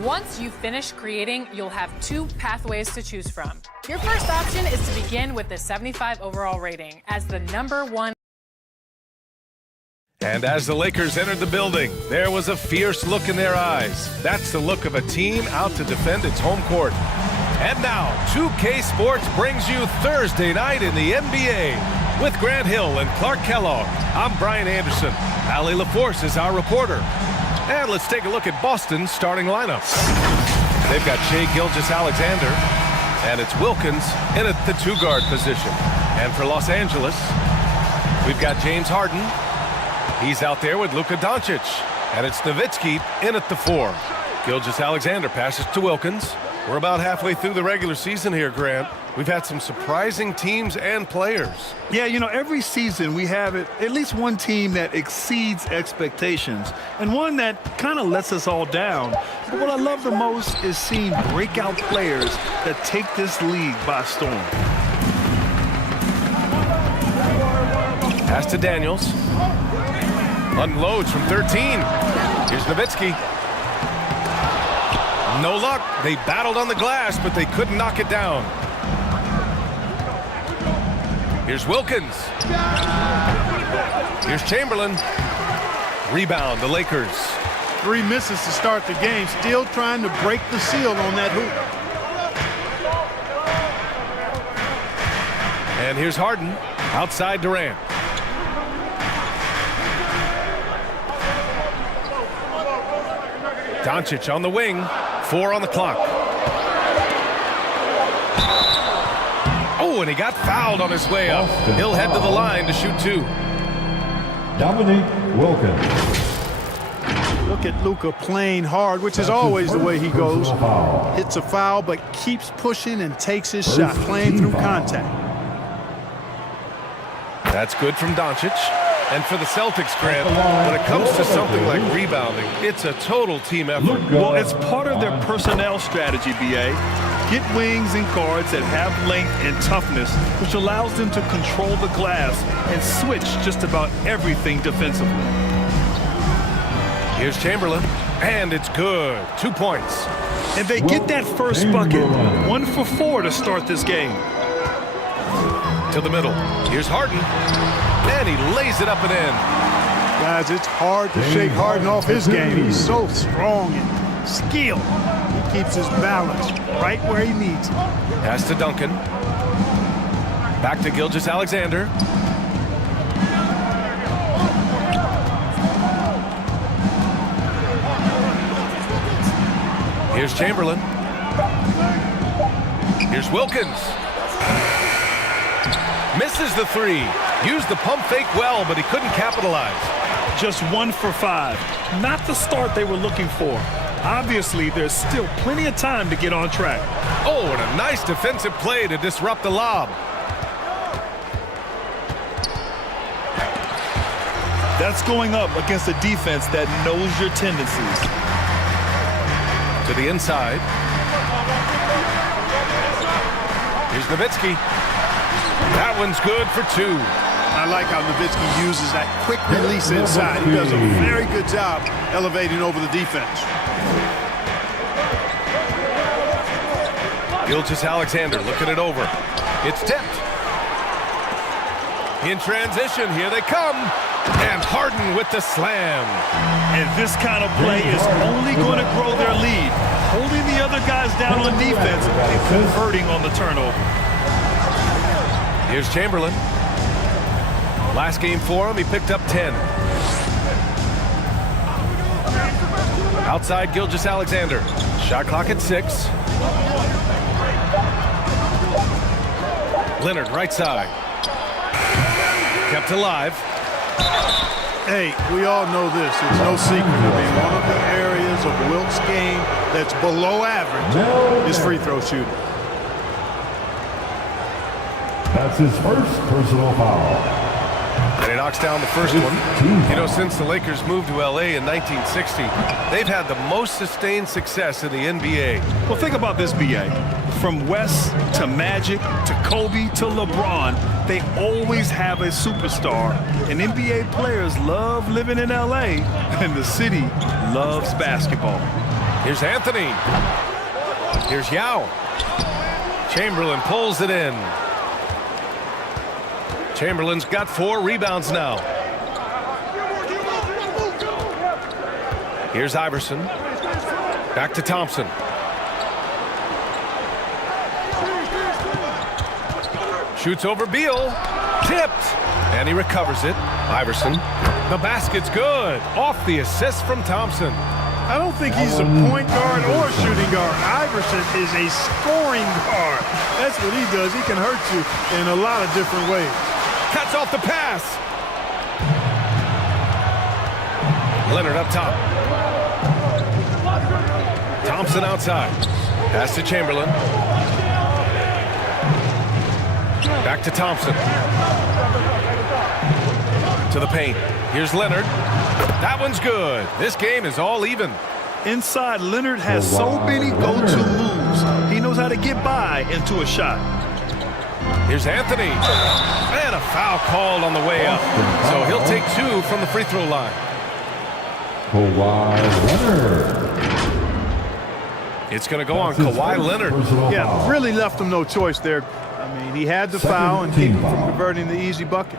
Once you finish creating, you'll have 2 pathways to choose from. Your first option is to begin with the 75 overall rating as the #1. And as the Lakers entered the building, there was a fierce look in their eyes. That's the look of a team out to defend its home court. And now, 2K Sports brings you Thursday night in the NBA. With Grant Hill and Clark Kellogg, I'm Brian Anderson. Allie LaForce is our reporter. And let's take a look at Boston's starting lineup. They've got Shai Gilgeous-Alexander, and it's Wilkins in at the 2-guard position. And for Los Angeles, we've got James Harden. He's out there with Luka Doncic, and it's Nowitzki in at the 4. Gilgeous-Alexander passes to Wilkins. We're about halfway through the regular season here, Grant. We've had some surprising teams and players. Yeah, you know, every season we have at least one team that exceeds expectations and one that kind of lets us all down. But what I love the most is seeing breakout players that take this league by storm. Pass to Daniels. Unloads from 13. Here's Nowitzki. No luck. They battled on the glass, but they couldn't knock it down. Here's Wilkins. Here's Chamberlain. Rebound, the Lakers. 3 misses to start the game. Still trying to break the seal on that hoop. And here's Harden. Outside Durant. Doncic on the wing. 4 on the clock. Oh, and he got fouled on his way up. He'll head to the line to shoot 2. Dominique Wilkins. Look at Luka playing hard, which is always the way he goes. Hits a foul, but keeps pushing and takes his shot, playing through contact. That's good from Doncic. And for the Celtics, Grant, when it comes to something like rebounding, it's a total team effort. Well, it's part of their personnel strategy, B.A. Get wings and guards that have length and toughness, which allows them to control the glass and switch just about everything defensively. Here's Chamberlain, and it's good. 2 points. And they get that first bucket. 1 for 4 to start this game. To the middle. Here's Harden. And he lays it up and in. Guys, it's hard to shake Harden off his game. He's so strong and skilled. He keeps his balance right where he needs it. Pass to Duncan. Back to Gilgeous-Alexander. Here's Chamberlain. Here's Wilkins. Misses the 3. Used the pump fake well, but he couldn't capitalize. Just 1 for 5. Not the start they were looking for. Obviously, there's still plenty of time to get on track. Oh, and a nice defensive play to disrupt the lob. That's going up against a defense that knows your tendencies. To the inside. Here's Nowitzki. That one's good for 2. I like how Nowitzki uses that quick release inside. He does a very good job elevating over the defense. Gilgeous-Alexander looking it over. It's tipped. In transition, here they come. And Harden with the slam. And this kind of play is only going to grow their lead, holding the other guys down on defense and converting on the turnover. Here's Chamberlain. Last game for him, he picked up 10. Outside Gilgeous-Alexander. Shot clock at 6. Leonard, right side. Kept alive. Hey, we all know this. It's no secret. I mean, one of the areas of Wilt's game that's below average is free throw shooting. That's his first personal foul. And he knocks down the first one. You know, since the Lakers moved to L.A. in 1960, they've had the most sustained success in the NBA. Well, think about this, B.A. From West to Magic to Kobe to LeBron, they always have a superstar. And NBA players love living in L.A., and the city loves basketball. Here's Anthony. Here's Yao. Chamberlain pulls it in. Chamberlain's got 4 rebounds now. Here's Iverson. Back to Thompson. Shoots over Beal. Tipped. And he recovers it. Iverson. The basket's good. Off the assist from Thompson. I don't think he's a point guard or a shooting guard. Iverson is a scoring guard. That's what he does. He can hurt you in a lot of different ways. Cuts off the pass. Leonard up top. Thompson outside. Pass to Chamberlain. Back to Thompson. To the paint. Here's Leonard. That one's good. This game is all even. Inside, Leonard has so many go-to moves. He knows how to get by into a shot. Here's Anthony. And a foul called on the way up. So he'll take 2 from the free throw line. Kawhi Leonard. It's going to go on Kawhi Leonard. Yeah, really left him no choice there. I mean, he had the foul and keep him from converting the easy bucket.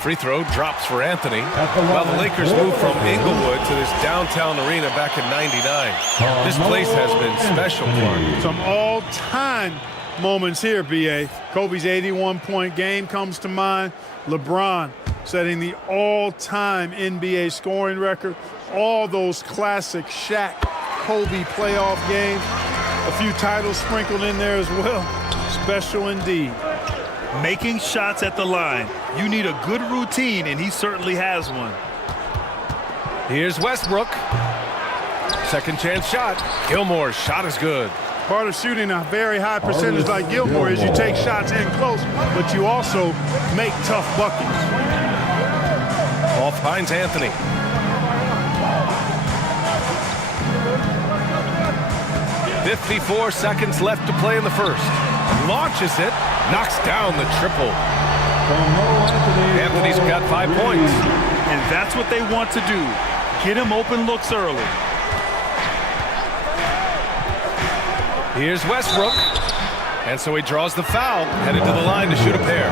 Free throw drops for Anthony. Well, the Lakers moved from Inglewood to this downtown arena back in '99. This place has been special for him. Some all-time moments here, B.A. Kobe's 81-point game comes to mind. LeBron setting the all-time NBA scoring record. All those classic Shaq, Kobe playoff games. A few titles sprinkled in there as well. Special indeed. Making shots at the line. You need a good routine, and he certainly has one. Here's Westbrook. Second chance shot. Gilmore's shot is good. Part of shooting a very high percentage like Gilmore is you take shots in close, but you also make tough buckets. Ball finds Anthony. .54 seconds left to play in the first. Launches it. Knocks down the triple. Anthony's got 5 points. And that's what they want to do. Get him open looks early. Here's Westbrook. And so he draws the foul. Headed to the line to shoot a pair.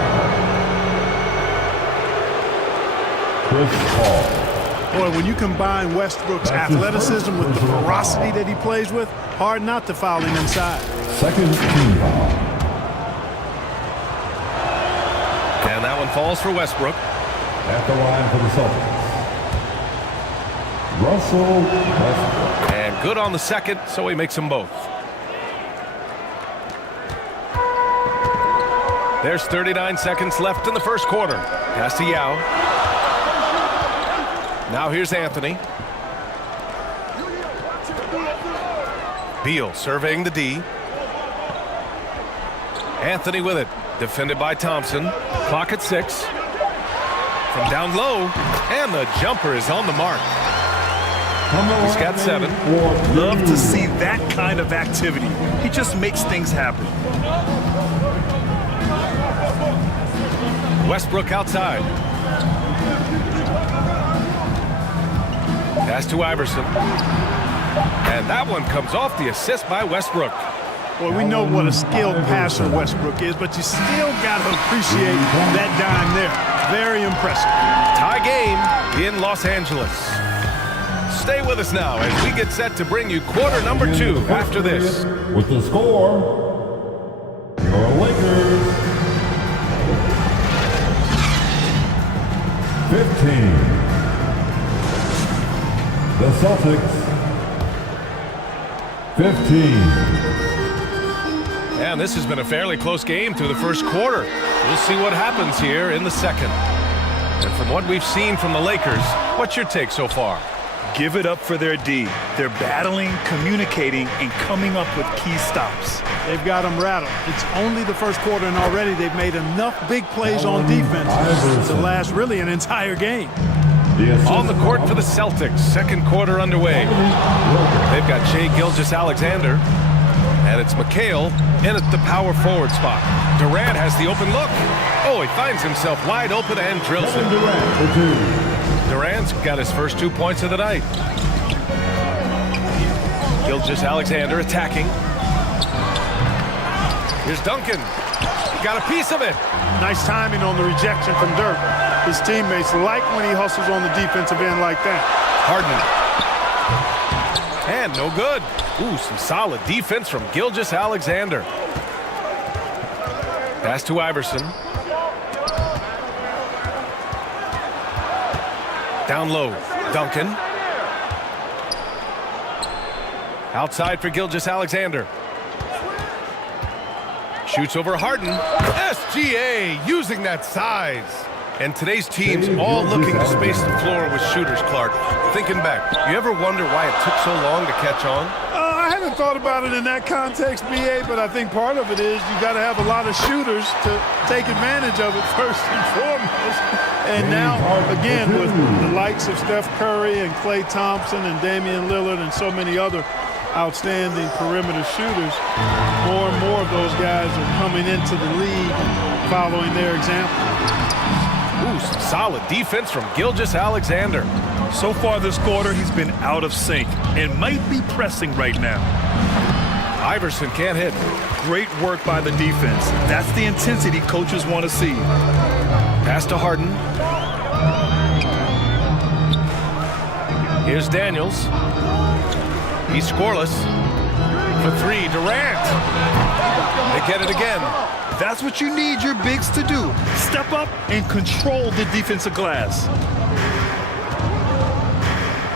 Chris Paul. Boy, when you combine Westbrook's athleticism with the ferocity that he plays with, hard not to foul him inside. Second team foul. And that one falls for Westbrook. At the line for the Celtics. Russell Westbrook. And good on the second, so he makes them both. There's 39 seconds left in the first quarter. Pass to Yao. Now here's Anthony. Beal surveying the D. Anthony with it. Defended by Thompson. Clock at 6. From down low. And the jumper is on the mark. He's got 7. Love to see that kind of activity. He just makes things happen. Westbrook outside. Pass to Iverson. And that one comes off the assist by Westbrook. Boy, we know what a skilled passer Westbrook is, but you still got to appreciate that dime there. Very impressive. Tie game in Los Angeles. Stay with us now as we get set to bring you quarter number 2 after this. With the score, your Lakers 15. The Celtics 15. And this has been a fairly close game through the first quarter. We'll see what happens here in the second. And from what we've seen from the Lakers, what's your take so far? Give it up for their D. They're battling, communicating, and coming up with key stops. They've got them rattled. It's only the first quarter, and already they've made enough big plays on defense to last really an entire game. On the court for the Celtics, second quarter underway. They've got Shai Gilgeous-Alexander, and it's McHale in at the power forward spot. Durant has the open look. Oh, he finds himself wide open and drills it. Durant's got his first 2 points of the night. Gilgeous-Alexander attacking. Here's Duncan. Got a piece of it. Nice timing on the rejection from Dirk. His teammates like when he hustles on the defensive end like that. Harden. And no good. Ooh, some solid defense from Gilgeous-Alexander. Pass to Iverson. Down low, Duncan. Outside for Gilgeous-Alexander. Shoots over Harden. SGA using that size. And today's team's all looking to space the floor with shooters, Clark. Thinking back, you ever wonder why it took so long to catch on? I haven't thought about it in that context, BA, but I think part of it is you got to have a lot of shooters to take advantage of it first and foremost. And now, again, with the likes of Steph Curry and Klay Thompson and Damian Lillard and so many other outstanding perimeter shooters, more and more of those guys are coming into the league following their example. Ooh, some solid defense from Gilgeous-Alexander. So far this quarter, he's been out of sync and might be pressing right now. Iverson can't hit. Great work by the defense. That's the intensity coaches want to see. Pass to Harden. Here's Daniels. He's scoreless. For three, Durant. They get it again. That's what you need your bigs to do. Step up and control the defensive glass.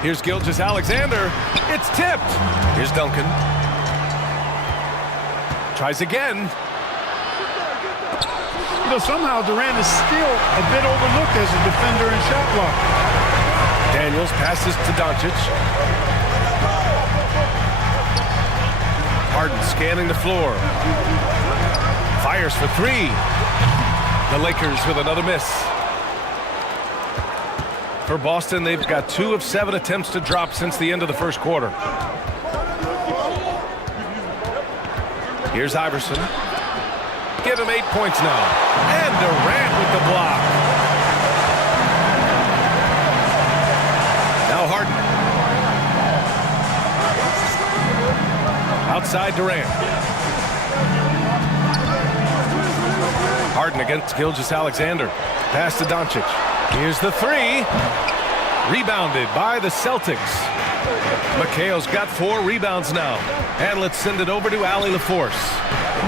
Here's Gilgeous-Alexander. It's tipped. Here's Duncan. Tries again. You know, somehow Durant is still a bit overlooked as a defender and shot blocker. Daniels passes to Doncic. Harden scanning the floor. Fires for three. The Lakers with another miss. For Boston, they've got 2 of 7 attempts to drop since the end of the first quarter. Here's Iverson. Give him 8 points now. And Durant with the block. Now Harden. Outside Durant. Harden against Gilgeous-Alexander. Pass to Doncic. Here's the three. Rebounded by the Celtics. McHale's got 4 rebounds now. And let's send it over to Allie LaForce.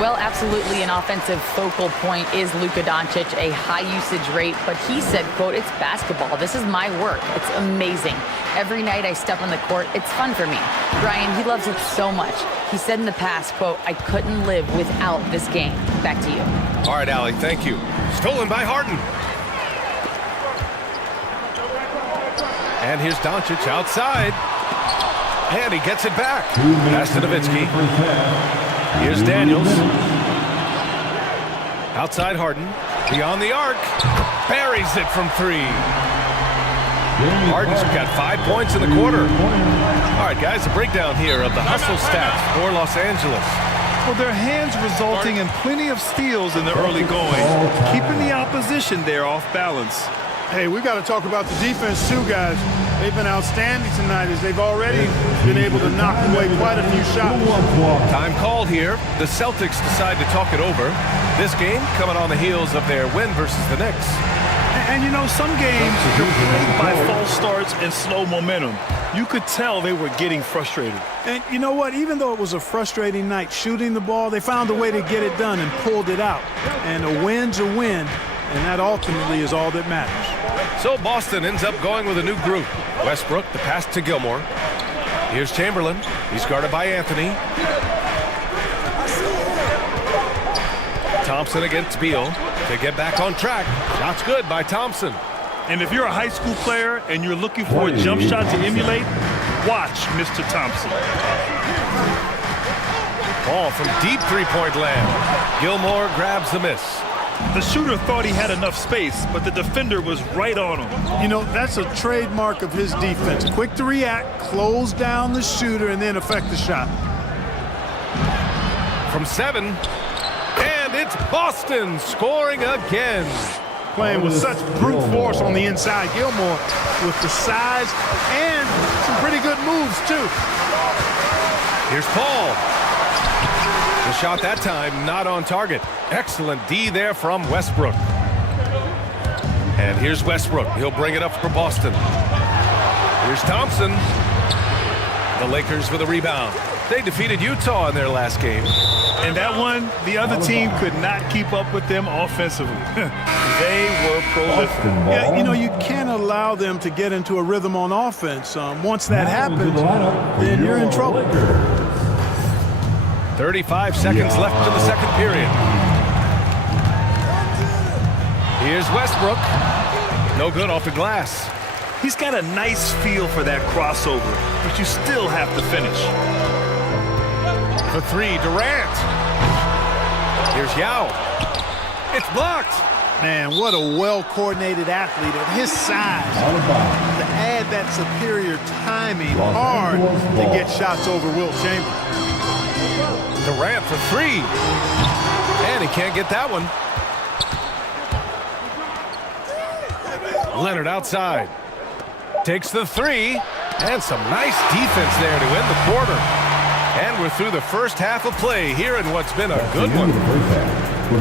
Well, absolutely an offensive focal point is Luka Doncic, a high usage rate, but he said, quote, "It's basketball. This is my work. It's amazing. Every night I step on the court, it's fun for me." Brian, he loves it so much. He said in the past, quote, "I couldn't live without this game." Back to you. All right, Allie, thank you. Stolen by Harden. And here's Doncic outside. And he gets it back. Pass to Nowitzki. Here's Daniels. Outside Harden. Beyond the arc. Buries it from 3. Harden's got 5 points in the quarter. All right, guys, a breakdown here of the hustle stats for Los Angeles. Well, their hands resulting in plenty of steals in the early going, keeping the opposition there off balance. Hey, we got to talk about the defense too, guys. They've been outstanding tonight as they've already been able to knock away quite a few shots. Time called here. The Celtics decide to talk it over. This game coming on the heels of their win versus the Knicks. And you know, some games you're plagued by false starts and slow momentum. You could tell they were getting frustrated. And you know what? Even though it was a frustrating night shooting the ball, they found a way to get it done and pulled it out. And a win's a win, and that ultimately is all that matters. So Boston ends up going with a new group. Westbrook, the pass to Gilmore. Here's Chamberlain. He's guarded by Anthony. Thompson against Beal to get back on track. Shot's good by Thompson. And if you're a high school player and you're looking for a jump shot to emulate, watch Mr. Thompson. Ball from deep three-point land. Gilmore grabs the miss. The shooter thought he had enough space, but the defender was right on him. You know, that's a trademark of his defense. Quick to react, close down the shooter, and then affect the shot. From 7, and it's Boston scoring again. Playing with such brute force on the inside. Gilmore with the size and some pretty good moves, too. Here's Paul. The shot that time not on target. Excellent D there from Westbrook. And here's Westbrook. He'll bring it up for Boston. Here's Thompson. The Lakers with a rebound. They defeated Utah in their last game. And that one, the other team could not keep up with them offensively. They were prolific. Yeah, you know, you can't allow them to get into a rhythm on offense. Once that happens, then you're in trouble. 35 seconds left in the second period. Here's Westbrook. No good off the glass. He's got a nice feel for that crossover, but you still have to finish. For three, Durant. Here's Yao. It's blocked. Man, what a well-coordinated athlete at his size. To add that superior timing, hard to get shots over Wilt Chamberlain. Durant for three. And he can't get that one. Leonard outside. Takes the three. And some nice defense there to end the quarter. And we're through the first half of play here in what's been a good one.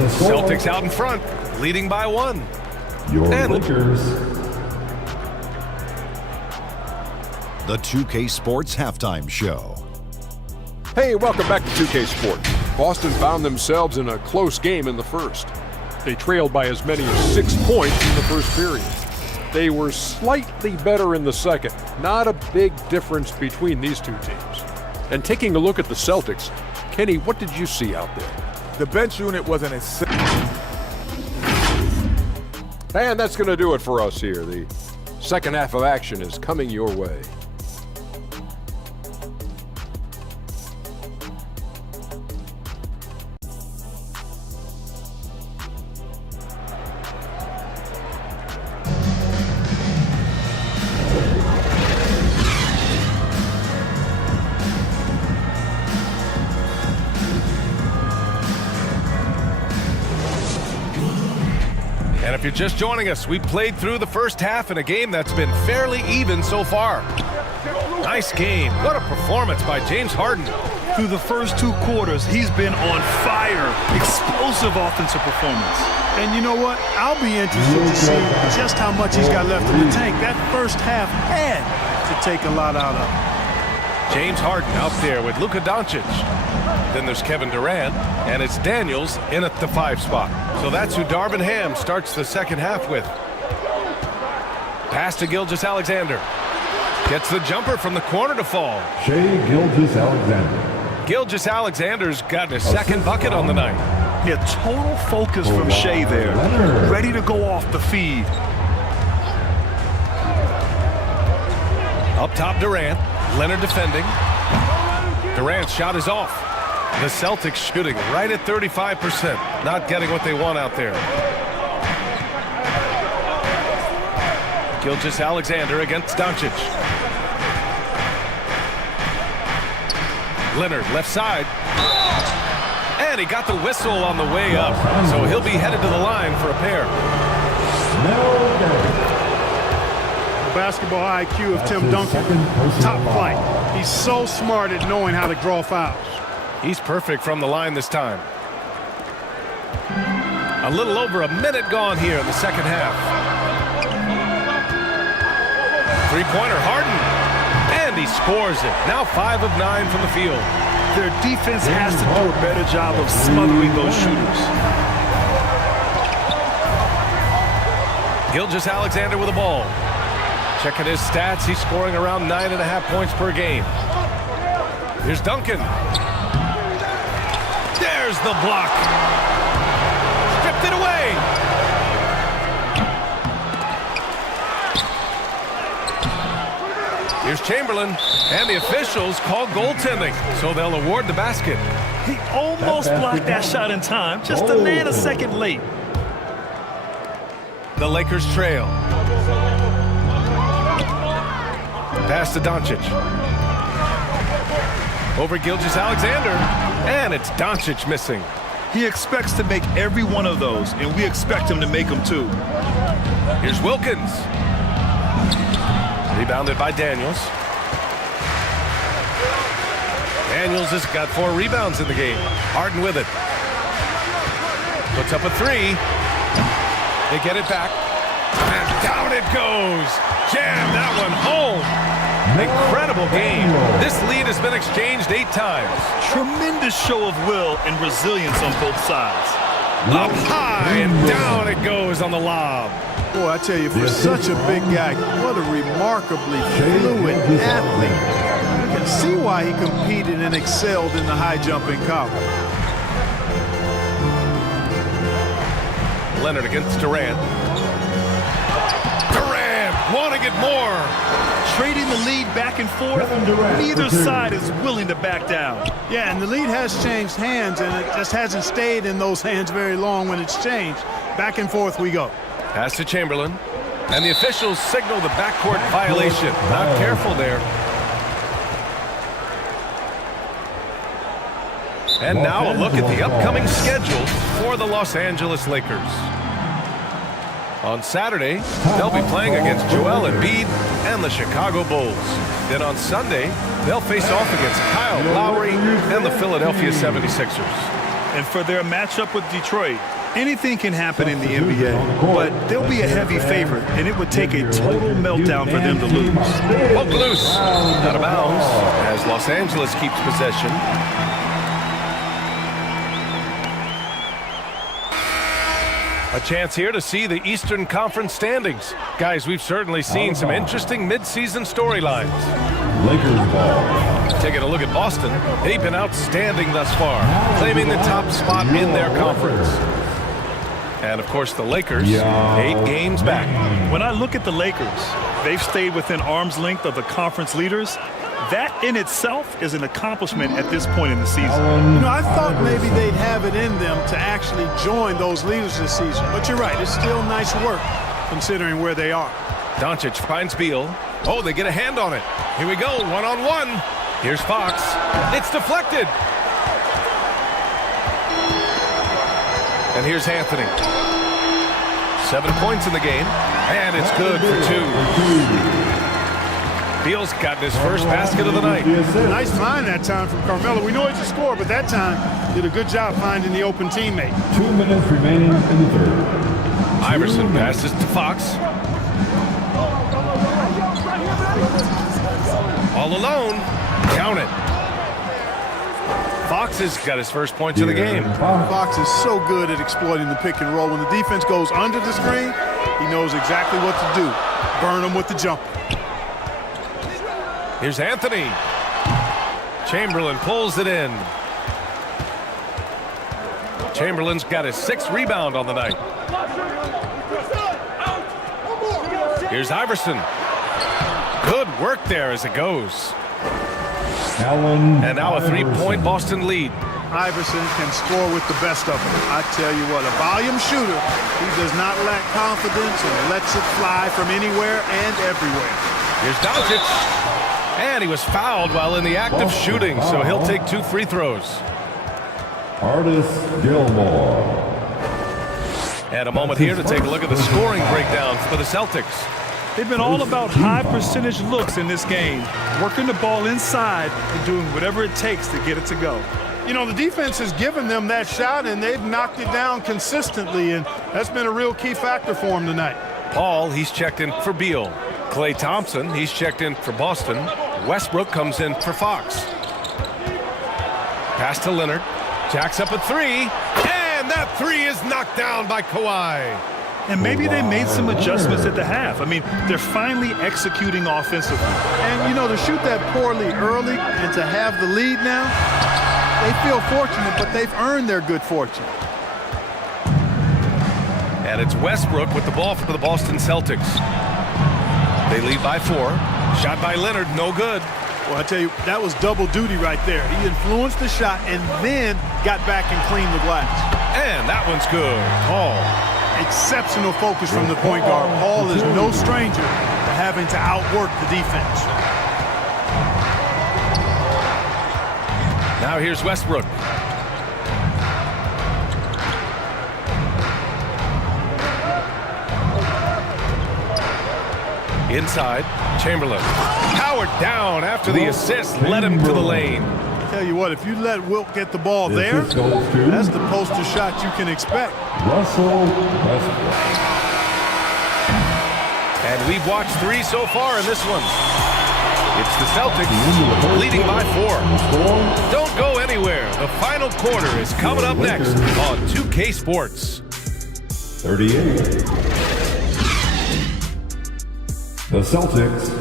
Celtics out in front, leading by one. Your Lakers. The 2K Sports Halftime Show. Hey, welcome back to 2K Sports. Boston found themselves in a close game in the first. They trailed by as many as 6 points in the first period. They were slightly better in the second. Not a big difference between these two teams. And taking a look at the Celtics, Kenny, what did you see out there? The bench unit wasn't as... And that's going to do it for us here. The second half of action is coming your way. And if you're just joining us, we played through the first half in a game that's been fairly even so far. Nice game. What a performance by James Harden. Through the first 2 quarters, he's been on fire. Explosive offensive performance. And you know what? I'll be interested to see just how much he's got left in the tank. That first half had to take a lot out of him. James Harden out there with Luka Doncic. Then there's Kevin Durant, and it's Daniels in at the 5 spot. So that's who Darvin Ham starts the second half with. Pass to Gilgeous-Alexander. Gets the jumper from the corner to fall. Shai Gilgeous-Alexander. Gilgeous-Alexander's gotten his second bucket on the night. Yeah, total focus from Shai there. Ready to go off the feed. Up top, Durant. Leonard defending. Durant's shot is off. The Celtics shooting right at 35%. Not getting what they want out there. Gilgeous-Alexander against Doncic. Leonard left side. And he got the whistle on the way up. So he'll be headed to the line for a pair. Basketball IQ of Tim Duncan, top flight. He's so smart at knowing how to draw fouls. He's perfect from the line this time. A little over a minute gone here in the second half. Three-pointer, Harden. And he scores it. Now 5 of 9 from the field. Their defense has to do a better job of smothering those shooters. Gilgeous-Alexander with the ball. Checking his stats, he's scoring around 9.5 points per game. Here's Duncan. There's the block. Stripped it away. Here's Chamberlain, and the officials call goaltending, so they'll award the basket. He almost blocked that shot in time, just a nanosecond late. The Lakers trail. Pass to Doncic. Over Gilgeous-Alexander, and it's Doncic missing. He expects to make every one of those, and we expect him to make them too. Here's Wilkins. Rebounded by Daniels. Daniels has got 4 rebounds in the game. Harden with it. Puts up a 3. They get it back. And down it goes. Jam that one home. Incredible game. This lead has been exchanged 8 times. Tremendous show of will and resilience on both sides. Up high and down it goes on the lob. Boy, I tell you, for such a big guy, what a remarkably fluid athlete. You can see why he competed and excelled in the high jump in college. Leonard against Durant. Durant wanting it more. Trading the lead back and forth. Neither side is willing to back down. Yeah, and the lead has changed hands, and it just hasn't stayed in those hands very long when it's changed. Back and forth we go. Pass to Chamberlain. And the officials signal the backcourt violation. Not careful there. And now a look at the upcoming schedule for the Los Angeles Lakers. On Saturday, they'll be playing against Joel Embiid and the Chicago Bulls. Then on Sunday, they'll face off against Kyle Lowry and the Philadelphia 76ers. And for their matchup with Detroit, anything can happen in the NBA, but they'll be a heavy favorite, and it would take a total meltdown for them to lose. Poke loose, out of bounds, as Los Angeles keeps possession. A chance here to see the Eastern Conference standings. Guys, we've certainly seen some interesting midseason storylines. Lakers ball. Taking a look at Boston, they've been outstanding thus far, claiming the top spot in their conference. And of course the Lakers, 8 games back. When I look at the Lakers, they've stayed within arm's length of the conference leaders. That in itself is an accomplishment at this point in the season. You know, I thought maybe they'd have it in them to actually join those leaders this season. But you're right, it's still nice work considering where they are. Doncic finds Beal. Oh, they get a hand on it. Here we go, one-on-one. Here's Fox. It's deflected. And here's Anthony. 7 points in the game, and it's good for 2. Beal's gotten his first basket of the night. Nice find that time from Carmelo. We know he's a scorer, but that time did a good job finding the open teammate. 2 minutes remaining in the third. Iverson passes to Fox. All alone. Count it. Fox has got his first points of the game. Fox is so good at exploiting the pick and roll. When the defense goes under the screen, he knows exactly what to do. Burn them with the jumper. Here's Anthony. Chamberlain pulls it in. Chamberlain's got his 6th rebound on the night. Here's Iverson. Good work there as it goes. And now a 3-point Boston lead. Iverson can score with the best of them. I tell you what, a volume shooter. He does not lack confidence and lets it fly from anywhere and everywhere. Here's Doncic. And he was fouled while in the act of shooting, so he'll take 2 free throws. Artis Gilmore. And a moment here to take a look at the scoring breakdown for the Celtics. They've been all about high percentage looks in this game, working the ball inside and doing whatever it takes to get it to go. You know, the defense has given them that shot, and they've knocked it down consistently, and that's been a real key factor for them tonight. Paul, he's checked in for Beal. Klay Thompson, he's checked in for Boston. Westbrook comes in for Fox. Pass to Leonard. Jacks up a 3. And that 3 is knocked down by Kawhi. And maybe they made some adjustments at the half. I mean, they're finally executing offensively. And, you know, to shoot that poorly early and to have the lead now, they feel fortunate, but they've earned their good fortune. And it's Westbrook with the ball for the Boston Celtics. They lead by 4. Shot by Leonard, no good. Well, I tell you, that was double duty right there. He influenced the shot and then got back and cleaned the glass. And that one's good. Paul. Exceptional focus from the point guard. Paul is no stranger to having to outwork the defense. Now here's Westbrook. Inside, Chamberlain. Powered down after the assist led him to the lane. Tell you what, if you let Wilt get the ball This there, is goes to that's the poster shot you can expect. Russell Westbrook. And we've watched 3 so far in this one. It's the Celtics leading by 4. Don't go anywhere. The final quarter is coming up next on 2K Sports. 38. The Celtics,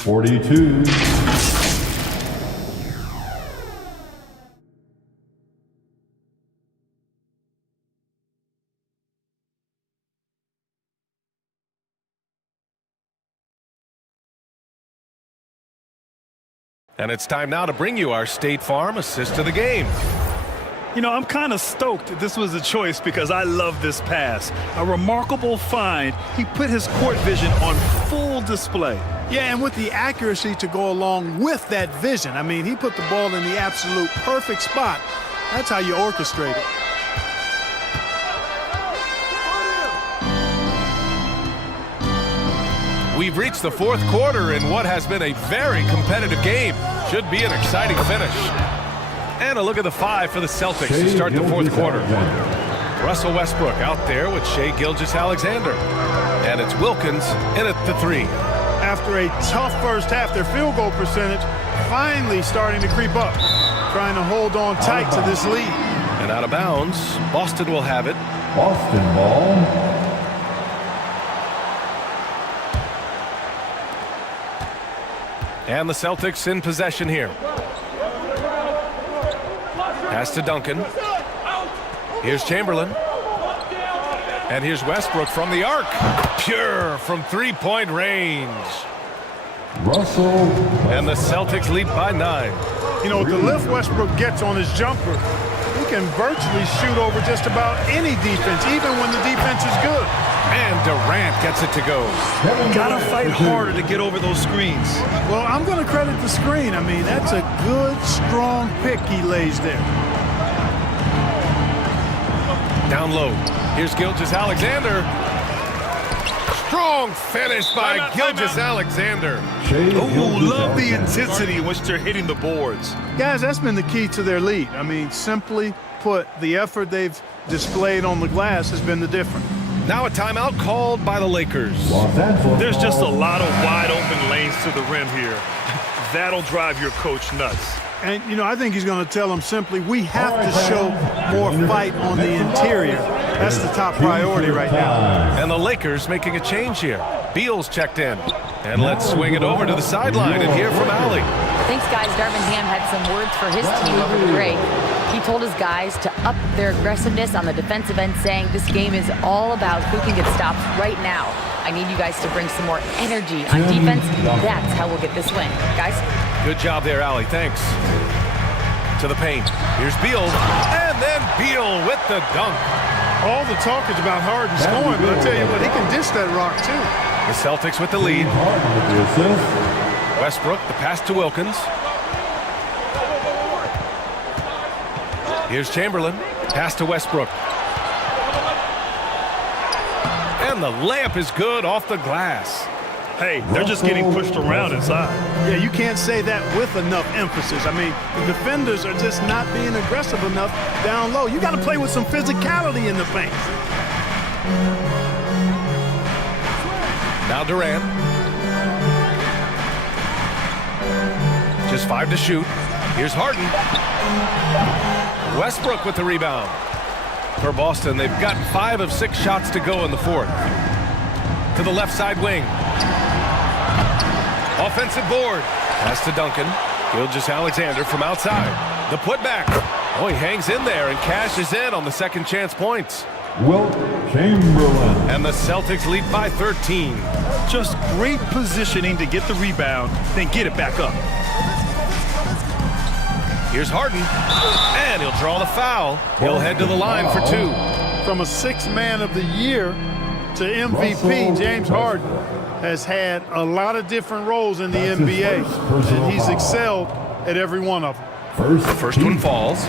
42. And it's time now to bring you our State Farm assist of the game. You know, I'm kind of stoked this was a choice because I love this pass. A remarkable find. He put his court vision on full display. Yeah, and with the accuracy to go along with that vision. I mean, he put the ball in the absolute perfect spot. That's how you orchestrate it. We've reached the 4th quarter in what has been a very competitive game. Should be an exciting finish. And a look at the 5 for the Celtics to start the 4th quarter. Russell Westbrook out there with Shai Gilgeous-Alexander. And it's Wilkins in at the 3. After a tough first half, their field goal percentage finally starting to creep up. Trying to hold on tight to this lead. And out of bounds, Boston will have it. Boston ball. And the Celtics in possession here. Pass to Duncan. Here's Chamberlain. And here's Westbrook from the arc. Pure from 3-point range. Russell. And the Celtics lead by 9. You know, with the lift Westbrook gets on his jumper, he can virtually shoot over just about any defense, even when the defense is good. And Durant gets it to go. Gotta fight harder to get over those screens. Well, I'm going to credit the screen. I mean, that's a good, strong pick he lays there. Down low. Here's Gilgeous-Alexander. Strong finish by Gilgeous-Alexander. Oh, love the intensity in which they're hitting the boards. Guys, that's been the key to their lead. I mean, simply put, the effort they've displayed on the glass has been the difference. Now a timeout called by the Lakers. There's just a lot of wide open lanes to the rim here. That'll drive your coach nuts. And, you know, I think he's going to tell them simply, we have to show more fight on the interior. That's the top priority right now. And the Lakers making a change here. Beal's checked in. And let's swing it over to the sideline and hear from Allie. Thanks, guys. Darvin Ham had some words for his team over the break. He told his guys to up their aggressiveness on the defensive end, saying this game is all about who can get stops right now. I need you guys to bring some more energy on defense. That's how we'll get this win. Guys? Good job there, Allie. Thanks. To the paint. Here's Beal. And then Beal with the dunk. All the talk is about Harden scoring, but I tell you what, he can dish that rock, too. The Celtics with the lead. Westbrook, the pass to Wilkins. Here's Chamberlain. Pass to Westbrook. And the layup is good off the glass. Hey, they're just getting pushed around inside. Yeah, you can't say that with enough emphasis. I mean, the defenders are just not being aggressive enough down low. You got to play with some physicality in the paint. Now Durant. Just 5 to shoot. Here's Harden. Westbrook with the rebound. For Boston, they've got 5 of 6 shots to go in the 4th. To the left side wing. Offensive board. Pass to Duncan. Gilgeous-Alexander from outside. The putback. Oh, he hangs in there and cashes in on the second chance points. Wilt Chamberlain. And the Celtics lead by 13. Just great positioning to get the rebound, then get it back up. Here's Harden. And he'll draw the foul. He'll head to the line for 2. From a 6th man of the year to MVP, James Harden has had a lot of different roles in the NBA, and he's excelled at every one of them. The first one falls.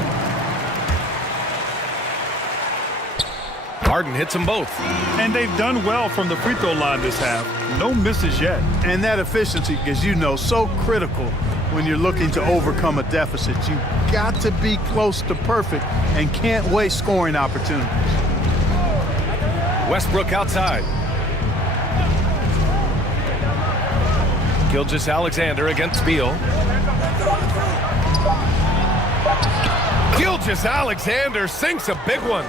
Harden hits them both. And they've done well from the free throw line this half. No misses yet. And that efficiency, as you know, so critical when you're looking to overcome a deficit. You've got to be close to perfect and can't waste scoring opportunities. Westbrook outside. Gilgeous-Alexander against Beal. Gilgeous-Alexander sinks a big one.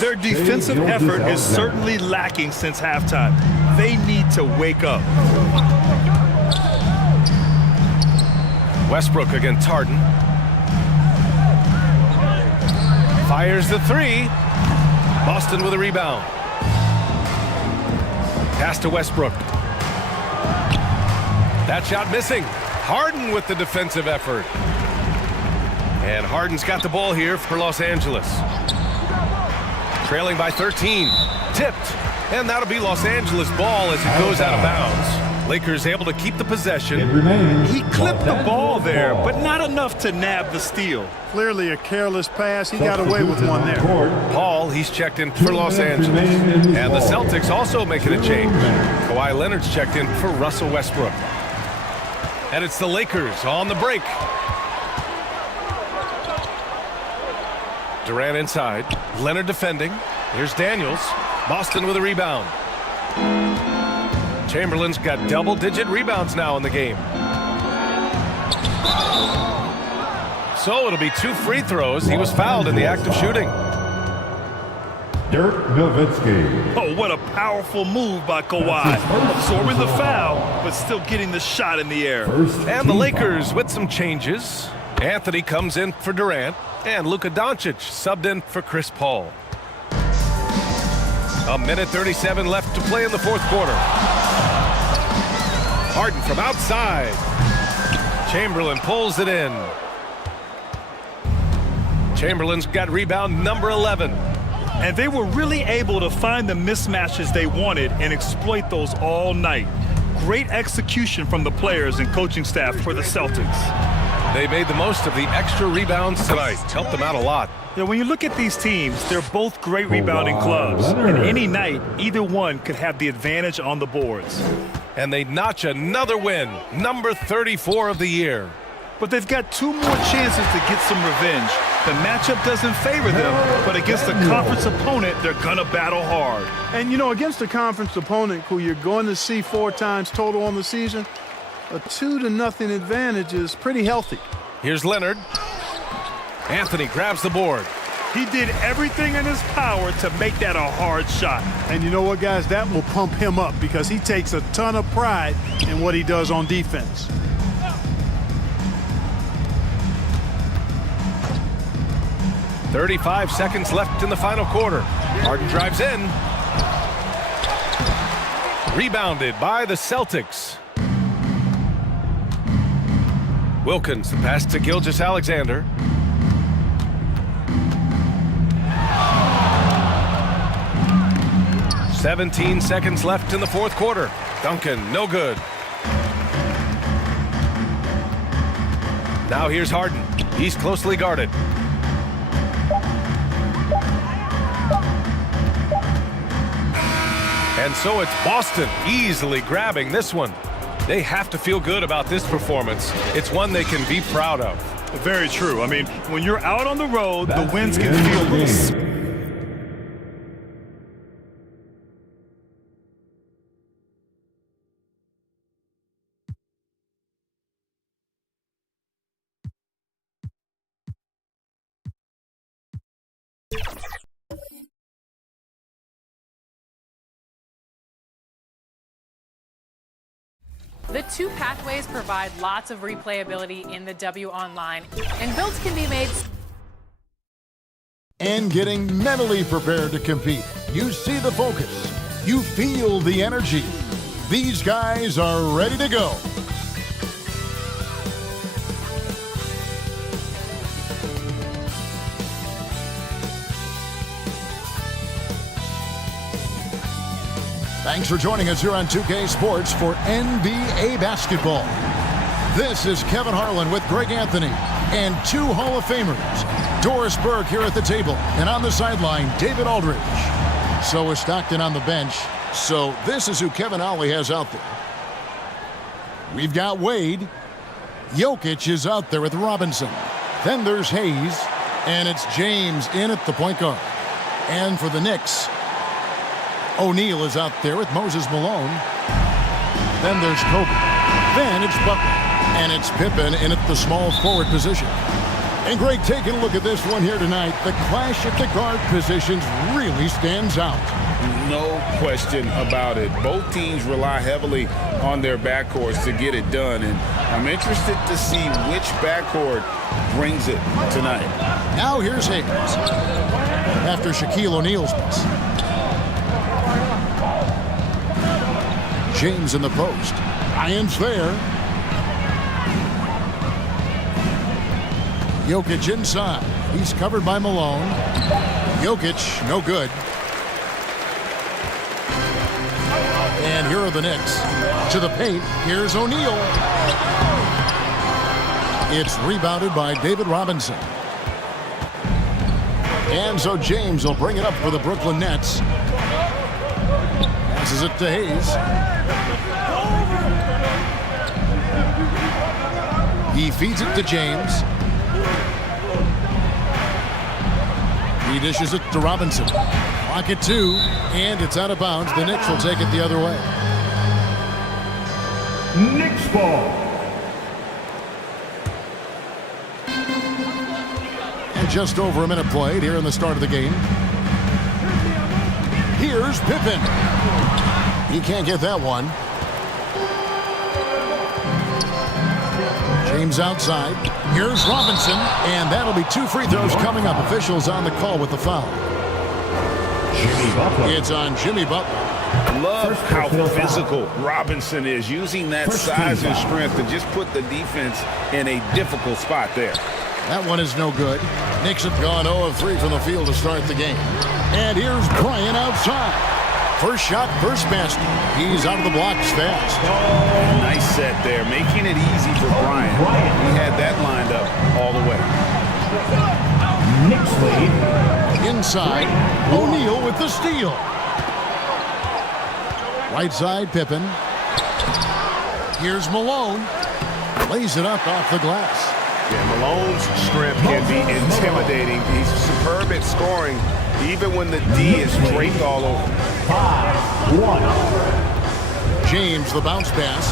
Their defensive effort is certainly lacking since halftime. They need to wake up. Westbrook against Harden. Fires the three. Boston with a rebound. Pass to Westbrook. That shot missing. Harden with the defensive effort. And Harden's got the ball here for Los Angeles. Trailing by 13. Tipped. And that'll be Los Angeles ball as it goes out of bounds. Lakers able to keep the possession. He clipped the ball there, but not enough to nab the steal. Clearly a careless pass. He got away with one there. Paul, he's checked in for Los Angeles. And the Celtics also making a change. Kawhi Leonard's checked in for Russell Westbrook. And it's the Lakers on the break. Durant inside. Leonard defending. Here's Daniels. Boston with a rebound. Chamberlain's got double-digit rebounds now in the game. So it'll be 2 free throws. He was fouled in the act of shooting. Dirk Nowitzki. Oh, what a powerful move by Kawhi. Absorbing the foul, but still getting the shot in the air. And the Lakers with some changes. Anthony comes in for Durant, and Luka Doncic subbed in for Chris Paul. A minute 37 left to play in the fourth quarter. Harden from outside. Chamberlain pulls it in. Chamberlain's got rebound number 11. And they were really able to find the mismatches they wanted and exploit those all night. Great execution from the players and coaching staff for the Celtics. They made the most of the extra rebounds tonight. Helped them out a lot. Yeah, when you look at these teams, they're both great rebounding clubs. And any night, either one could have the advantage on the boards. And they notch another win, number 34 of the year. But they've got 2 more chances to get some revenge. The matchup doesn't favor them, but against a conference opponent, they're going to battle hard. And, you know, against a conference opponent who you're going to see 4 times total on the season, a 2-0 advantage is pretty healthy. Here's Leonard. Anthony grabs the board. He did everything in his power to make that a hard shot. And you know what, guys? That will pump him up because he takes a ton of pride in what he does on defense. .35 seconds left in the final quarter. Harden drives in. Rebounded by the Celtics. Wilkins, the pass to Gilgeous-Alexander. .17 seconds left in the fourth quarter. Duncan, no good. Now here's Harden. He's closely guarded. And so it's Boston easily grabbing this one. They have to feel good about this performance. It's one they can be proud of. Very true. I mean, when you're out on the road, the wins can feel a little... The 2 pathways provide lots of replayability in the W Online, and builds can be made. And getting mentally prepared to compete. You see the focus. You feel the energy. These guys are ready to go. Thanks for joining us here on 2K Sports for NBA basketball. This is Kevin Harlan with Greg Anthony and 2 Hall of Famers. Doris Burke here at the table, and on the sideline, David Aldridge. So is Stockton on the bench. So this is who Kevin Ollie has out there. We've got Wade. Jokic is out there with Robinson. Then there's Hayes, and it's James in at the point guard. And for the Knicks, O'Neal is out there with Moses Malone. Then there's Kobe. Then it's Butler. And it's Pippen in at the small forward position. And Greg, taking a look at this one here tonight, the clash at the guard positions really stands out. No question about it. Both teams rely heavily on their backcourts to get it done, and I'm interested to see which backcourt brings it tonight. Now here's Hayes after Shaquille O'Neal's miss. James in the post. Ryan's there. Jokic inside. He's covered by Malone. Jokic, no good. And here are the Knicks. To the paint. Here's O'Neal. It's rebounded by David Robinson. And so James will bring it up for the Brooklyn Nets. Passes it to Hayes. He feeds it to James. He dishes it to Robinson. Clock at 2, and it's out of bounds. The Knicks will take it the other way. Knicks ball. And just over a minute played here in the start of the game. Here's Pippen. He can't get that one. James outside. Here's Robinson, and that'll be 2 free throws coming up. Officials on the call with the foul. Jimmy Butler. It's on Jimmy Butler. Love how physical Robinson is, using that size and strength to just put the defense in a difficult spot there. That one is no good. Knicks have gone 0 of 3 from the field to start the game. And here's Bryant outside. First shot, first basket. He's out of the blocks fast. Nice set there, making it easy for Bryant. He had that lined up all the way. Knicks lead. Inside, O'Neal with the steal. Right side, Pippen. Here's Malone. Lays it up off the glass. Yeah, Malone's strength can be intimidating. He's superb at scoring, even when the D is draped all over. 5-1. James, the bounce pass.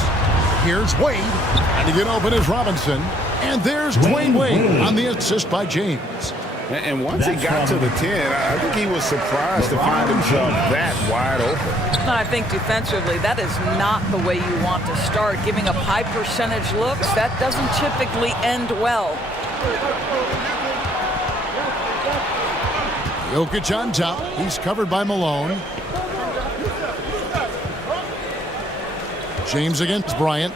Here's Wade. And to get open is Robinson. And there's Dwayne Wade on the assist by James. And once he got to the 10, I think he was surprised to find himself that wide open. I think defensively, that is not the way you want to start. Giving up high percentage looks, that doesn't typically end well. Jokic on top. He's covered by Malone. James against Bryant.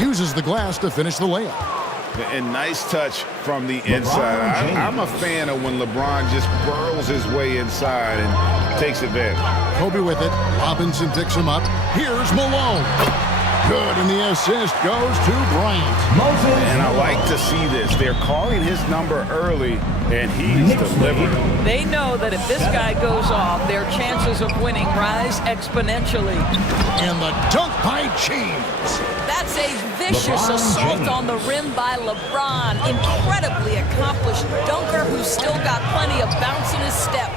Uses the glass to finish the layup. And nice touch from the inside. I'm a fan of when LeBron just burrows his way inside and takes advantage. Kobe with it. Robinson picks him up. Here's Malone. Good, and the assist goes to Bryant. And I like to see this. They're calling his number early, and he's delivering. They know that if this guy goes off, their chances of winning rise exponentially. And the dunk by James. That's a vicious assault on the rim by LeBron. Incredibly accomplished dunker who's still got plenty of bounce in his step.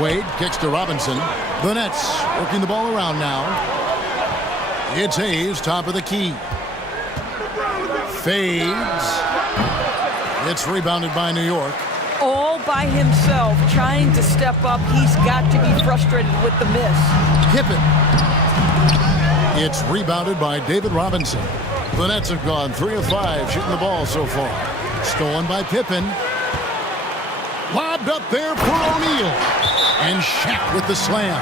Wade kicks to Robinson. The Nets working the ball around now. It's Hayes, top of the key. Fades. It's rebounded by New York. All by himself, trying to step up. He's got to be frustrated with the miss. Pippen. It's rebounded by David Robinson. The Nets have gone 3 of 5 shooting the ball so far. Stolen by Pippen. Lobbed up there for O'Neal. And Shaq with the slam.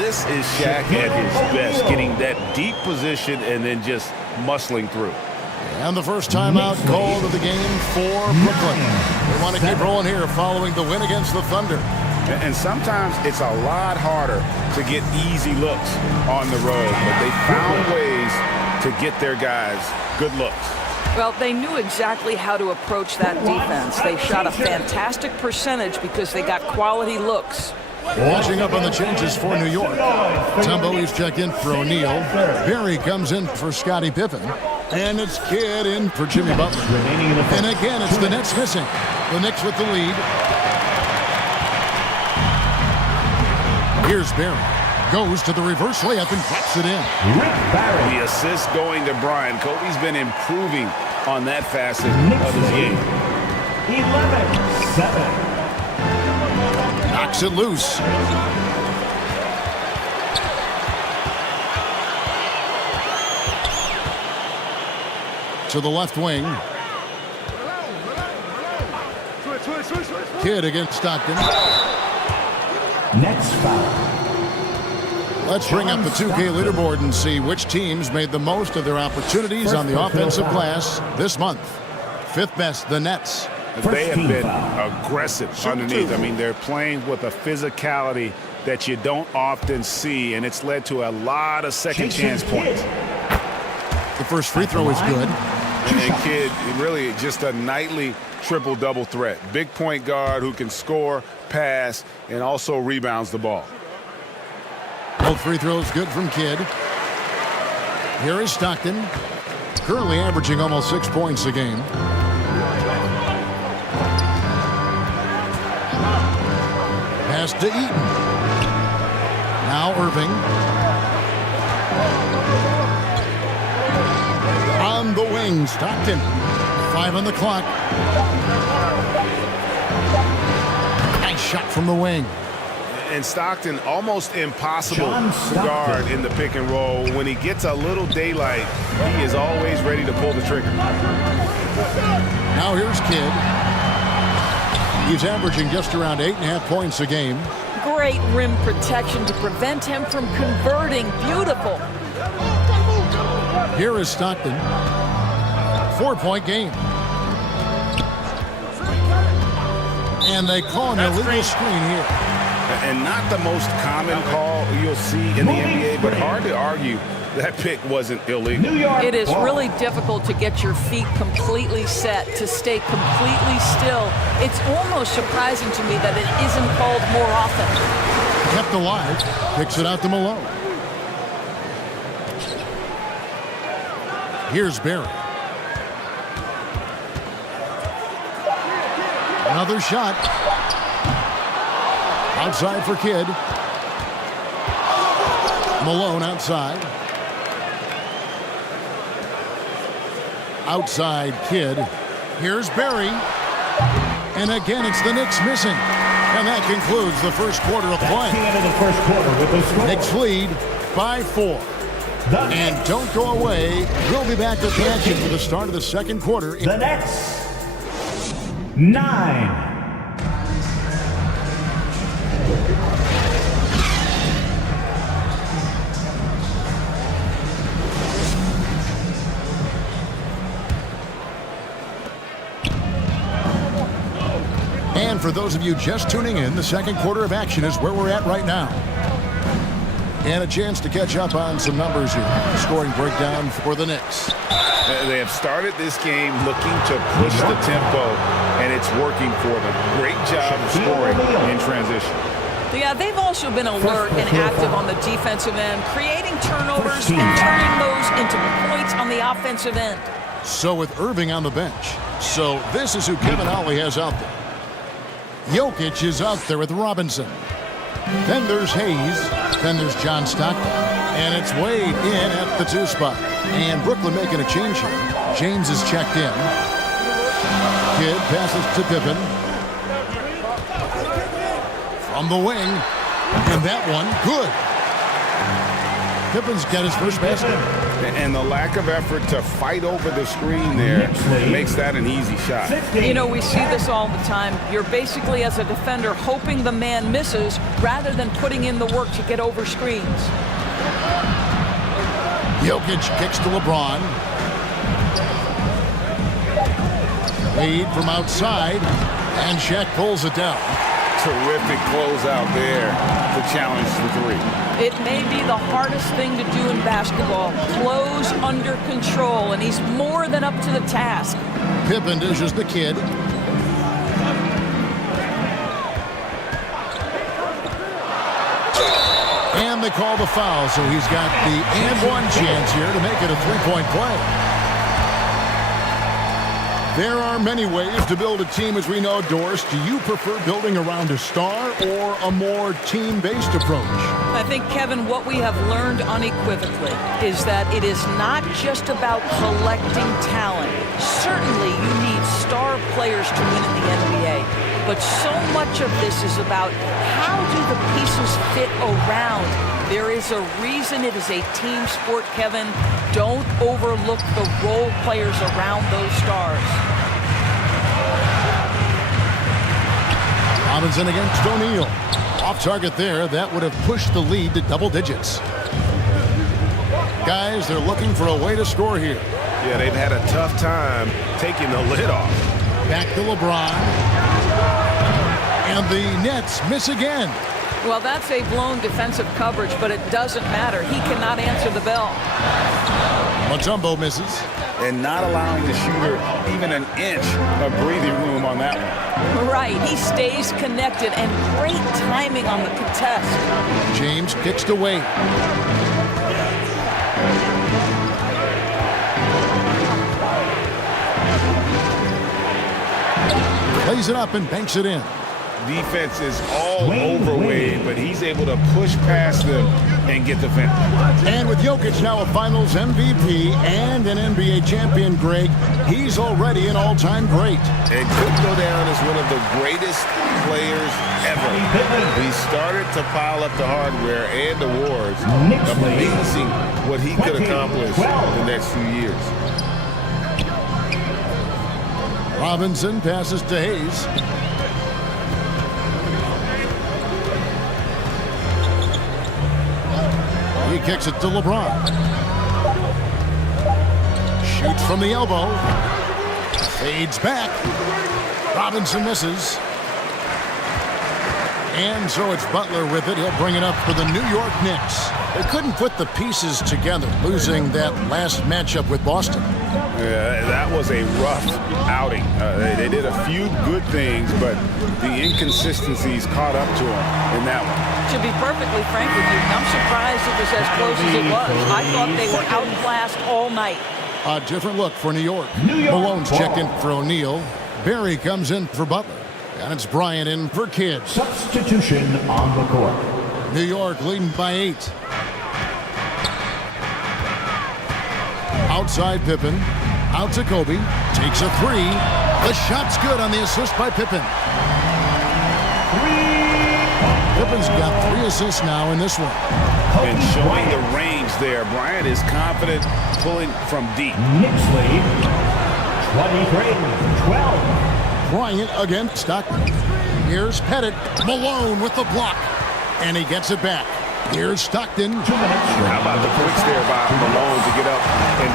This is Shaq at his best, getting that deep position and then just muscling through. And the first timeout called of the game for Brooklyn. They want to keep rolling here following the win against the Thunder. And sometimes it's a lot harder to get easy looks on the road, but they found ways to get their guys good looks. Well, they knew exactly how to approach that defense. They shot a fantastic percentage because they got quality looks. Watching up on the changes for New York. Tumbo's checked in for O'Neal. Barry comes in for Scottie Pippen. And it's Kidd in for Jimmy Butler. And again, it's the Nets missing. The Knicks with the lead. Here's Barry. Goes to the reverse layup and drops it in. The assist going to Brian. Kobe's been improving on that facet of his game. 11-7. Knocks it loose. To the left wing. Kidd against Stockton. Next foul. Let's bring up the 2K leaderboard and see which teams made the most of their opportunities on the offensive glass this month. Fifth best, the Nets. They have been aggressive underneath. I mean, they're playing with a physicality that you don't often see, and it's led to a lot of second chance points. The first free throw is good. And then Kidd, really just a nightly triple-double threat. Big point guard who can score, pass, and also rebounds the ball. Both free throws good from Kidd. Here is Stockton. Currently averaging almost 6 points a game. Pass to Eaton. Now Irving. On the wing, Stockton. 5 on the clock. Nice shot from the wing. And Stockton, almost impossible to guard in the pick and roll. When he gets a little daylight, he is always ready to pull the trigger. Now here's Kidd. He's averaging just around 8.5 points a game. Great rim protection to prevent him from converting. Beautiful. Here is Stockton. 4-point game. And they call an illegal screen here. And not the most common call you'll see in the NBA, but hard to argue that pick wasn't illegal. It is really difficult to get your feet completely set, to stay completely still. It's almost surprising to me that it isn't called more often. Kept alive, kicks it out to Malone. Here's Barry. Another shot. Outside for Kidd. Malone outside. Outside Kidd. Here's Barry. And again, it's the Knicks missing. And that concludes the first quarter of play. That's the end of the first quarter with the score. Knicks lead by 4. And don't go away. We'll be back with the action for the start of the second quarter. The Nets 9. And for those of you just tuning in, the second quarter of action is where we're at right now. And a chance to catch up on some numbers here. Scoring breakdown for the Knicks. They have started this game looking to push the tempo, and it's working for them. Great job of scoring in transition. Yeah, they've also been alert and active on the defensive end, creating turnovers and turning those into points on the offensive end. So with Irving on the bench. So this is who Kevin Ollie has out there. Jokic is out there with Robinson. Then there's Hayes. Then there's John Stockton. And it's Wade in at the 2 spot. And Brooklyn making a change here. James is checked in. Kidd passes to Pippen. From the wing. And that one, good. Pippen's got his first basket. And the lack of effort to fight over the screen there makes that an easy shot. You know, we see this all the time. You're basically, as a defender, hoping the man misses rather than putting in the work to get over screens. Jokic kicks to LeBron. Wade from outside. And Shaq pulls it down. Terrific closeout there to challenge the 3. It may be the hardest thing to do in basketball. Close under control, and he's more than up to the task. Pippen dishes the Kidd. And they call the foul, so he's got the and-one chance here to make it a three-point play. There are many ways to build a team, as we know, Doris. Do you prefer building around a star or a more team-based approach? I think, Kevin, what we have learned unequivocally is that it is not just about collecting talent. Certainly, you need star players to win in the NBA. But so much of this is about how do the pieces fit around. There is a reason it is a team sport, Kevin. Don't overlook the role players around those stars. Robinson against O'Neal. Off target there. That would have pushed the lead to double digits. Guys, they're looking for a way to score here. Yeah, they've had a tough time taking the lid off. Back to LeBron. And the Nets miss again. Well, that's a blown defensive coverage, but it doesn't matter. He cannot answer the bell. Mutombo misses. And not allowing the shooter even an inch of breathing room on that one. Right. He stays connected, and great timing on the contest. James kicks to Wade. Plays it up and banks it in. Defense is all over Wade, but he's able to push past them and get the finish. And with Jokic now a Finals MVP and an NBA champion, Greg, he's already an all-time great. And could go down as one of the greatest players ever. He started to pile up the hardware and awards. Amazing what he could accomplish in the next few years. Robinson passes to Hayes. He kicks it to LeBron. Shoots from the elbow. Fades back. Robinson misses. And so it's Butler with it. He'll bring it up for the New York Knicks. They couldn't put the pieces together, losing that last matchup with Boston. Yeah, that was a rough outing. They did a few good things, but the inconsistencies caught up to them in that one. To be perfectly frank with you, I'm surprised it was as close as it was. I thought they were outclassed all night. A different look for New York. Malone's checked in for O'Neal. Barry comes in for Butler. And it's Bryant in for Kidd. Substitution on the court. New York leading by 8. Outside Pippen. Out to Kobe. Takes a 3. The shot's good on the assist by Pippen. Pippen's got 3 assists now in this one. And showing the range there. Bryant is confident pulling from deep. Knicks lead 23-12. Bryant against Stockton. Here's Pettit. Malone with the block. And he gets it back. Here's Stockton. 2 minutes. How about the points there by Malone to get up and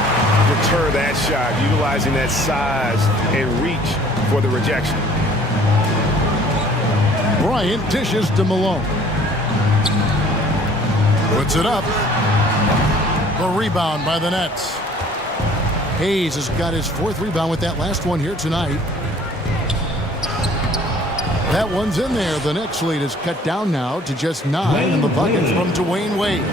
deter that shot, utilizing that size and reach for the rejection. Bryant dishes to Malone. Puts it up. The rebound by the Nets. Hayes has got his 4th rebound with that last one here tonight. That one's in there. The Knicks lead is cut down now to just 9 in the bucket from Dwayne Wade.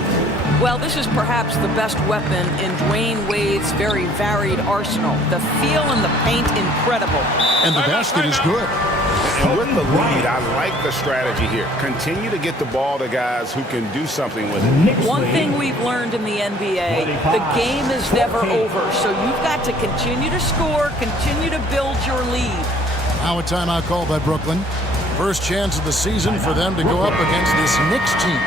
Well, this is perhaps the best weapon in Dwayne Wade's very varied arsenal. The feel in the paint, incredible. And the basket is good. And with the lead, I like the strategy here. Continue to get the ball to guys who can do something with it. One thing we've learned in the NBA, the game is never over. So you've got to continue to score, continue to build your lead. Now a timeout called by Brooklyn. First chance of the season for them to go up against this Knicks team.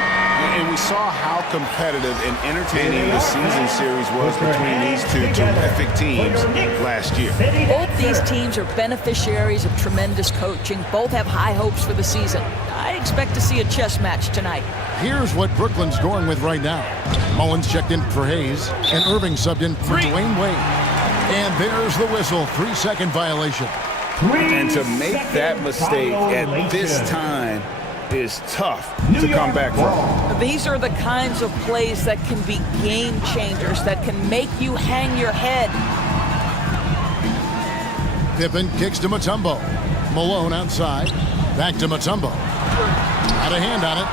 And we saw how competitive and entertaining the season series was between these two terrific teams last year. Both these teams are beneficiaries of tremendous coaching. Both have high hopes for the season. I expect to see a chess match tonight. Here's what Brooklyn's going with right now. Mullins checked in for Hayes, and Irving subbed in for Dwayne Wade. And there's the whistle, 3-second violation. And to make that mistake at this time is tough to come back from. These are the kinds of plays that can be game changers, that can make you hang your head. Pippen kicks to Mutombo. Malone outside. Back to Mutombo. Had a hand on it.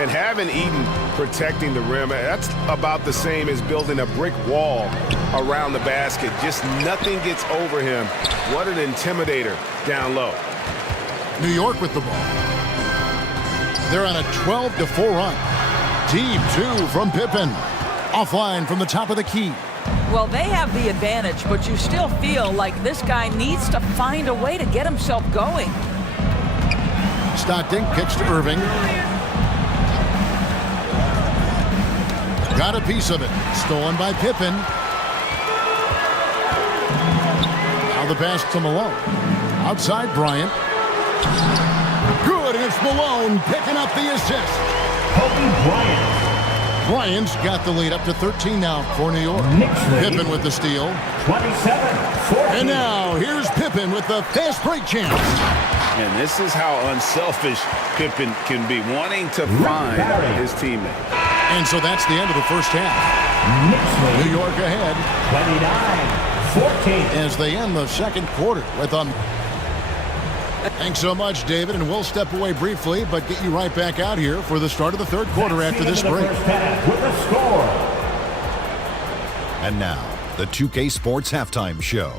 And having Eden protecting the rim, that's about the same as building a brick wall around the basket. Just nothing gets over him. What an intimidator down low. New York with the ball. They're on a 12-4 run. Deep two from Pippen. Offline from the top of the key. Well, they have the advantage, but you still feel like this guy needs to find a way to get himself going. Stockton kicks to Irving. Got a piece of it. Stolen by Pippen. Now the pass to Malone. Outside Bryant. Good, and it's Malone picking up the assist. Kobe Bryant. Bryant's got the lead up to 13 now for New York. Pippen with the steal. 27-14. And now here's Pippen with the fast break chance. And this is how unselfish Pippen can be, wanting to find his teammate. And so that's the end of the first half. New York ahead. 29-14. As they end the second quarter with a... Thanks so much, David, and we'll step away briefly, but get you right back out here for the start of the third quarter after this break. With a score. And now, the 2K Sports Halftime Show.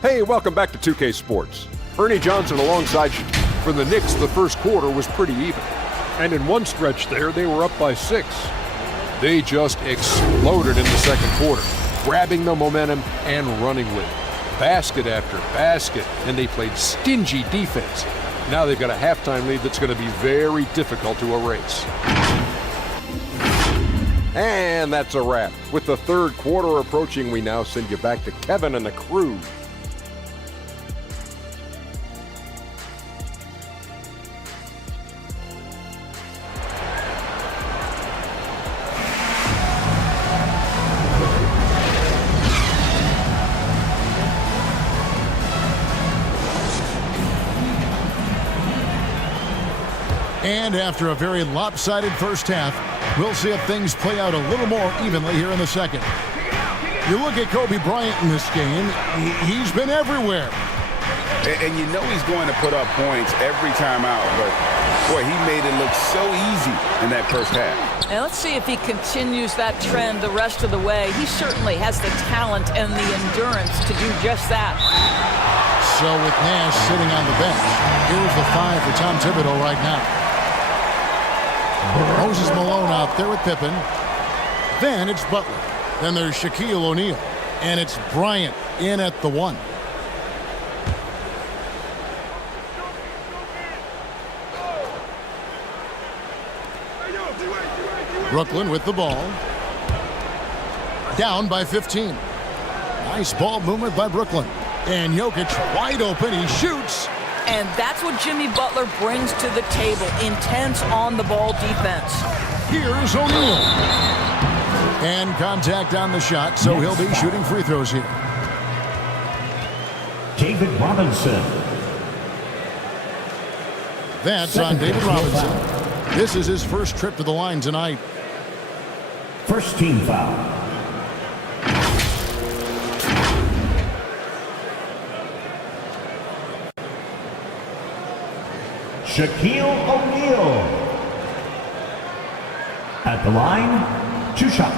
Hey, welcome back to 2K Sports. Ernie Johnson alongside you. For the Knicks, the first quarter was pretty even. And in one stretch there, they were up by 6. They just exploded in the second quarter, grabbing the momentum and running with it. Basket after basket, and they played stingy defense. Now they've got a halftime lead that's going to be very difficult to erase. And that's a wrap. With the third quarter approaching, we now send you back to Kevin and the crew. And after a very lopsided first half, we'll see if things play out a little more evenly here in the second. You look at Kobe Bryant in this game, he's been everywhere. And you know he's going to put up points every time out, but boy, he made it look so easy in that first half. And let's see if he continues that trend the rest of the way. He certainly has the talent and the endurance to do just that. So with Nash sitting on the bench, here's the 5 for Tom Thibodeau right now. Moses Malone out there with Pippen. Then it's Butler. Then there's Shaquille O'Neal. And it's Bryant in at the 1. Brooklyn with the ball. Down by 15. Nice ball movement by Brooklyn. And Jokic wide open. He shoots. And that's what Jimmy Butler brings to the table. Intense on-the-ball defense. Here's O'Neal. And contact on the shot, so he'll be shooting free throws here. David Robinson. That's on David Robinson. This is his first trip to the line tonight. First team foul. Shaquille O'Neal. At the line, 2 shots.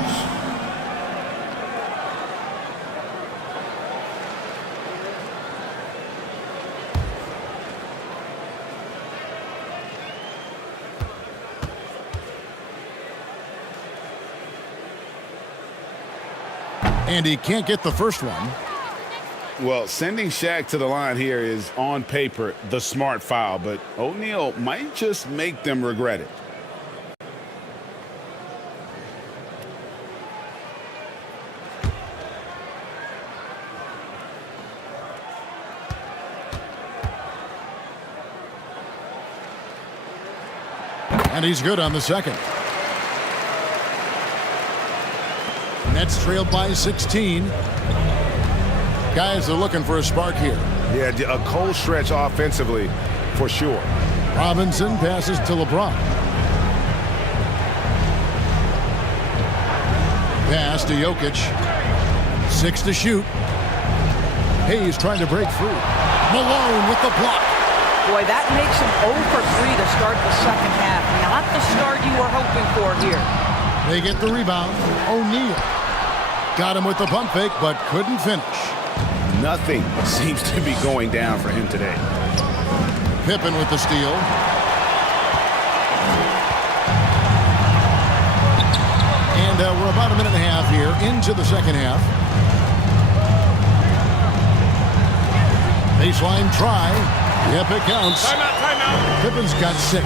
And he can't get the first one. Well, sending Shaq to the line here is, on paper, the smart foul, but O'Neal might just make them regret it. And he's good on the second. Nets trailed by 16. Guys are looking for a spark here. Yeah, a cold stretch offensively, for sure. Robinson passes to LeBron. Pass to Jokic. 6 to shoot. Hayes trying to break free. Malone with the block. Boy, that makes him 0 for 3 to start the second half. Not the start you were hoping for here. They get the rebound. O'Neal got him with the pump fake, but couldn't finish. Nothing seems to be going down for him today. Pippen with the steal. And we're about a minute and a half here into the second half. Baseline try. Yep, it counts. Timeout. Pippen's got 6.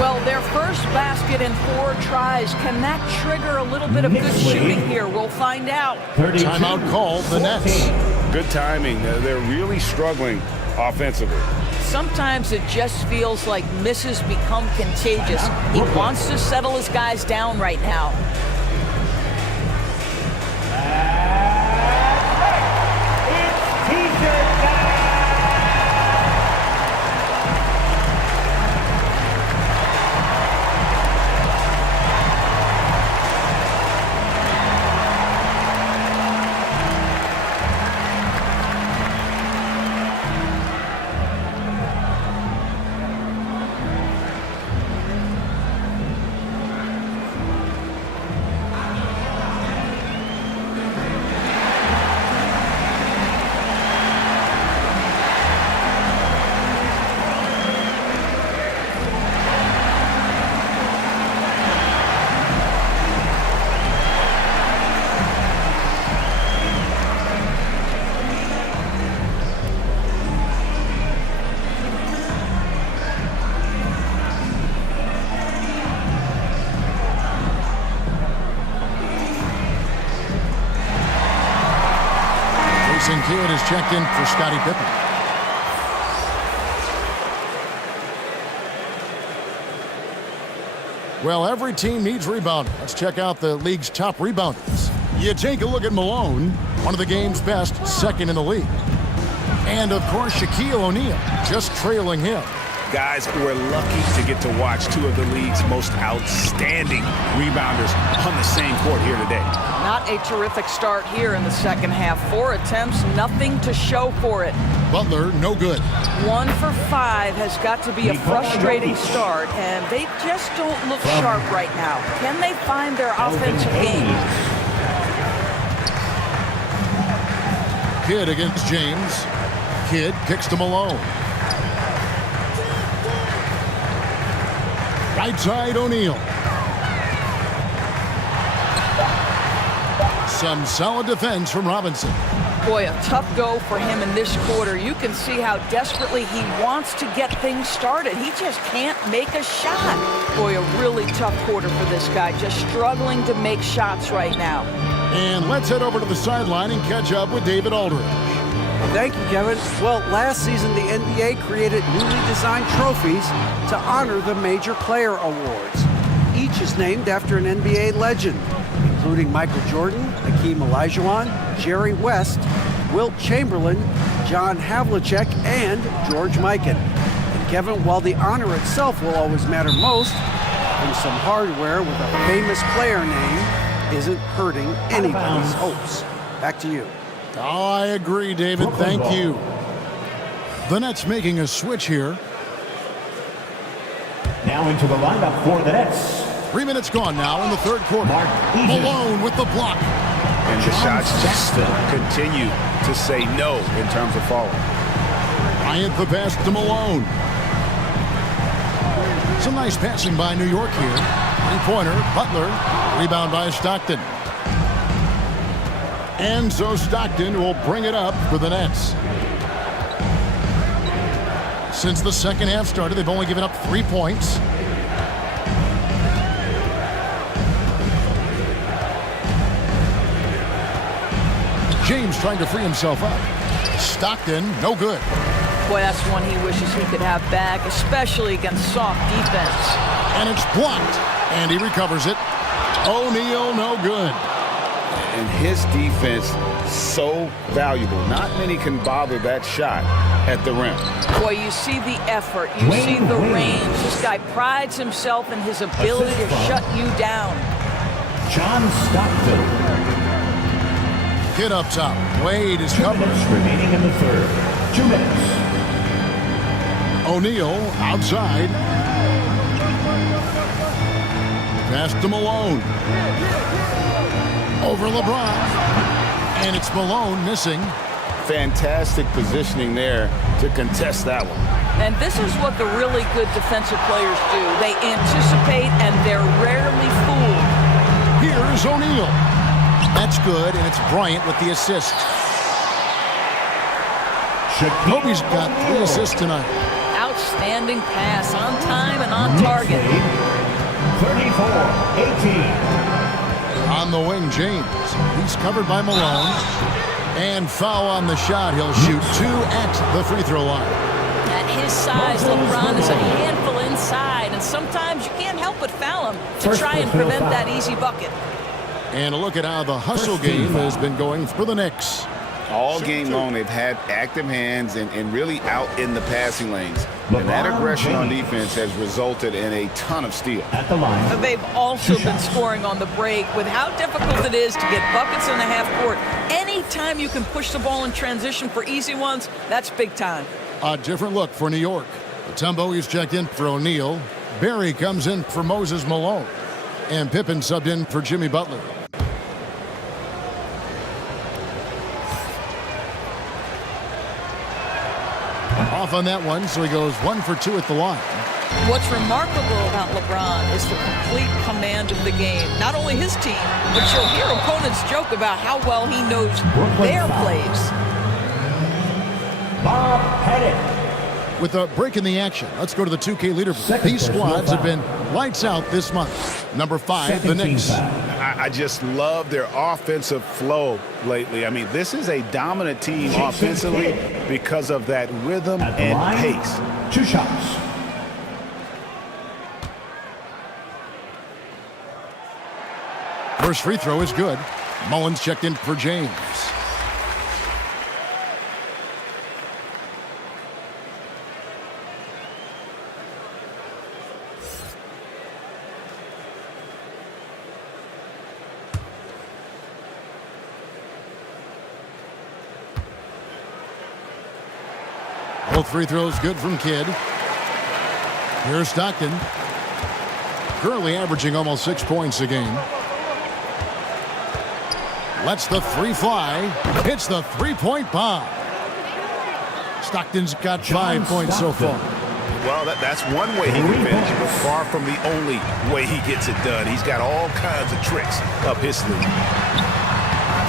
Well, their first basket in 4 tries. Can that trigger a little bit of good shooting here? We'll find out. Timeout called the Nets. Good timing. They're really struggling offensively. Sometimes it just feels like misses become contagious. He wants to settle his guys down right now. Kidd is checked in for Scottie Pippen. Well, every team needs rebounding. Let's check out the league's top rebounders. You take a look at Malone, one of the game's best, second in the league. And, of course, Shaquille O'Neal, just trailing him. Guys, we're lucky to get to watch 2 of the league's most outstanding rebounders on the same court here today. Not a terrific start here in the second half. 4 attempts, nothing to show for it. Butler, no good. 1 for 5 has got to be a frustrating start, and they just don't look sharp right now. Can they find their offensive game? Kidd against James. Kidd kicks to Malone. Right side, O'Neal. Some solid defense from Robinson. Boy, a tough go for him in this quarter. You can see how desperately he wants to get things started. He just can't make a shot. Boy, a really tough quarter for this guy. Just struggling to make shots right now. And let's head over to the sideline and catch up with David Aldridge. Thank you, Kevin. Well, last season, the NBA created newly designed trophies to honor the major player awards. Each is named after an NBA legend, including Michael Jordan, Hakeem Olajuwon, Jerry West, Wilt Chamberlain, John Havlicek, and George Mikan. And Kevin, while the honor itself will always matter most, and some hardware with a famous player name isn't hurting anybody's hopes. Back to you. Oh, I agree, David. Thank you. The Nets making a switch here. Now into the lineup for the Nets. 3 minutes gone now in the third quarter. Malone with the block. And the shots just continue to say no in terms of falling. Bryant the pass to Malone. Some nice passing by New York here. Three-pointer, Butler. Rebound by Stockton. And so Stockton will bring it up for the Nets. Since the second half started, they've only given up 3 points. James trying to free himself up. Stockton, no good. Boy, that's one he wishes he could have back, especially against soft defense. And it's blocked. And he recovers it. O'Neal, no good. And his defense, so valuable. Not many can bother that shot at the rim. Boy, you see the effort. You see the range. This guy prides himself in his ability to shut you down. John Stockton. Kidd up top. Wade is covered. 2 minutes remaining in the third. 2 minutes. O'Neal outside. Pass to Malone. Over LeBron. And it's Malone missing. Fantastic positioning there to contest that one. And this is what the really good defensive players do. They anticipate, and they're rarely fooled. Here's O'Neal. That's good, and it's Bryant with the assist. Kobe's got 3 assists tonight. Outstanding pass, on time and on target. 34-18. On the wing, James. He's covered by Malone. And foul on the shot. He'll shoot 2 at the free throw line. At his size, LeBron is a handful inside, and sometimes you can't help but foul him to try and prevent that easy bucket. And a look at how the hustle game has been going for the Knicks. All game long, they've had active hands and really out in the passing lanes. And that aggression on defense has resulted in a ton of steals. At the line. They've also been scoring on the break with how difficult it is to get buckets in the half court. Anytime you can push the ball in transition for easy ones, that's big time. A different look for New York. Mutombo is checked in for O'Neal. Barry comes in for Moses Malone. And Pippen subbed in for Jimmy Butler. Off on that one, so he goes 1 for 2 at the line. What's remarkable about LeBron is the complete command of the game. Not only his team, but you'll hear opponents joke about how well he knows their plays. Bob Pettit. With a break in the action, let's go to the 2K leaderboard. These squads have been lights out this month. Number 5, the Knicks. I just love their offensive flow lately. I mean, this is a dominant team offensively because of that rhythm and pace. 2 shots. First free throw is good. Mullins checked in for James. Both free throws good from Kidd. Here's Stockton. Currently averaging almost 6 points a game. Lets the 3 fly. Hits the 3-point bomb. Stockton's got 5 points so far. Well, that's one way he can finish, but far from the only way he gets it done. He's got all kinds of tricks up his sleeve.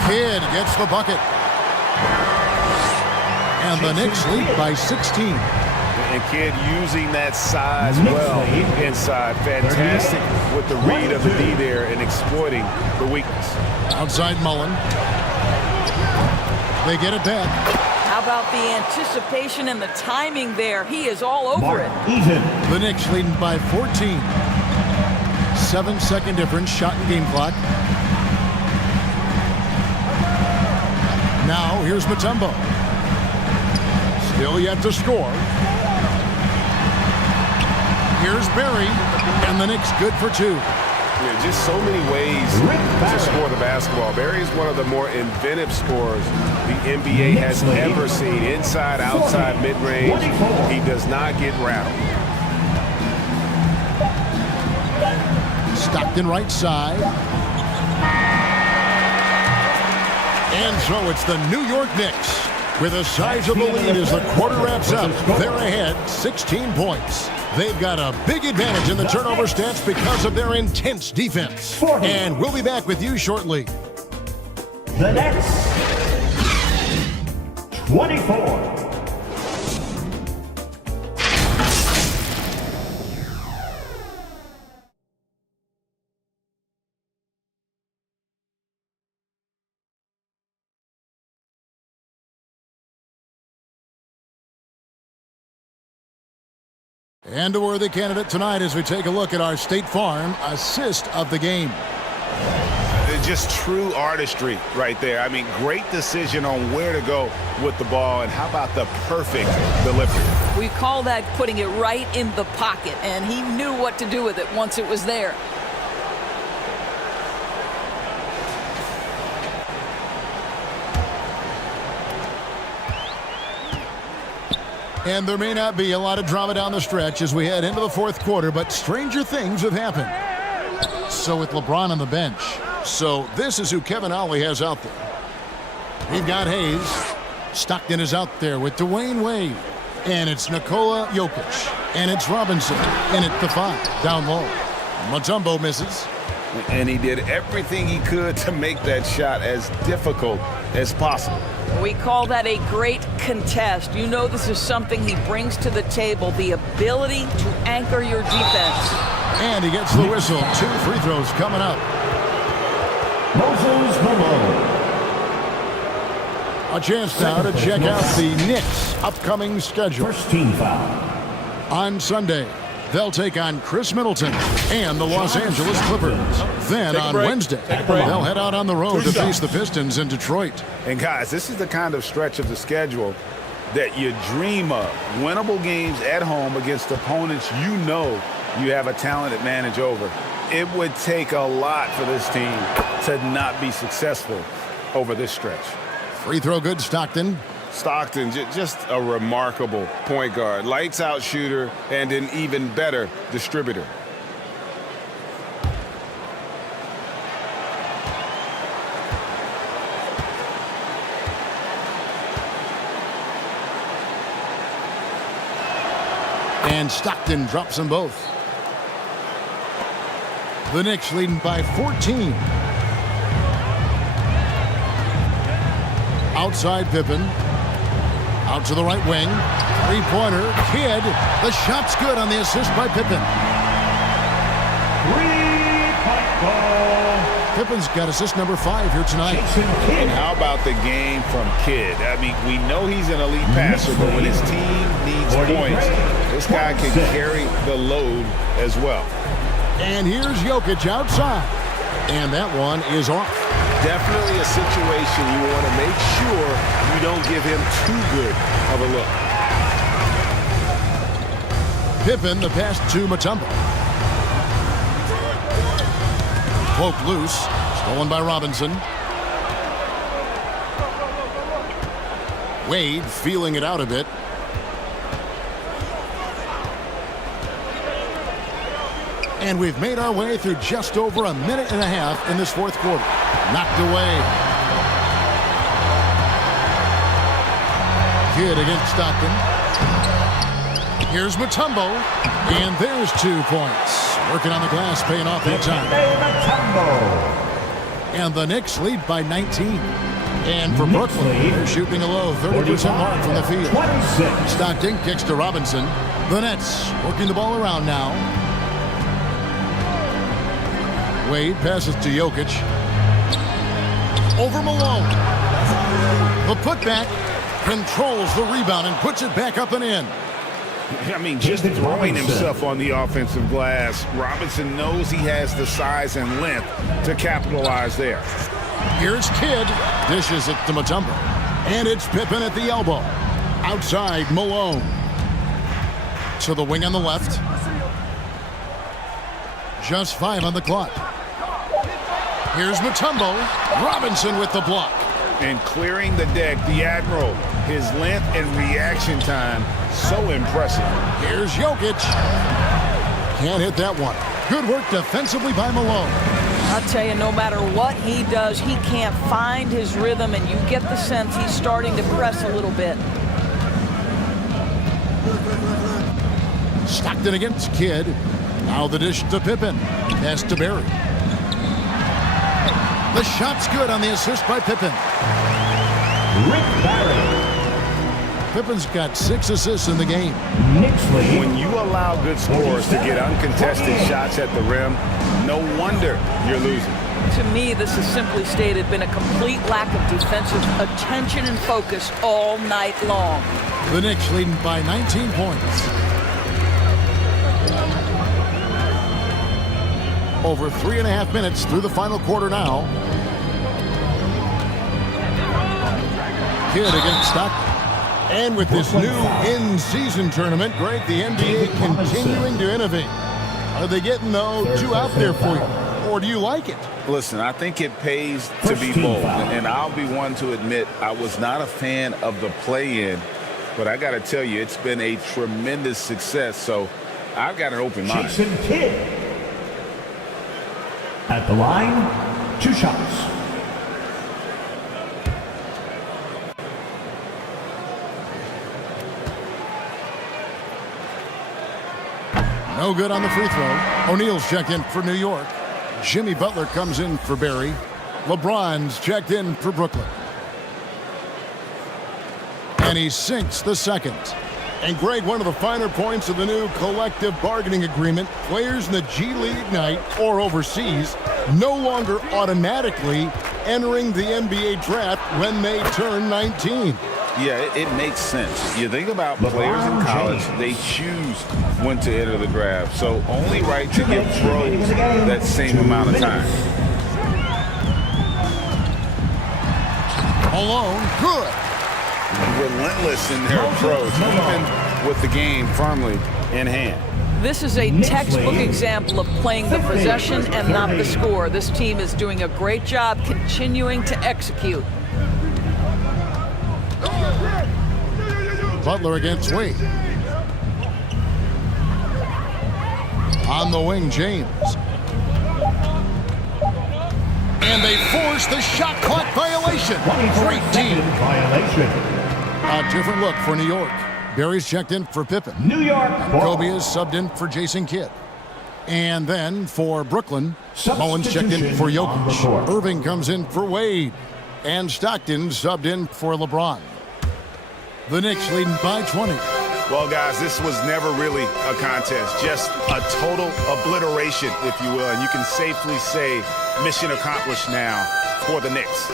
Kidd gets the bucket. And the Knicks lead by 16. And Kidd using that size well inside. Fantastic with the read of the D there and exploiting the weakness. Outside Mullen. They get it back. How about the anticipation and the timing there? He is all over it. The Knicks leading by 14. 7-second difference, shot and game clock. Now here's Mutombo. Still yet to score. Here's Barry, and the Knicks good for 2. Yeah, just so many ways to score the basketball. Barry is one of the more inventive scorers the NBA has ever seen. Inside, outside, mid-range. He does not get rattled. Stockton right side. And so it's the New York Knicks with a sizable lead as the quarter wraps up. They're ahead 16 points. They've got a big advantage in the turnover stats because of their intense defense. And we'll be back with you shortly. The Nets. 24. And a worthy candidate tonight as we take a look at our State Farm assist of the game. Just true artistry right there. I mean, great decision on where to go with the ball, and how about the perfect delivery? We call that putting it right in the pocket, and he knew what to do with it once it was there. And there may not be a lot of drama down the stretch as we head into the fourth quarter, but stranger things have happened. So with LeBron on the bench. So this is who Kevin Ollie has out there. We've got Hayes. Stockton is out there with Dwayne Wade. And it's Nikola Jokic. And it's Robinson. In at the 5. Down low. Mutombo misses. And he did everything he could to make that shot as difficult as possible. We call that a great contest. You know this is something he brings to the table, the ability to anchor your defense. And he gets the whistle. 2 free throws coming up. Moses Malone. A chance now to check out the Knicks' upcoming schedule. First team foul. On Sunday, they'll take on Chris Middleton and the Los Angeles Clippers. Then on Wednesday, they'll head out on the road to face the Pistons in Detroit. And guys, this is the kind of stretch of the schedule that you dream of. Winnable games at home against opponents you know you have a talent advantage over. It would take a lot for this team to not be successful over this stretch. Free throw good, Stockton. Stockton, just a remarkable point guard. Lights out shooter and an even better distributor. And Stockton drops them both. The Knicks leading by 14. Outside Pippen. Out to the right wing. Three-pointer. Kidd. The shot's good on the assist by Pippen. 3-point ball. Pippen's got assist number 5 here tonight. And how about the game from Kidd? I mean, we know he's an elite passer, but when his team needs points, this guy can carry the load as well. And here's Jokic outside. And that one is off. Definitely a situation you want to make sure you don't give him too good of a look. Pippen, the pass to Mutombo. Poke loose. Stolen by Robinson. Wade feeling it out a bit. And we've made our way through just over a minute and a half in this fourth quarter. Knocked away. Kidd against Stockton. Here's Mutombo. And there's 2 points. Working on the glass, paying off that time. And the Knicks lead by 19. And for Brooklyn, they're shooting a low 30% mark from the field. Stockton kicks to Robinson. The Nets working the ball around now. Wade passes to Jokic. Over Malone. The putback controls the rebound and puts it back up and in. I mean, just throwing himself on the offensive glass. Robinson knows he has the size and length to capitalize there. Here's Kidd. Dishes it to Mutombo. And it's Pippen at the elbow. Outside, Malone. To the wing on the left. Just 5 on the clock. Here's Mutombo. Robinson with the block. And clearing the deck, the Admiral. His length and reaction time, so impressive. Here's Jokic. Can't hit that one. Good work defensively by Malone. I'll tell you, no matter what he does, he can't find his rhythm, and you get the sense he's starting to press a little bit. Stockton against Kidd. Now the dish to Pippen. Pass to Barry. The shot's good on the assist by Pippen. Rick Barry. Pippen's got 6 assists in the game. When you allow good scorers to get uncontested shots at the rim, no wonder you're losing. To me, this is simply stated been a complete lack of defensive attention and focus all night long. The Knicks leading by 19 points. Over 3.5 minutes through the final quarter now. Kidd against Stockton. And with this new in-season tournament, Greg, the NBA continuing to innovate. Are they getting, though, too out there for you? Or do you like it? Listen, I think it pays to be bold. And I'll be one to admit I was not a fan of the play-in. But I got to tell you, it's been a tremendous success. So I've got an open mind. At the line, 2 shots. No good on the free throw. O'Neal's checked in for New York. Jimmy Butler comes in for Barry. LeBron's checked in for Brooklyn. And he sinks the second. And Greg, one of the finer points of the new collective bargaining agreement, players in the G League Ignite or overseas no longer automatically entering the NBA draft when they turn 19. Yeah, it makes sense. You think about players in college, they choose when to enter the draft. So only right to give pros that same amount of time. Malone, good. Relentless in their approach, even with the game firmly in hand. This is a textbook example of playing the possession and not the score. This team is doing a great job continuing to execute. Butler against Wade. On the wing, James. And they force the shot clock violation. Great team. A different look for New York. Barry's checked in for Pippen. New York. Kobe is subbed in for Jason Kidd. And then for Brooklyn, Mullins checked in for Jokic. Irving comes in for Wade. And Stockton subbed in for LeBron. The Knicks leading by 20. Well, guys, this was never really a contest, just a total obliteration, if you will. And you can safely say mission accomplished now for the Knicks.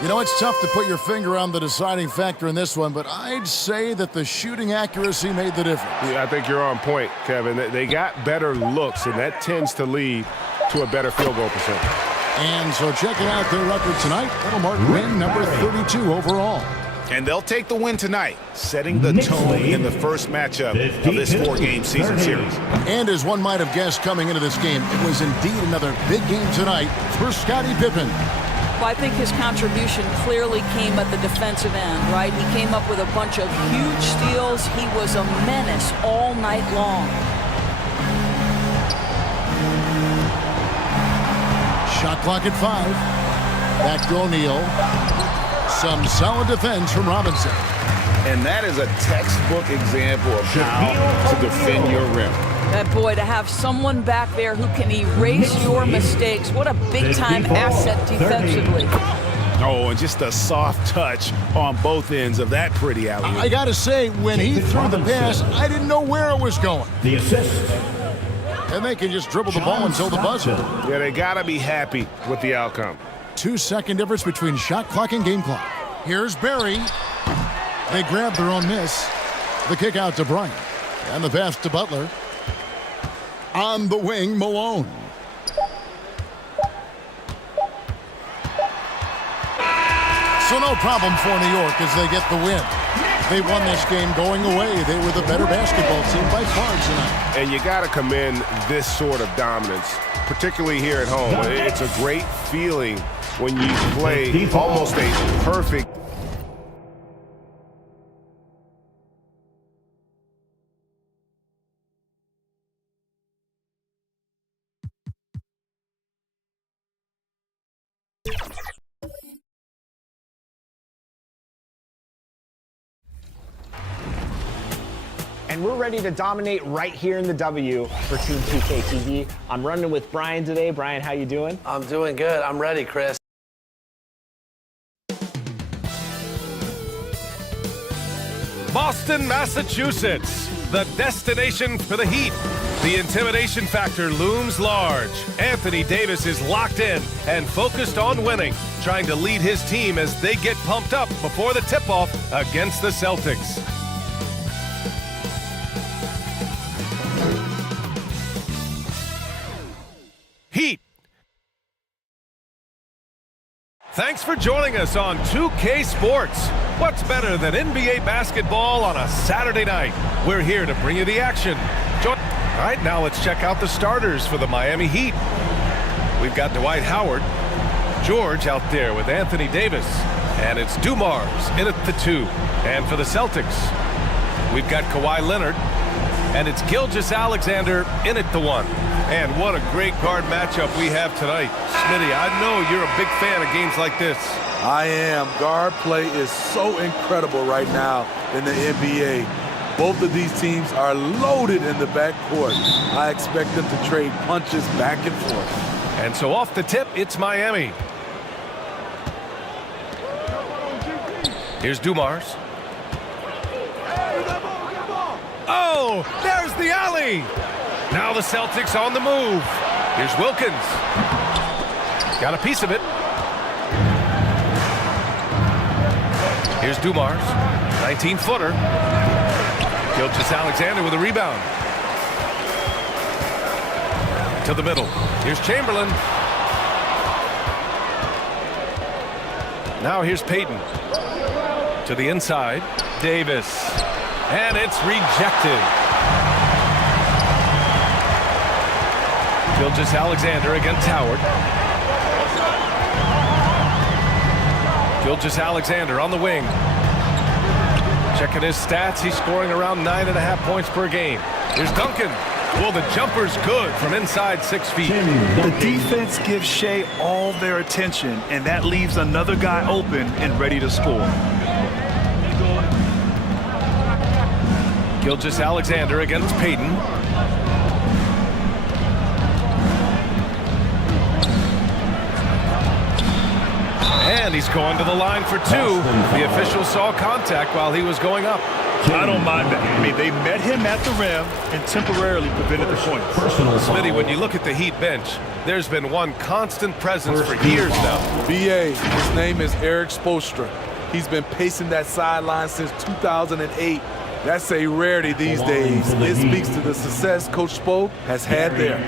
You know, it's tough to put your finger on the deciding factor in this one, but I'd say that the shooting accuracy made the difference. Yeah, I think you're on point, Kevin. They got better looks, and that tends to lead to a better field goal percentage. And so checking out their record tonight, that'll mark win number 32 overall. And they'll take the win tonight, setting the tone in the first matchup of this 4-game season series. And as one might have guessed coming into this game, it was indeed another big game tonight for Scottie Pippen. Well, I think his contribution clearly came at the defensive end, right? He came up with a bunch of huge steals. He was a menace all night long. Shot clock at 5. Back to O'Neal. Some solid defense from Robinson. And that is a textbook example of how to defend your rim. That boy, to have someone back there who can erase your mistakes, what a big-time asset defensively. Oh, and just a soft touch on both ends of that pretty alley. I got to say, when he threw the pass, I didn't know where it was going. The assist. And they can just dribble the ball until the buzzer. Yeah, they got to be happy with the outcome. 2-second difference between shot clock and game clock. Here's Barry. They grab their own miss. The kick out to Bryant. And the pass to Butler. On the wing, Malone. So no problem for New York as they get the win. They won this game going away. They were the better basketball team by far tonight. And you got to commend this sort of dominance, particularly here at home. It's a great feeling when you play almost a perfect. And we're ready to dominate right here in the W for Team 2K TV. I'm running with Brian today. Brian, how you doing? I'm doing good. I'm ready, Chris. Boston, Massachusetts, the destination for the Heat. The intimidation factor looms large. Anthony Davis is locked in and focused on winning, trying to lead his team as they get pumped up before the tip-off against the Celtics. Heat. Thanks for joining us on 2K Sports. What's better than NBA basketball on a Saturday night? We're here to bring you the action. All right, now let's check out the starters for the Miami Heat. We've got Dwight Howard, George out there with Anthony Davis, and it's Dumars in at the 2. And for the Celtics, we've got Kawhi Leonard, And it's Gilgeous-Alexander in at the one. And what a great guard matchup we have tonight. Smitty, I know you're a big fan of games like this. I am. Guard play is so incredible right now in the NBA. Both of these teams are loaded in the backcourt. I expect them to trade punches back and forth. And so off the tip, it's Miami. Here's Dumars. Oh, there's the alley. Now the Celtics on the move. Here's Wilkins. Got a piece of it. Here's Dumars, 19-footer. Gilgeous-Alexander with a rebound. To the middle. Here's Chamberlain. Now here's Payton. To the inside. Davis. And it's rejected. Gilgeous-Alexander against Howard. Gilgeous-Alexander on the wing. Checking his stats, he's scoring around 9.5 points per game. Here's Duncan. Well, the jumper's good from inside 6 feet. The defense gives Shea all their attention, and that leaves another guy open and ready to score. Gilgeous-Alexander against Payton. And he's going to the line for two. The official saw contact while he was going up. I don't mind that. I mean, they met him at the rim and temporarily prevented the points. Smitty, when you look at the Heat bench, there's been one constant presence for years now. BA, his name is Eric Spoelstra. He's been pacing that sideline since 2008. That's a rarity these days. It speaks to the success Coach Spo has had there.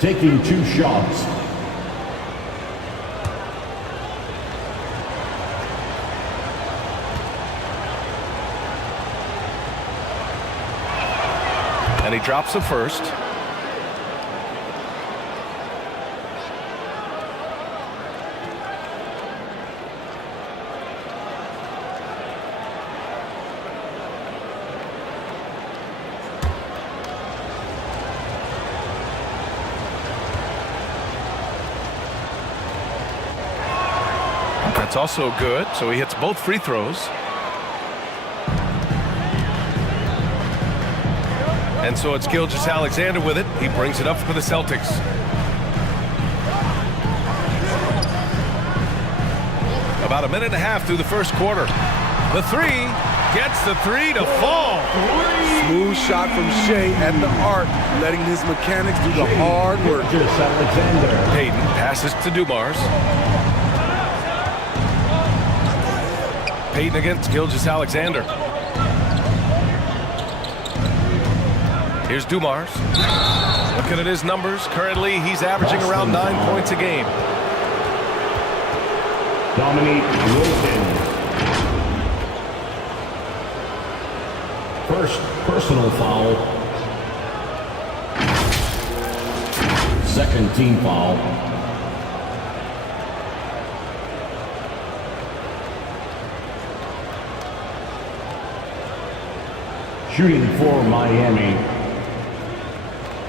Taking 2 shots. And he drops the first. That's also good, so he hits both free throws. And so it's Gilgeous-Alexander with it. He brings it up for the Celtics. About a minute and a half through the first quarter. The three gets the three to fall. Smooth shot from Shea at the arc, letting his mechanics do the hard work. Payton passes to Dumars. Payton against Gilgeous-Alexander. Here's Dumars. Looking at his numbers, currently he's averaging around 9 points a game. Dominique Wilkins. First personal foul. Second team foul. Shooting for Miami,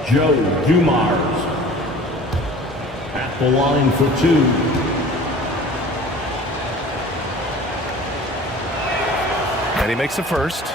Joe Dumars at the line for 2. And he makes the first.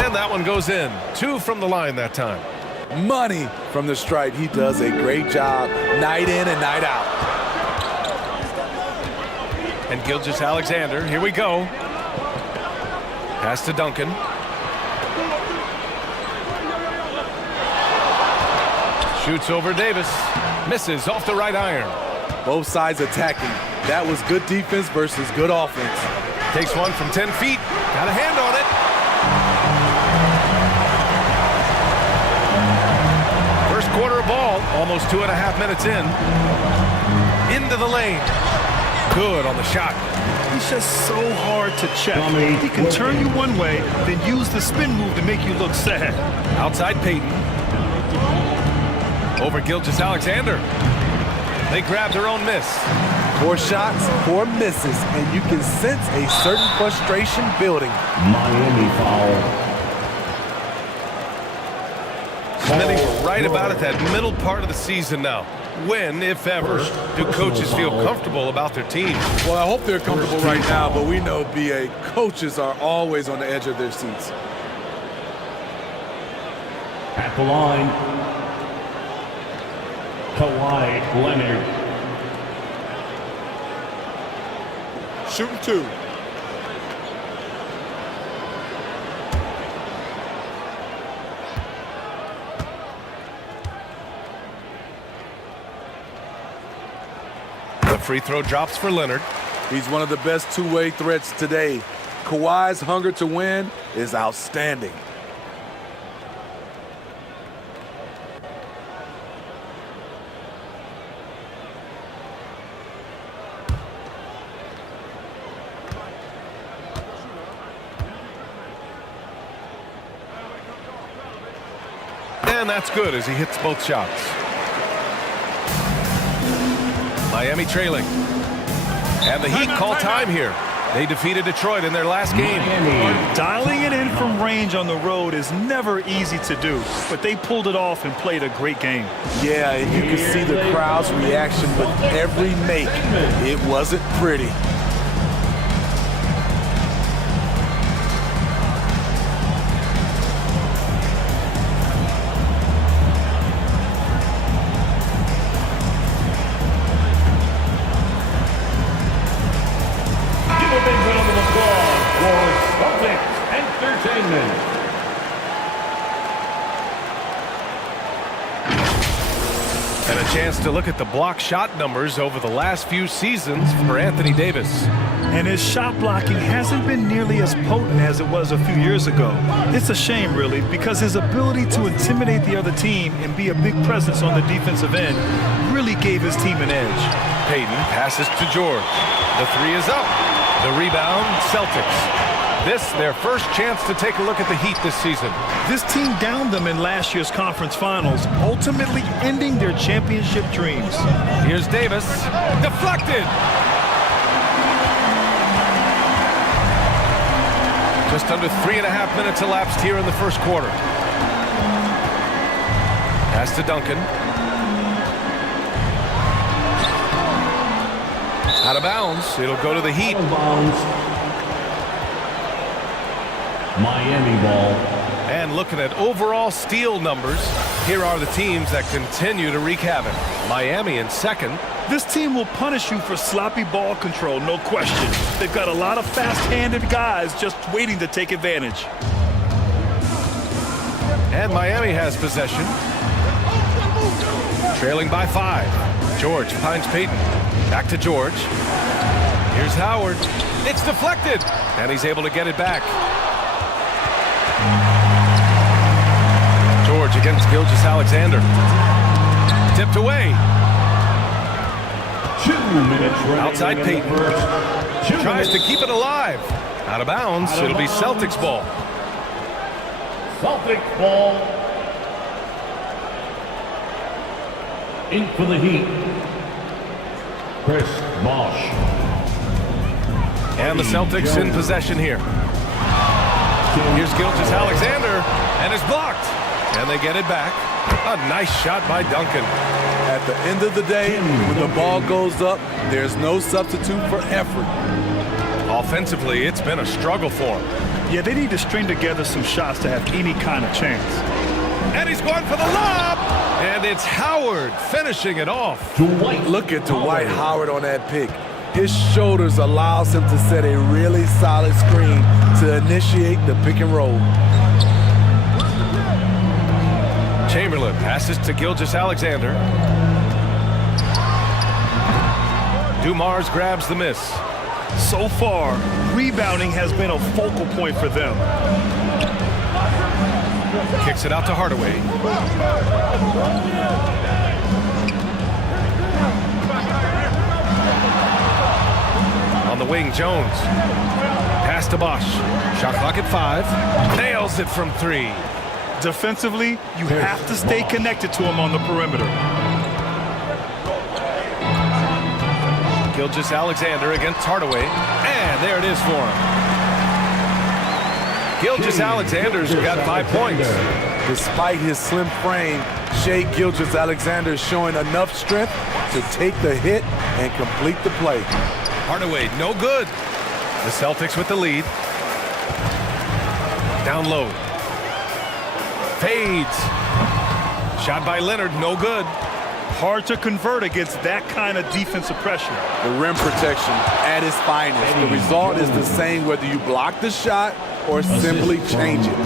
And that one goes in. 2 from the line that time. Money from the stripe. He does a great job night in and night out. And Gilgeous-Alexander, here we go. Pass to Duncan. Shoots over Davis. Misses off the right iron. Both sides attacking. That was good defense versus good offense. Takes one from 10 feet. Got a hand on it. First quarter ball, almost 2.5 minutes in. Into the lane. Good on the shot. He's just so hard to check. He can turn you one way, then use the spin move to make you look sad. Outside Payton. Over Gilgeous-Alexander. They grabbed their own miss. 4 shots, 4 misses, and you can sense a certain frustration building. Miami foul. Smitty, right about at that middle part of the season now. When, if ever, do coaches feel comfortable about their team? Well, I hope they're comfortable right now, but we know, BA, coaches are always on the edge of their seats. At the line, Kawhi Leonard. Shooting 2. The free throw drops for Leonard. He's one of the best two-way threats today. Kawhi's hunger to win is outstanding. And that's good as he hits both shots. Miami trailing. And the Heat call time here. They defeated Detroit in their last game. Dialing it in from range on the road is never easy to do, but they pulled it off and played a great game. Yeah, and you can see the crowd's reaction with every make. It wasn't pretty. And a chance to look at the block shot numbers over the last few seasons for Anthony Davis. And his shot blocking hasn't been nearly as potent as it was a few years ago. It's a shame, really, because his ability to intimidate the other team and be a big presence on the defensive end really gave his team an edge. Payton passes to George. The 3 is up. The rebound, Celtics. This, their first chance to take a look at the Heat this season. This team downed them in last year's conference finals, ultimately ending their championship dreams. Here's Davis. Deflected! Just under 3.5 minutes elapsed here in the first quarter. Pass to Duncan. Out of bounds. It'll go to the Heat. Miami ball. And looking at overall steal numbers, here are the teams that continue to wreak havoc. Miami in second. This team will punish you for sloppy ball control, no question. They've got a lot of fast-handed guys just waiting to take advantage. And Miami has possession. Trailing by 5. George finds Payton. Back to George. Here's Howard. It's deflected. And he's able to get it back. George against Gilgeous-Alexander. Tipped away. 2 minutes outside Payton. Tries to keep it alive. Out of bounds. It'll be Celtics ball. Celtics ball. In for the Heat. Chris Bosh. And the Celtics in possession here. Here's Gilgeous-Alexander, and it's blocked. And they get it back. A nice shot by Duncan. At the end of the day, when the ball goes up, there's no substitute for effort. Offensively, it's been a struggle for him. Yeah, they need to string together some shots to have any kind of chance. And he's going for the lob. And it's Howard finishing it off. Look at Dwight Howard on that pick. His shoulders allows him to set a really solid screen to initiate the pick and roll. Chamberlain passes to Gilgeous-Alexander. Dumars grabs the miss. So far, rebounding has been a focal point for them. Kicks it out to Hardaway. On the wing, Jones. Pass to Bosch. Shot clock at 5. Nails it from 3. Defensively, you have to stay connected to him on the perimeter. Gilgeous-Alexander against Hardaway. And there it is for him. Gilgeous-Alexander's got 5 points. Despite his slim frame, Shai Gilgeous-Alexander is showing enough strength to take the hit and complete the play. Hardaway, no good. The Celtics with the lead. Down low. Fades. Shot by Leonard, no good. Hard to convert against that kind of defensive pressure. The rim protection at its finest. The result is the same whether you block the shot or simply change it.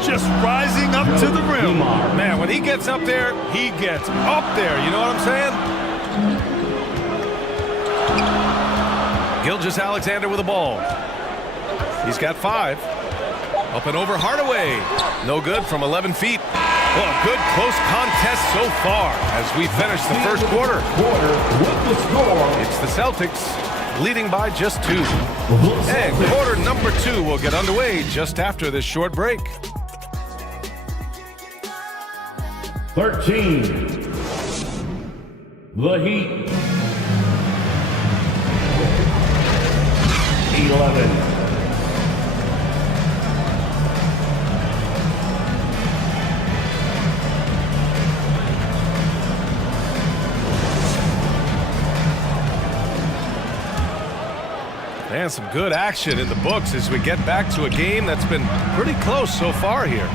Just rising up to the rim. Man, when he gets up there, he gets up there. You know what I'm saying? Gilgeous-Alexander with the ball. He's got 5. Up and over Hardaway. No good from 11 feet. Well, a good close contest so far as we finish the first quarter. It's the Celtics leading by just 2. And quarter number 2 will get underway just after this short break. 13. The Heat. 11. And some good action in the books as we get back to a game that's been pretty close so far here.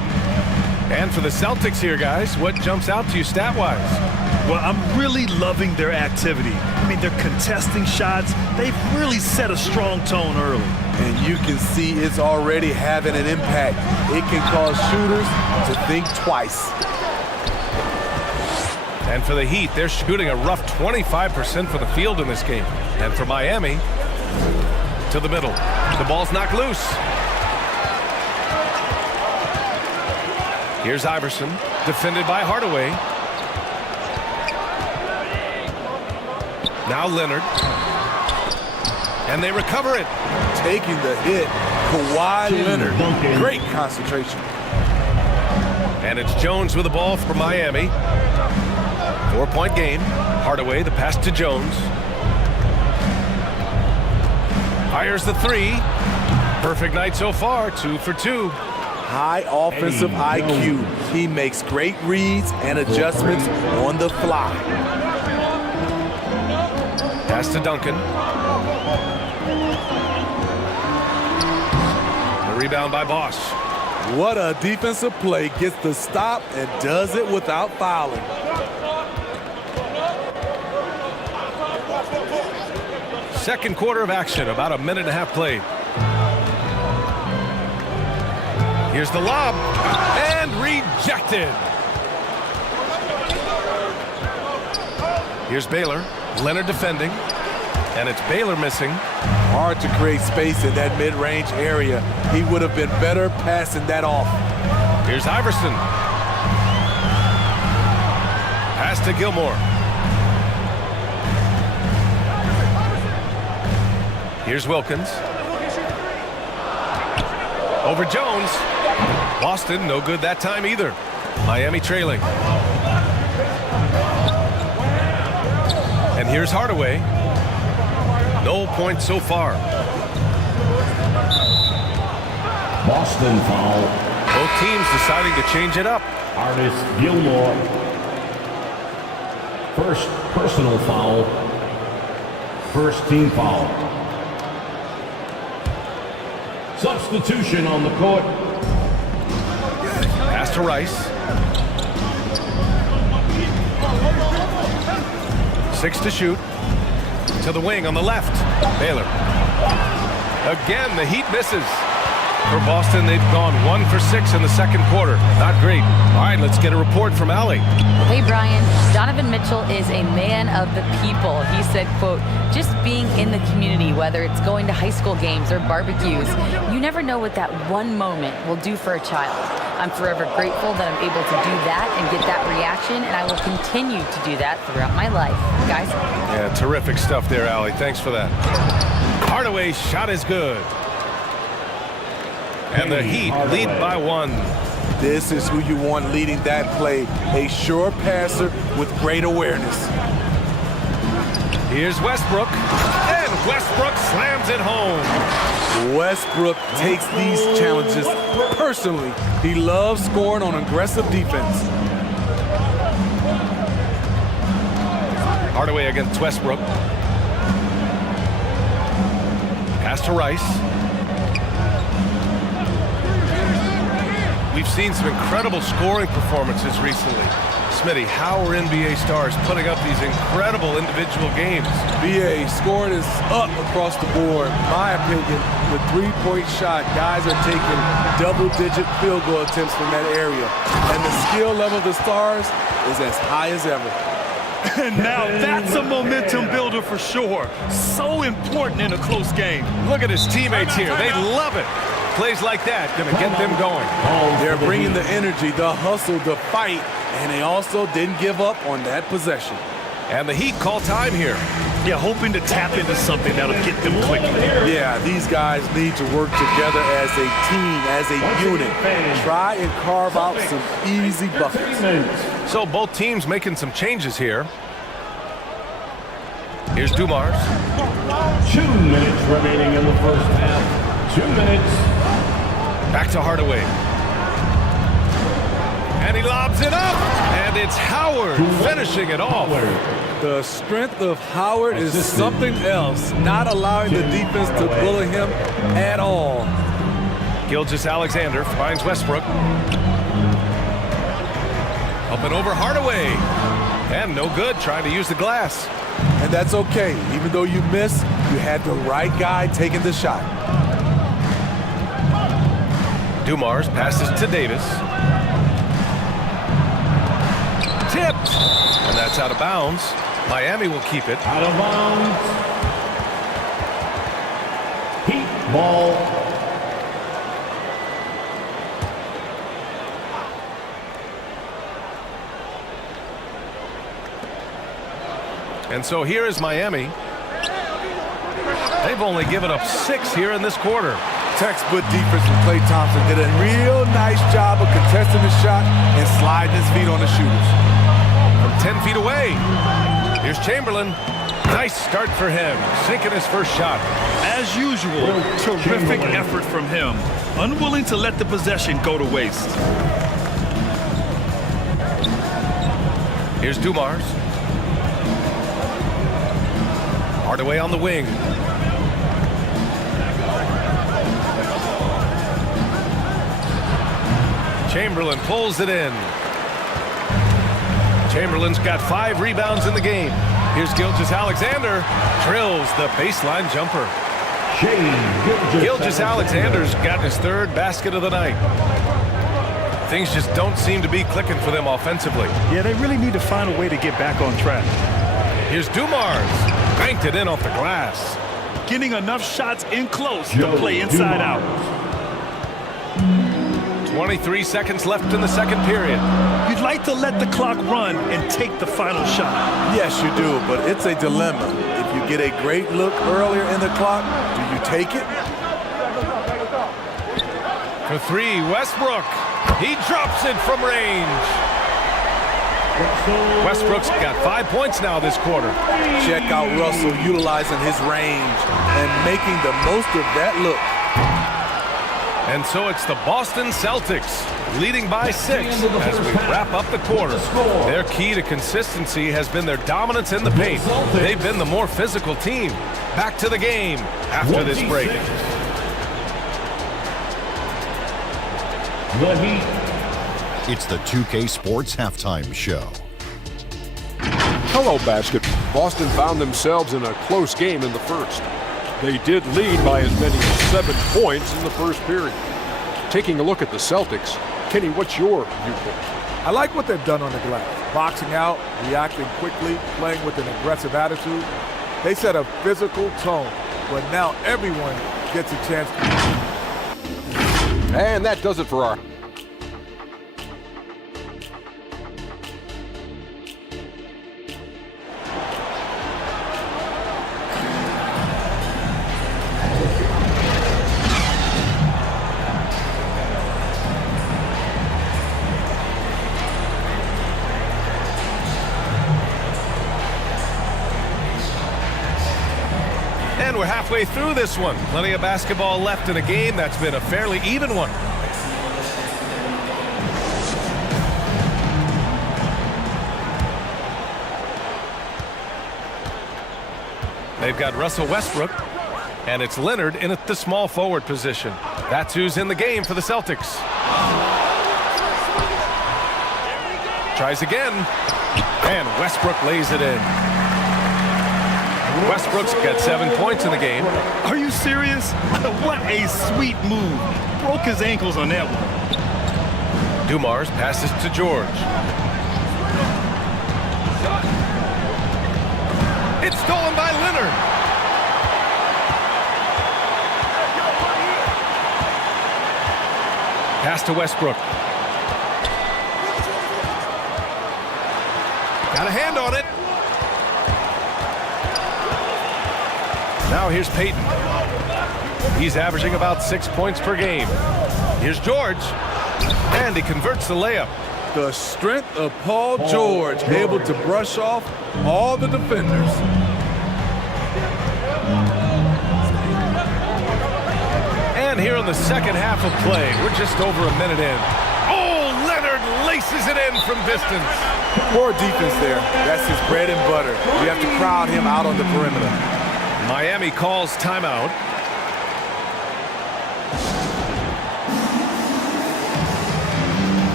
And for the Celtics here, guys, what jumps out to you stat-wise? Well, I'm really loving their activity. I mean, they're contesting shots. They've really set a strong tone early. And you can see it's already having an impact. It can cause shooters to think twice. And for the Heat, they're shooting a rough 25% for the field in this game. And for Miami, to the middle. The ball's knocked loose. Here's Iverson, defended by Hardaway. Now Leonard. And they recover it. Taking the hit, Kawhi Leonard. Great concentration. And it's Jones with the ball for Miami. 4-point game. Hardaway, the pass to Jones. Fires the 3. Perfect night so far, 2 for 2. High offensive IQ. He makes great reads and adjustments on the fly. Pass to Duncan. The rebound by Bosch. What a defensive play. Gets the stop and does it without fouling. Second quarter of action, about a minute and a half played. Here's the lob, and rejected. Here's Baylor, Leonard defending, and it's Baylor missing. Hard to create space in that mid-range area. He would have been better passing that off. Here's Iverson. Pass to Gilmore. Here's Wilkins. Over Jones. Boston, no good that time either. Miami trailing. And here's Hardaway. No points so far. Boston foul. Both teams deciding to change it up. Artist Gilmore. First personal foul. First team foul. Substitution on the court. Pass to Rice. 6 to shoot. To the wing on the left. Baylor. Again, the Heat misses. For Boston, they've gone 1 for 6 in the second quarter. Not great. All right, let's get a report from Allie. Hey, Brian. Donovan Mitchell is a man of the people. He said, quote, just being in the community, whether it's going to high school games or barbecues, you never know what that one moment will do for a child. I'm forever grateful that I'm able to do that and get that reaction, and I will continue to do that throughout my life. Guys? Yeah, terrific stuff there, Allie. Thanks for that. Hardaway's shot is good. And the Heat lead by 1. This is who you want leading that play. A sure passer with great awareness. Here's Westbrook. And Westbrook slams it home. Westbrook takes these challenges personally. He loves scoring on aggressive defense. Hardaway against Westbrook. Pass to Rice. We've seen some incredible scoring performances recently. Smitty, how are NBA stars putting up these incredible individual games? BA, scoring is up across the board. My opinion, the three-point shot, guys are taking double-digit field goal attempts from that area. And the skill level of the stars is as high as ever. And now that's a momentum builder for sure. So important in a close game. Look at his teammates here. They love it. Plays like that going to get them going. They're bringing the energy, the hustle, the fight, and they also didn't give up on that possession. And the Heat call time here. Yeah, hoping to tap into something that'll get them quickly. Yeah, these guys need to work together as a team, as a unit. Try and carve out some easy buckets. So both teams making some changes here. Here's Dumars. 2 minutes remaining in the first half. 2 minutes. Back to Hardaway. And he lobs it up. And it's Howard finishing it off. The strength of Howard is something else, not allowing the defense to bully him at all. Gilgeous-Alexander finds Westbrook. Up and over Hardaway. And no good, trying to use the glass. And that's okay. Even though you miss, you had the right guy taking the shot. Dumars passes to Davis. Tipped. And that's out of bounds. Miami will keep it. Out of bounds. Heat ball. And so here is Miami. They've only given up 6 here in this quarter. Textbook defense from Klay Thompson did a real nice job of contesting the shot and sliding his feet on the shooters. From 10 feet away, here's Chamberlain. Nice start for him, sinking his first shot. As usual, terrific effort from him. Unwilling to let the possession go to waste. Here's Dumars. Hardaway on the wing. Chamberlain pulls it in. Chamberlain's got 5 rebounds in the game. Here's Gilgeous-Alexander. Drills the baseline jumper. Gilgeous-Alexander's got his 3rd basket of the night. Things just don't seem to be clicking for them offensively. Yeah, they really need to find a way to get back on track. Here's Dumars. Banked it in off the glass. Getting enough shots in close to play inside out. 23 seconds left in the second period. You'd like to let the clock run and take the final shot. Yes, you do, but it's a dilemma. If you get a great look earlier in the clock, do you take it? For 3, Westbrook. He drops it from range. Westbrook's got 5 points now this quarter. Check out Russell utilizing his range and making the most of that look. And so it's the Boston Celtics leading by 6 as we wrap up the quarter. Their key to consistency has been their dominance in the paint. They've been the more physical team. Back to the game after this break. The Heat. It's the 2K Sports Halftime Show. Hello, basketball. Boston found themselves in a close game in the first. They did lead by as many as 7 points in the first period. Taking a look at the Celtics, Kenny, what's your viewpoint? I like what they've done on the glass. Boxing out, reacting quickly, playing with an aggressive attitude. They set a physical tone, but now everyone gets a chance to. And that does it for our And we're halfway through this one. Plenty of basketball left in a game that's been a fairly even one. They've got Russell Westbrook, and it's Leonard in at the small forward position. That's who's in the game for the Celtics. Tries again, and Westbrook lays it in. Westbrook's got 7 points in the game. Are you serious? What a sweet move. Broke his ankles on that one. Dumars passes to George. It's stolen by Leonard. Pass to Westbrook. Got a hand on it. Now here's Payton. He's averaging about 6 points per game. Here's George. And he converts the layup. The strength of Paul George, able to brush off all the defenders. And here in the second half of play, we're just over a minute in. Oh, Leonard laces it in from distance. Poor defense there. That's his bread and butter. You have to crowd him out on the perimeter. Miami calls timeout.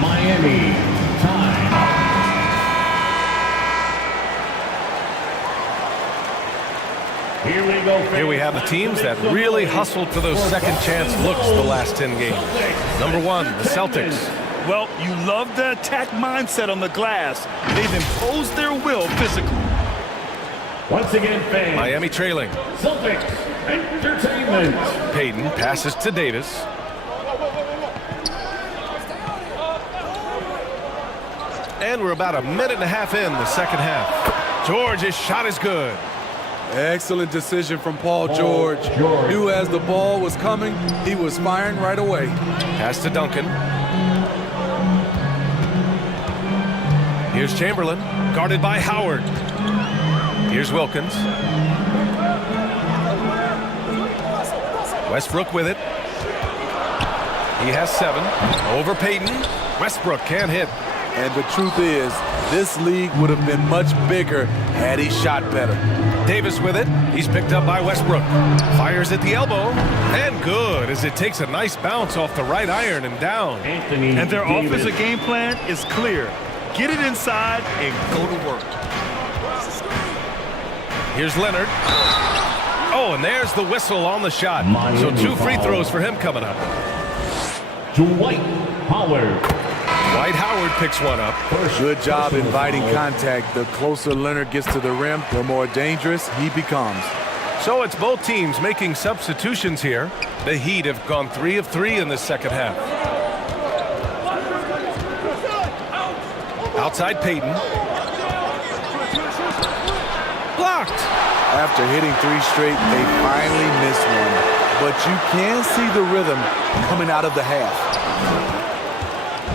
Miami, time. Here we go. Here we have the teams that really hustled for those second chance looks the last 10 games. Number 1, the Celtics. Well, you love the attack mindset on the glass. They've imposed their will physically. Once again, fans. Miami trailing. Celtics Entertainment. Payton passes to Davis. And we're about a minute and a half in the second half. George's shot is good. Excellent decision from Paul George. Knew as the ball was coming, he was firing right away. Pass to Duncan. Here's Chamberlain, guarded by Howard. Here's Wilkins. Westbrook with it. He has 7. Over Payton. Westbrook can't hit. And the truth is, this league would have been much bigger had he shot better. Davis with it. He's picked up by Westbrook. Fires at the elbow. And good, as it takes a nice bounce off the right iron and down. And their offensive game plan is clear. Get it inside and go to work. Here's Leonard. Oh, and there's the whistle on the shot. So 2 free throws for him coming up. Dwight Howard. Dwight Howard picks one up. Good job inviting contact. The closer Leonard gets to the rim, the more dangerous he becomes. So it's both teams making substitutions here. The Heat have gone 3 of 3 in the second half. Outside Payton. Blocked. After hitting 3 straight, they finally missed one. But you can see the rhythm coming out of the half.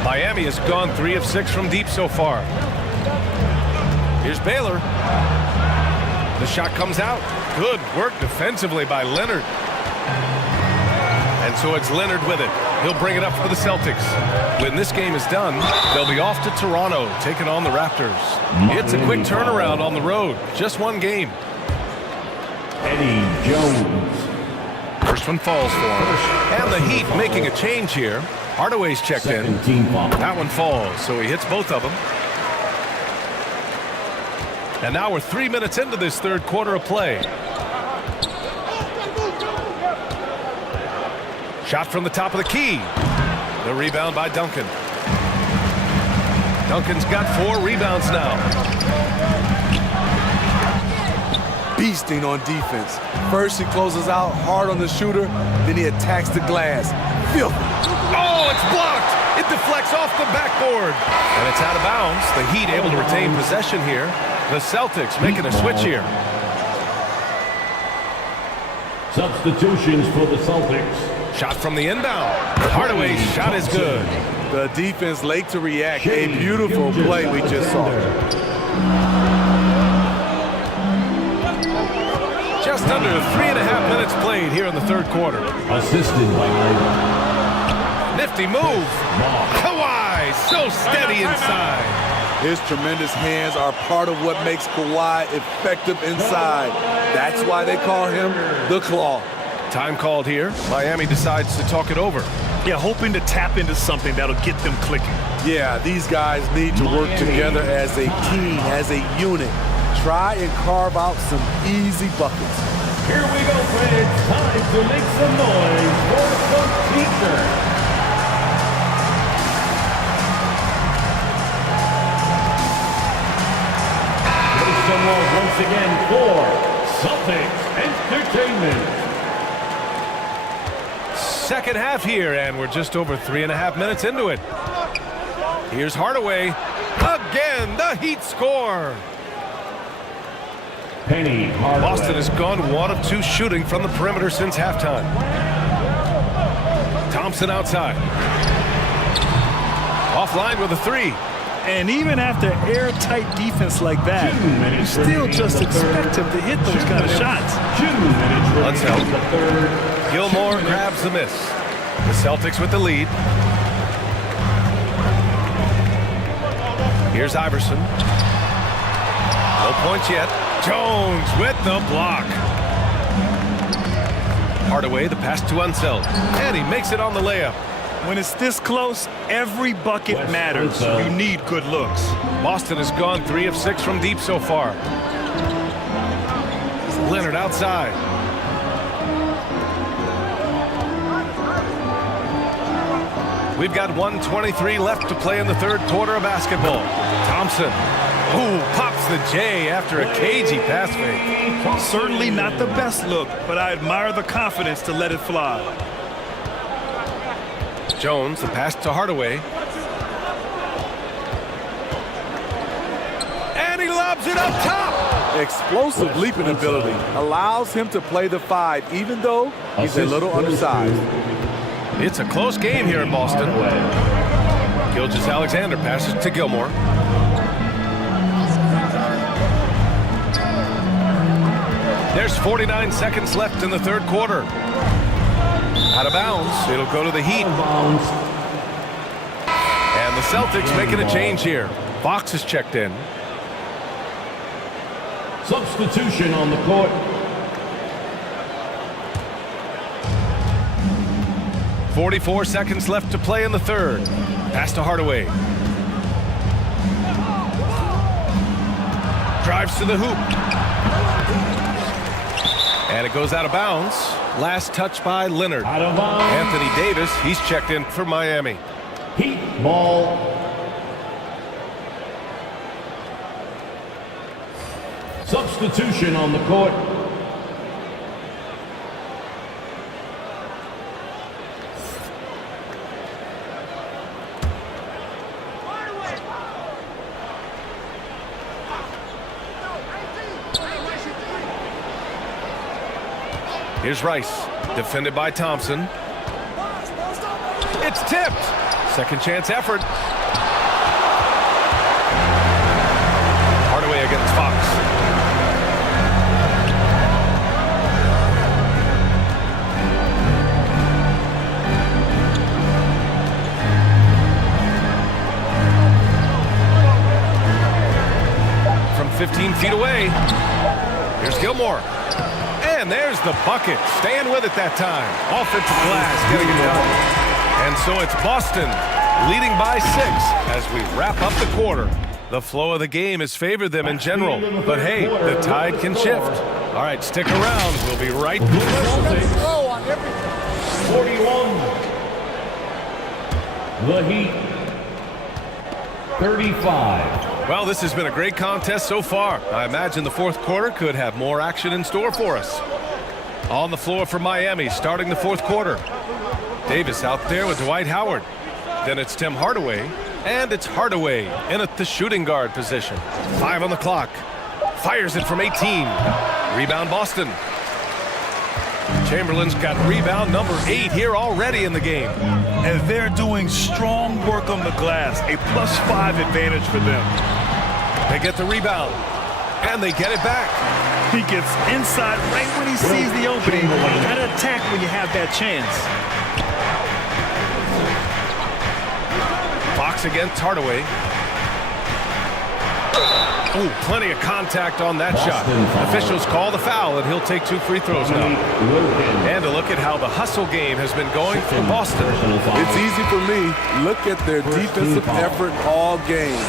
Miami has gone 3 of 6 from deep so far. Here's Baylor. The shot comes out. Good work defensively by Leonard. And so it's Leonard with it. He'll bring it up for the Celtics. When this game is done, they'll be off to Toronto, taking on the Raptors. It's a quick turnaround on the road. Just 1 game. Eddie Jones. First one falls for him. And the Heat making a change here. Hardaway's checked in. That one falls, so he hits both of them. And now we're 3 minutes into this third quarter of play. Shot from the top of the key. The rebound by Duncan. Duncan's got 4 rebounds now. Beasting on defense. First he closes out hard on the shooter, then he attacks the glass. Filthy. Oh, it's blocked. It deflects off the backboard. And it's out of bounds. The Heat able to retain possession here. The Celtics making a switch here. Substitutions for the Celtics. Shot from the inbound. Hardaway's shot is good. The defense late to react. A beautiful play we just saw. Just Just under 3.5 minutes played here in the third quarter. Assisted by Nifty move. Kawhi, so steady inside. His tremendous hands are part of what makes Kawhi effective inside. That's why they call him the Claw. Time called here. Miami decides to talk it over. Yeah, hoping to tap into something that'll get them clicking. Yeah, these guys need to work together as a team, as a unit. Try and carve out some easy buckets. Here we go, friends. Time to make some noise for some teacher. Once again for Celtics Entertainment. Second half here, and we're just over 3.5 minutes into it. Here's Hardaway. Again, the Heat score. Penny Hardaway. Boston has gone 1 of 2 shooting from the perimeter since halftime. Thompson outside. Offline with a 3. And even after airtight defense like that, you still just expect him to hit those kind of shots. Let's help. Gilmore grabs the miss. The Celtics with the lead. Here's Iverson. No points yet. Jones with the block. Hardaway, the pass to Unseld. And he makes it on the layup. When it's this close, every bucket matters. You need good looks. Boston has gone 3 of 6 from deep so far. Leonard outside. We've got 1:23 left to play in the third quarter of basketball. Thompson. Ooh, pops the J after a cagey pass fake. Certainly not the best look, but I admire the confidence to let it fly. Jones, the pass to Hardaway. And he lobs it up top. Explosive leaping ability allows him to play the 5, even though he's a little undersized. It's a close game here in Boston. Gilgeous-Alexander passes to Gilmore. There's 49 seconds left in the third quarter. Out of bounds. It'll go to the Heat. And the Celtics making a change here. Fox is checked in. Substitution on the court. .44 seconds left to play in the third. Pass to Hardaway. Drives to the hoop. And it goes out of bounds. Last touch by Leonard. Anthony Davis, he's checked in for Miami. Heat ball. Substitution on the court. Here's Rice, defended by Thompson. It's tipped. Second chance effort. Hardaway against Fox. From 15 feet away, here's Gilmore. And there's the bucket. Staying with it that time. Offensive glass getting it done. And so it's Boston leading by 6 as we wrap up the quarter. The flow of the game has favored them in general. But hey, the tide can shift. All right, stick around. We'll be right back. 41. The Heat. 35. Well, this has been a great contest so far. I imagine the fourth quarter could have more action in store for us. On the floor for Miami, starting the fourth quarter. Davis out there with Dwight Howard. Then it's Tim Hardaway, and it's Hardaway in at the shooting guard position. 5 on the clock. Fires it from 18. Rebound Boston. Chamberlain's got rebound number 8 here already in the game. And they're doing strong work on the glass. A +5 advantage for them. They get the rebound, and they get it back. He gets inside right when he sees the opening. Gotta attack when you have that chance. Fox against Hardaway. Oh, plenty of contact on that shot. Officials call the foul, and he'll take 2 free throws now. And a look at how the hustle game has been going for Boston. It's easy for me. Look at their defensive effort all game.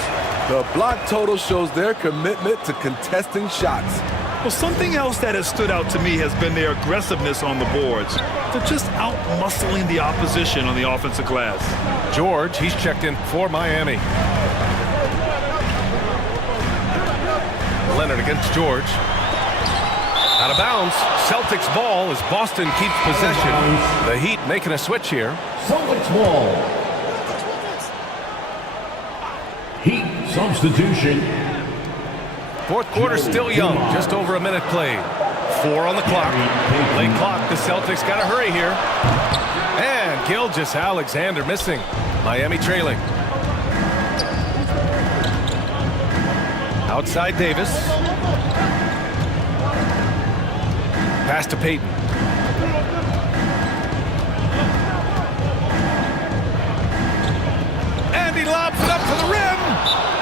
The block total shows their commitment to contesting shots. Well, something else that has stood out to me has been their aggressiveness on the boards. They're just out-muscling the opposition on the offensive glass. George, he's checked in for Miami. Leonard against George. Out of bounds. Celtics ball as Boston keeps possession. The Heat making a switch here. Celtics ball. Heat substitution. Fourth quarter still young. Just over a minute played. 4 on the clock. Late clock. The Celtics got to hurry here. And Gilgeous-Alexander missing. Miami trailing. Outside Davis. Pass to Payton. And he lobs it up to the rim.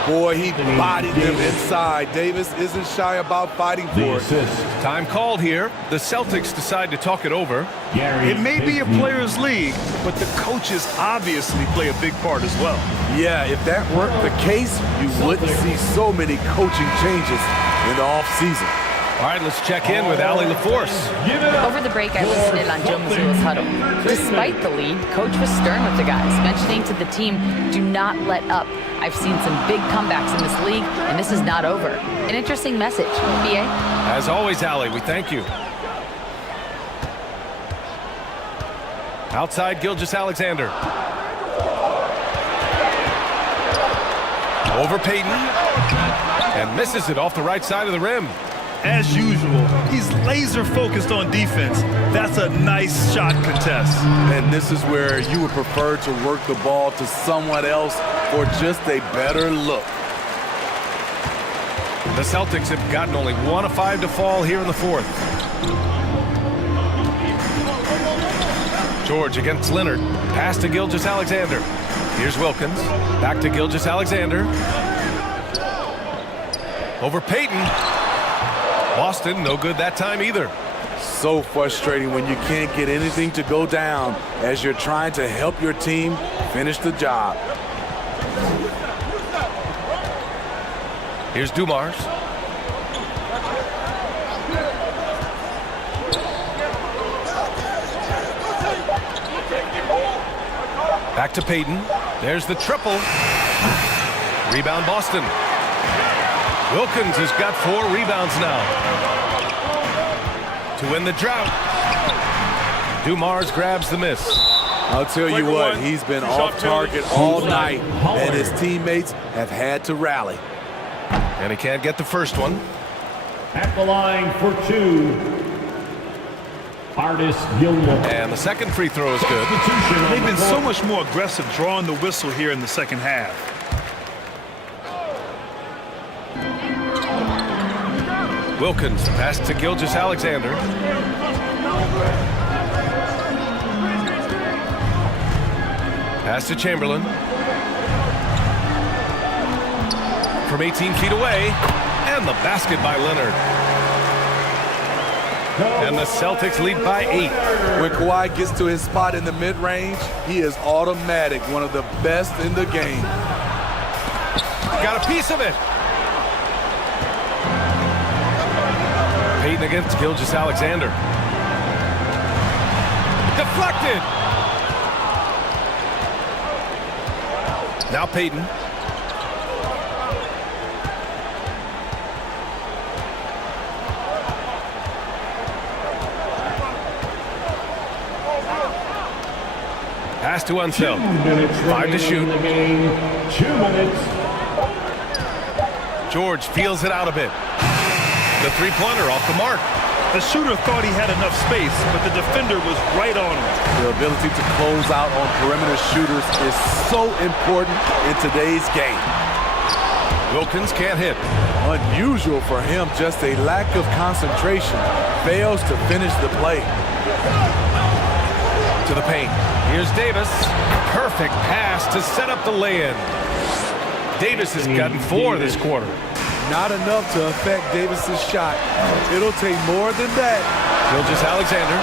Boy, he bodied them inside. Davis isn't shy about fighting for it. Time called here. The Celtics decide to talk it over. It may be a players' league, but the coaches obviously play a big part as well. Yeah, if that weren't the case, you wouldn't see so many coaching changes in the offseason. All right, let's check in with Allie LaForce. Over the break, I listened in on Joe Mazzulla's huddle. Despite the lead, Coach was stern with the guys, mentioning to the team, do not let up. I've seen some big comebacks in this league, and this is not over. An interesting message. B.A.? As always, Allie, we thank you. Outside Gilgeous-Alexander. Over Payton. And misses it off the right side of the rim. As usual, he's laser focused on defense. That's a nice shot contest. And this is where you would prefer to work the ball to someone else for just a better look. The Celtics have gotten only 1 of 5 to fall here in the fourth. George against Leonard. Pass to Gilgeous-Alexander. Here's Wilkins. Back to Gilgeous-Alexander. Over Payton. Boston, no good that time either. So frustrating when you can't get anything to go down as you're trying to help your team finish the job. Here's Dumars. Back to Payton. There's the triple. Rebound Boston. Wilkins has got 4 rebounds now. To win the drought. Dumars grabs the miss. I'll tell you what, he's been off target all night, and his teammates have had to rally. And he can't get the first one. At the line for 2, Artis Gilmore. And the second free throw is good. They've been so much more aggressive drawing the whistle here in the second half. Wilkins pass to Gilgeous-Alexander. Pass to Chamberlain. From 18 feet away. And the basket by Leonard. And the Celtics lead by 8. When Kawhi gets to his spot in the mid-range, he is automatic, one of the best in the game. Got a piece of it. Payton against Gilgeous-Alexander. Deflected. Now Payton. Pass to Unseld. 5 to shoot. 2 minutes. George feels it out a bit. The three-pointer off the mark. The shooter thought he had enough space, but the defender was right on him. The ability to close out on perimeter shooters is so important in today's game. Wilkins can't hit. Unusual for him, just a lack of concentration. Fails to finish the play. To the paint. Here's Davis. Perfect pass to set up the lay-in. Davis has gotten 4 this quarter. Not enough to affect Davis's shot. It'll take more than that. Gilgeous-Alexander.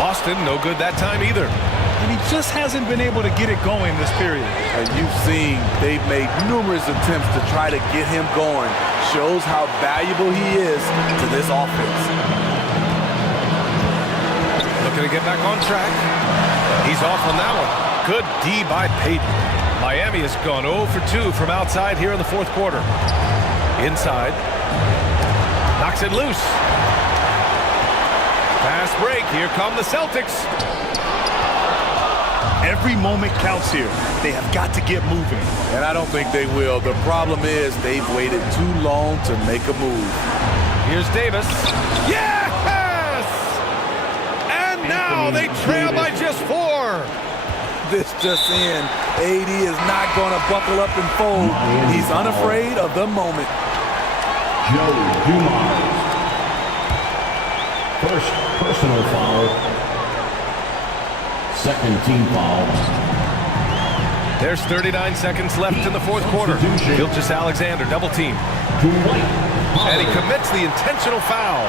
Boston, no good that time either. And he just hasn't been able to get it going this period. And you've seen they've made numerous attempts to try to get him going. Shows how valuable he is to this offense. Looking to get back on track. He's off on that one. Good D by Payton. Miami has gone 0 for 2 from outside here in the fourth quarter. Inside. Knocks it loose. Fast break. Here come the Celtics. Every moment counts here. They have got to get moving. And I don't think they will. The problem is they've waited too long to make a move. Here's Davis. Yes! And now they trail by just 4. This just in. AD is not going to buckle up and fold. He's unafraid of the moment. Joe Dumars. First personal foul. Second team foul. There's 39 seconds left in the fourth quarter. Gilgeous-Alexander double team. And he commits the intentional foul.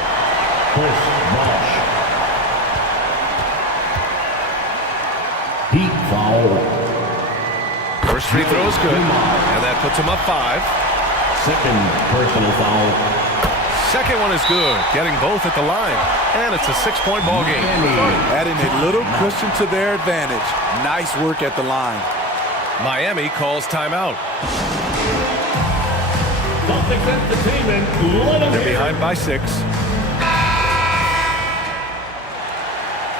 Chris Bosh. Heat foul. First free throw is good. And that puts him up 5. Second personal foul. Second one is good, getting both at the line. And it's a 6-point ball game. Adding a little cushion to their advantage. Nice work at the line. Miami calls timeout. They're behind by 6.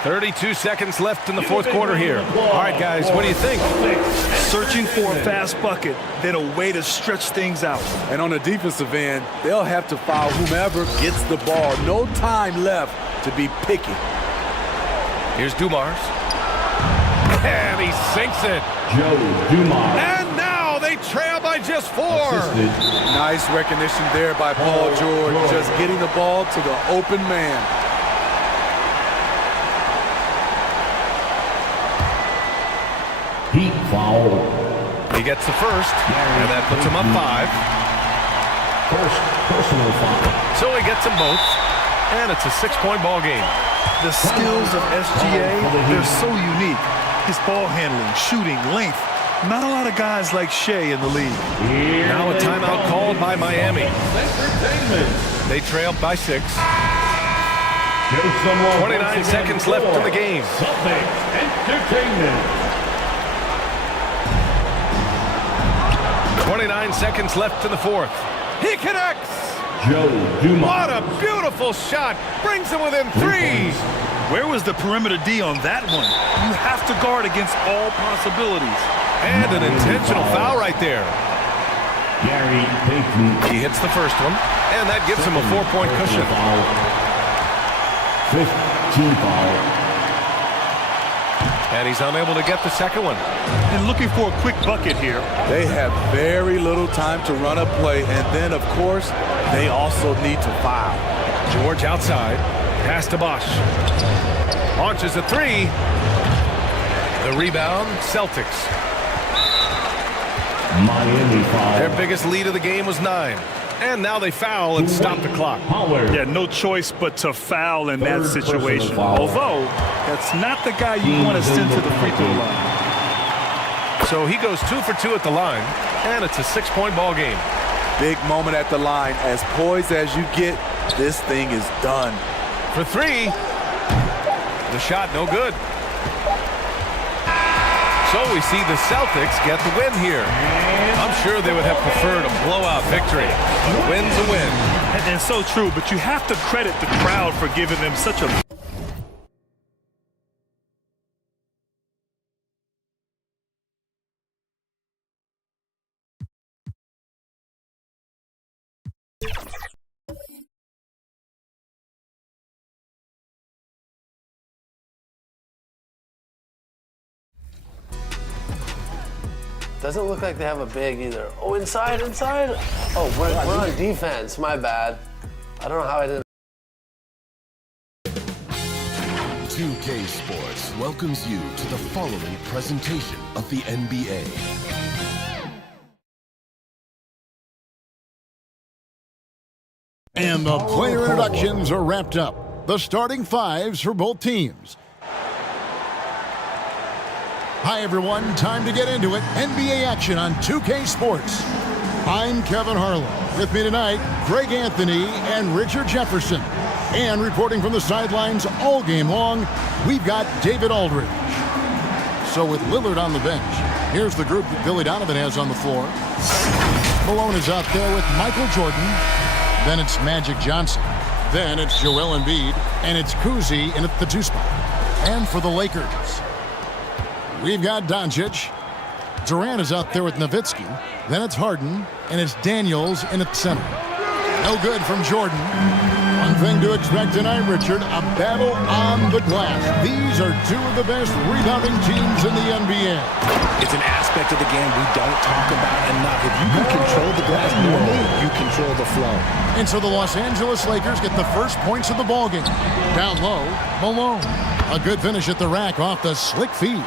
32 seconds left in the fourth quarter here. All right, guys, what do you think? Searching for a fast bucket, then a way to stretch things out. And on the defensive end, they'll have to foul whomever gets the ball. No time left to be picky. Here's Dumars. And he sinks it. Joe Dumars. And now they trail by just 4. Assisted. Nice recognition there by Paul George. Just getting the ball to the open man. Heat foul. He gets the first, and that puts him up 5. First personal foul. So he gets them both, and it's a 6-point ball game. The skills of SGA, they're so unique. His ball handling, shooting, length. Not a lot of guys like Shea in the league. Now a timeout called by Miami. They trail by 6. 29 seconds left in the game. Entertainment. 29 seconds left in the fourth. He connects! Joe Dumars. What a beautiful shot! Brings him within 3. Where was the perimeter D on that one? You have to guard against all possibilities. And an intentional foul right there. Gary Payton. He hits the first one, and that gives him a 4-point cushion. Fifth team foul. And he's unable to get the second one. And looking for a quick bucket here. They have very little time to run a play, and then, of course, they also need to foul. George outside. Pass to Bosh. Launches a 3. The rebound, Celtics. Miami foul. Their biggest lead of the game was 9. And now they foul and stop the clock. Yeah, no choice but to foul in that situation. Although, that's not the guy you want to send to the free throw line. So he goes 2 for 2 at the line, and it's a 6-point ball game. Big moment at the line. As poised as you get, this thing is done. For 3. The shot no good. So we see the Celtics get the win here. I'm sure they would have preferred a blowout victory. A win's a win. And so true, but you have to credit the crowd for giving them such a... Doesn't look like they have a big either. Oh, inside. Oh, we're on defense. My bad. I don't know how I didn't. 2K Sports welcomes you to the following presentation of the NBA. And the player introductions are wrapped up. The starting fives for both teams. Hi, everyone. Time to get into it. NBA action on 2K Sports. I'm Kevin Harlan. With me tonight, Greg Anthony and Richard Jefferson. And reporting from the sidelines all game long, we've got David Aldridge. So with Lillard on the bench, here's the group that Billy Donovan has on the floor. Malone is out there with Michael Jordan. Then it's Magic Johnson. Then it's Joel Embiid. And it's Kuzi in at the 2 spot. And for the Lakers, we've got Doncic. Durant is out there with Nowitzki. Then it's Harden. And it's Daniels in at center. No good from Jordan. One thing to expect tonight, Richard, a battle on the glass. These are two of the best rebounding teams in the NBA. It's an aspect of the game we don't talk about enough. If you can control the glass normally, you control the flow. And so the Los Angeles Lakers get the first points of the ballgame. Down low, Malone. A good finish at the rack off the slick feed.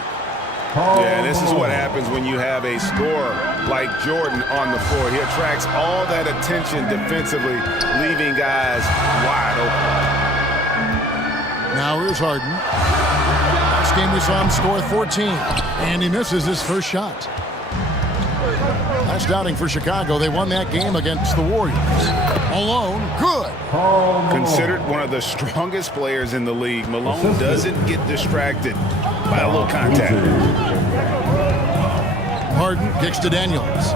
Yeah, this is what happens when you have a scorer like Jordan on the floor. He attracts all that attention defensively, leaving guys wide open. Now here's Harden. Last game we saw him score 14, and he misses his first shot. Last outing for Chicago, they won that game against the Warriors. Malone, good. Considered one of the strongest players in the league, Malone doesn't get distracted by a little contact. Harden kicks to Daniels.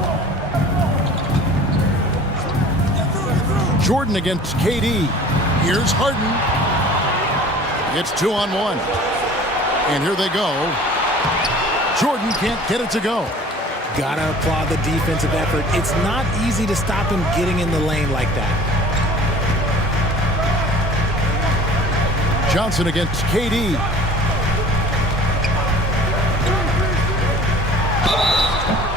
Jordan against KD. Here's Harden. It's 2-on-1. And here they go. Jordan can't get it to go. Gotta applaud the defensive effort. It's not easy to stop him getting in the lane like that. Johnson against KD.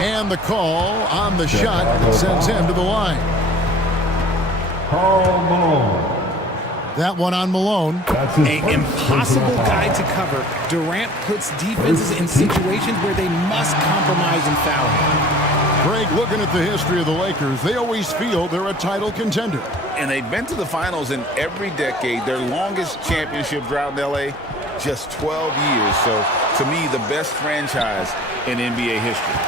And the call on the shot that sends him to the line. Karl Malone. That one on Malone. An impossible guy to cover. Durant puts defenses in situations where they must compromise and foul. Greg, looking at the history of the Lakers, they always feel they're a title contender. And they've been to the finals in every decade. Their longest championship drought in L.A., just 12 years. So, to me, the best franchise in NBA history.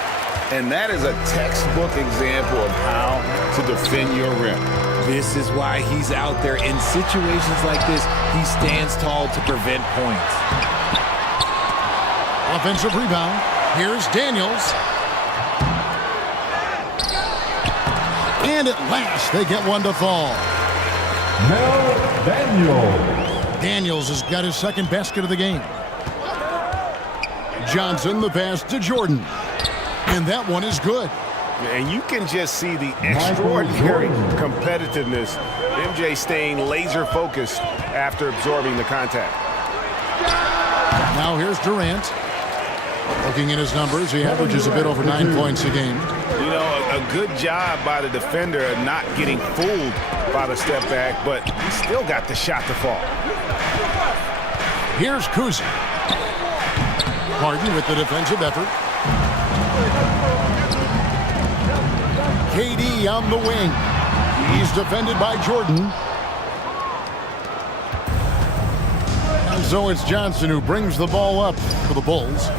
And that is a textbook example of how to defend your rim. This is why he's out there in situations like this. He stands tall to prevent points. Offensive rebound. Here's Daniels. And at last, they get one to fall. Daniels has got his second basket of the game. Johnson, the pass to Jordan. And that one is good. And you can just see the extraordinary competitiveness. MJ staying laser focused after absorbing the contact. Now here's Durant. Looking at his numbers, he averages a bit over 9 points a game. You know, a good job by the defender of not getting fooled by the step back, but he still got the shot to fall. Here's Kuzi. Harden with the defensive effort. KD on the wing. He's defended by Jordan. And so it's Johnson who brings the ball up for the Bulls.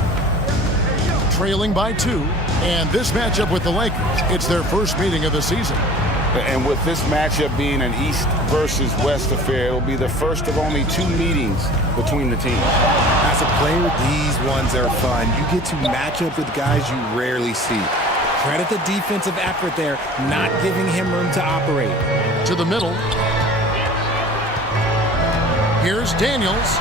Trailing by 2. And this matchup with the Lakers, it's their first meeting of the season. And with this matchup being an East versus West affair, it'll be the first of only 2 meetings between the teams. As a player, these ones are fun. You get to match up with guys you rarely see. Credit the defensive effort there, not giving him room to operate. To the middle. Here's Daniels.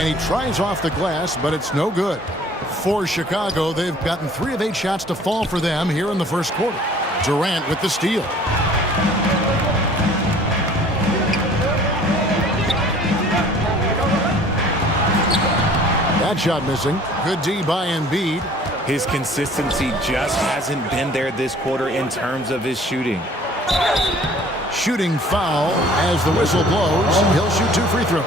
And he tries off the glass, but it's no good. For Chicago, they've gotten 3 of 8 shots to fall for them here in the first quarter. Durant with the steal. That shot missing. Good D by Embiid. His consistency just hasn't been there this quarter in terms of his shooting. Shooting foul as the whistle blows. He'll shoot 2 free throws.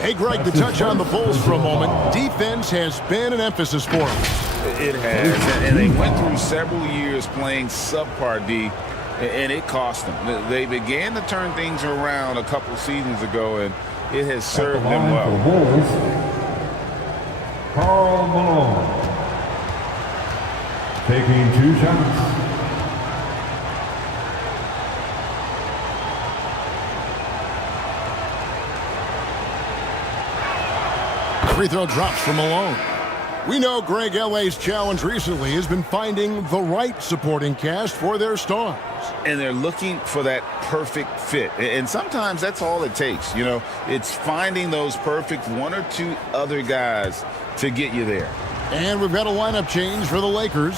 Hey, Greg, to touch on the Bulls for a moment, defense has been an emphasis for them. It has, and they went through several years playing subpar D, and it cost them. They began to turn things around a couple seasons ago, and it has served them well. The Bulls, Karl Malone, taking 2 shots. Free throw drops from Malone. We know Greg L.A.'s challenge recently has been finding the right supporting cast for their stars. And they're looking for that perfect fit. And sometimes that's all it takes. You know, it's finding those perfect 1 or 2 other guys to get you there. And we've got a lineup change for the Lakers.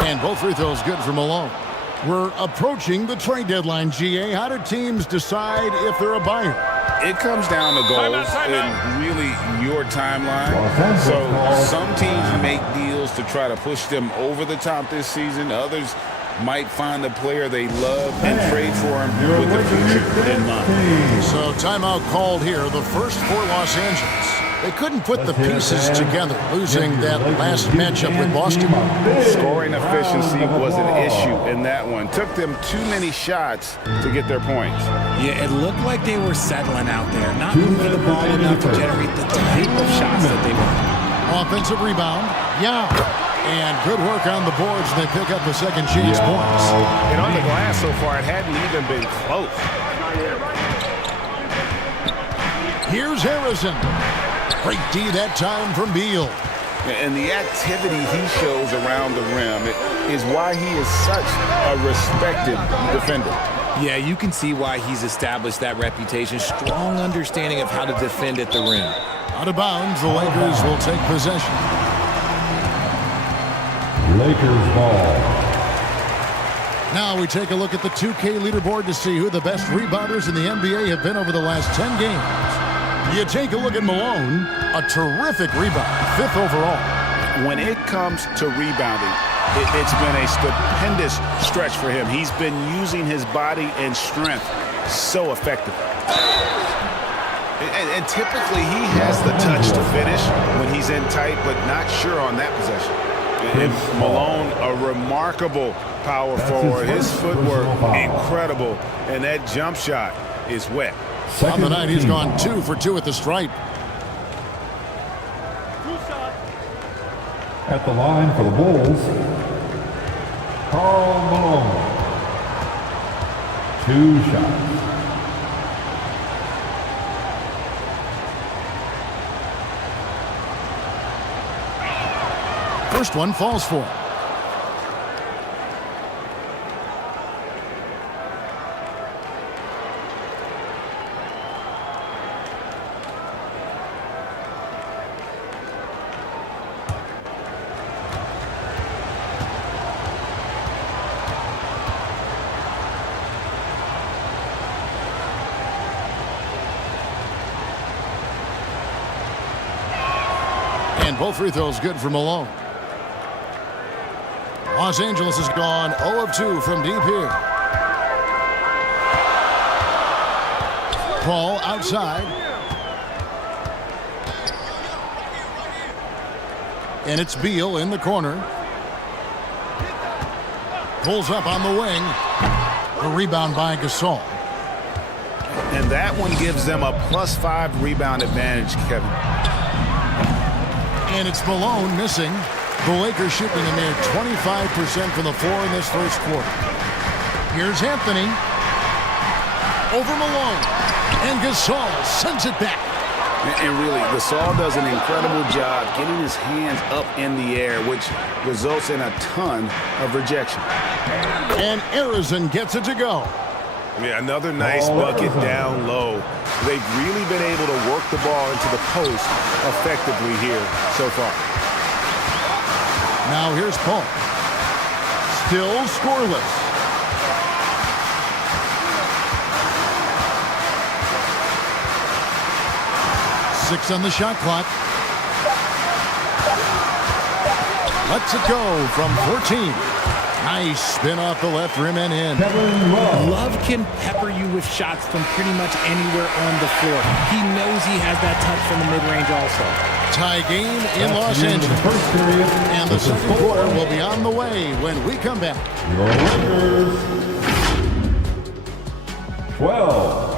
And both free throws good for Malone. We're approaching the trade deadline, GA. How do teams decide if they're a buyer? It comes down to goals and really your timeline. So some teams make deals to try to push them over the top this season. Others might find a player they love and trade for him with the future in mind. So timeout called here, the first for Los Angeles. They couldn't put the pieces together, losing that last matchup with Boston. Scoring efficiency was an issue in that one. Took them too many shots to get their points. Yeah, it looked like they were settling out there, not moving the ball enough to generate the type of shots that they want. Offensive rebound, yeah. And good work on the boards. They pick up the second chance points. And on the glass so far, it hadn't even been close. Here's Harrison. Great D that time from Beal. And the activity he shows around the rim is why he is such a respected defender. Yeah, you can see why he's established that reputation. Strong understanding of how to defend at the rim. Out of bounds, the Lakers will take possession. Lakers ball. Now we take a look at the 2K leaderboard to see who the best rebounders in the NBA have been over the last 10 games. You take a look at Malone, a terrific rebound, 5th overall. When it comes to rebounding, it's been a stupendous stretch for him. He's been using his body and strength so effectively. And typically he has the touch to finish when he's in tight, but not sure on that possession. And Malone, a remarkable power forward. His footwork, incredible. And that jump shot is wet. On the night, he's gone 2 for 2 at the stripe. At the line for the Bulls, Karl Malone. 2 shots. First one falls for him. Both free throws good for Malone. Los Angeles has gone 0 of 2 from deep here. Paul outside. And it's Beal in the corner. Pulls up on the wing. A rebound by Gasol. And that one gives them a +5 rebound advantage, Kevin. And it's Malone missing. The Lakers shooting a mere 25% from the floor in this first quarter. Here's Anthony. Over Malone. And Gasol sends it back. And really, Gasol does an incredible job getting his hands up in the air, which results in a ton of rejection. And Harrison gets it to go. Yeah, another nice bucket down low. They've really been able to work the ball into the post effectively here so far. Now here's Paul. Still scoreless. Six on the shot clock. Lets it go from 14. Nice spin off the left rim and in. Love can pepper you with shots from pretty much anywhere on the floor. He knows he has that touch from the mid-range also. Tie game in Los Angeles. And the second quarter will be on the way when we come back. Your Lakers, 12.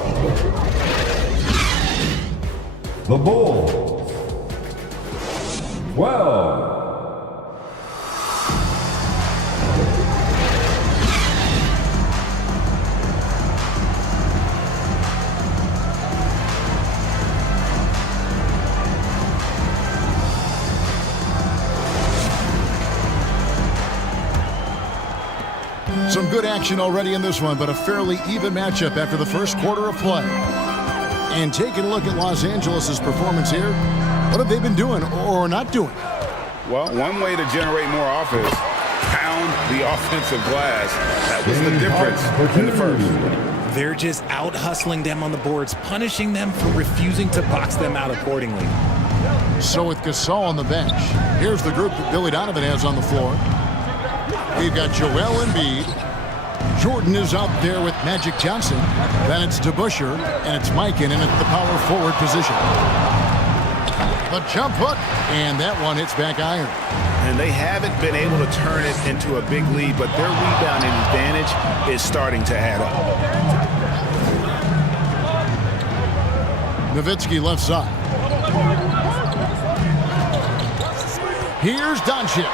The Bulls, 12. Some good action already in this one, but a fairly even matchup after the first quarter of play. And taking a look at Los Angeles' performance here, what have they been doing or not doing? Well, one way to generate more offense, pound the offensive glass. That was the difference in the first. They're just out hustling them on the boards, punishing them for refusing to box them out accordingly. So with Gasol on the bench, here's the group that Billy Donovan has on the floor. We've got Joel Embiid. Jordan is out there with Magic Johnson. Then it's DeBusschere, and it's Mikan in at the power forward position. The jump hook, and that one hits back iron. And they haven't been able to turn it into a big lead, but their rebounding advantage is starting to add up. Nowitzki left side. Here's Doncic.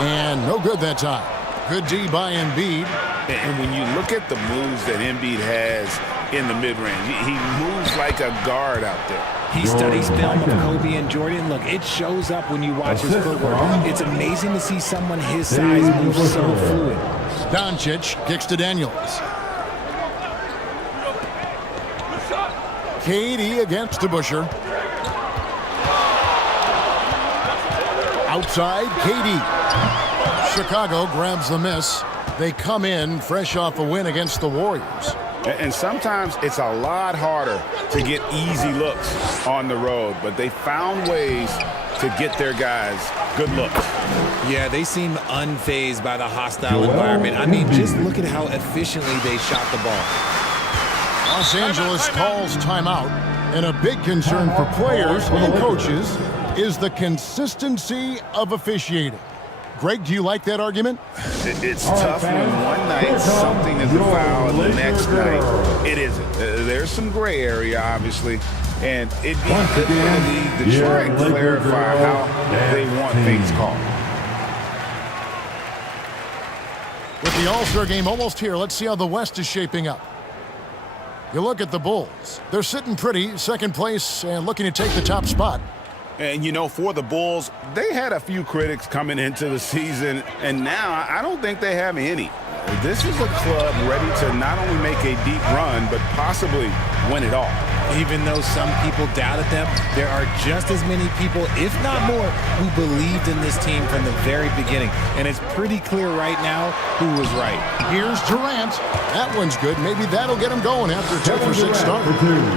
And no good that time. Good D by Embiid. And when you look at the moves that Embiid has in the mid-range, he moves like a guard out there. He studies film of Kobe and Jordan. Look, it shows up when you watch his footwork. It's amazing to see someone his size move so fluid. Doncic kicks to Daniels. KD against DeBusschere. Outside, KD. Chicago grabs the miss. They come in fresh off a win against the Warriors. And sometimes it's a lot harder to get easy looks on the road, but they found ways to get their guys good looks. Yeah, they seem unfazed by the hostile environment. I mean, just look at how efficiently they shot the ball. Los Angeles calls timeout, and a big concern for players and coaches is the consistency of officiating. Greg, do you like that argument? It's tough when one night something is a foul and the next night it isn't. There's some gray area, obviously, and it'd be good for the league to try and clarify how they want things called. With the All-Star game almost here, let's see how the West is shaping up. You look at the Bulls. They're sitting pretty, second place, and looking to take the top spot. And, you know, for the Bulls, they had a few critics coming into the season, and now I don't think they have any. This is a club ready to not only make a deep run, but possibly win it all. Even though some people doubted them, there are just as many people, if not more, who believed in this team from the very beginning. And it's pretty clear right now who was right. Here's Durant. That one's good. Maybe that'll get him going after a 2-for-6 start.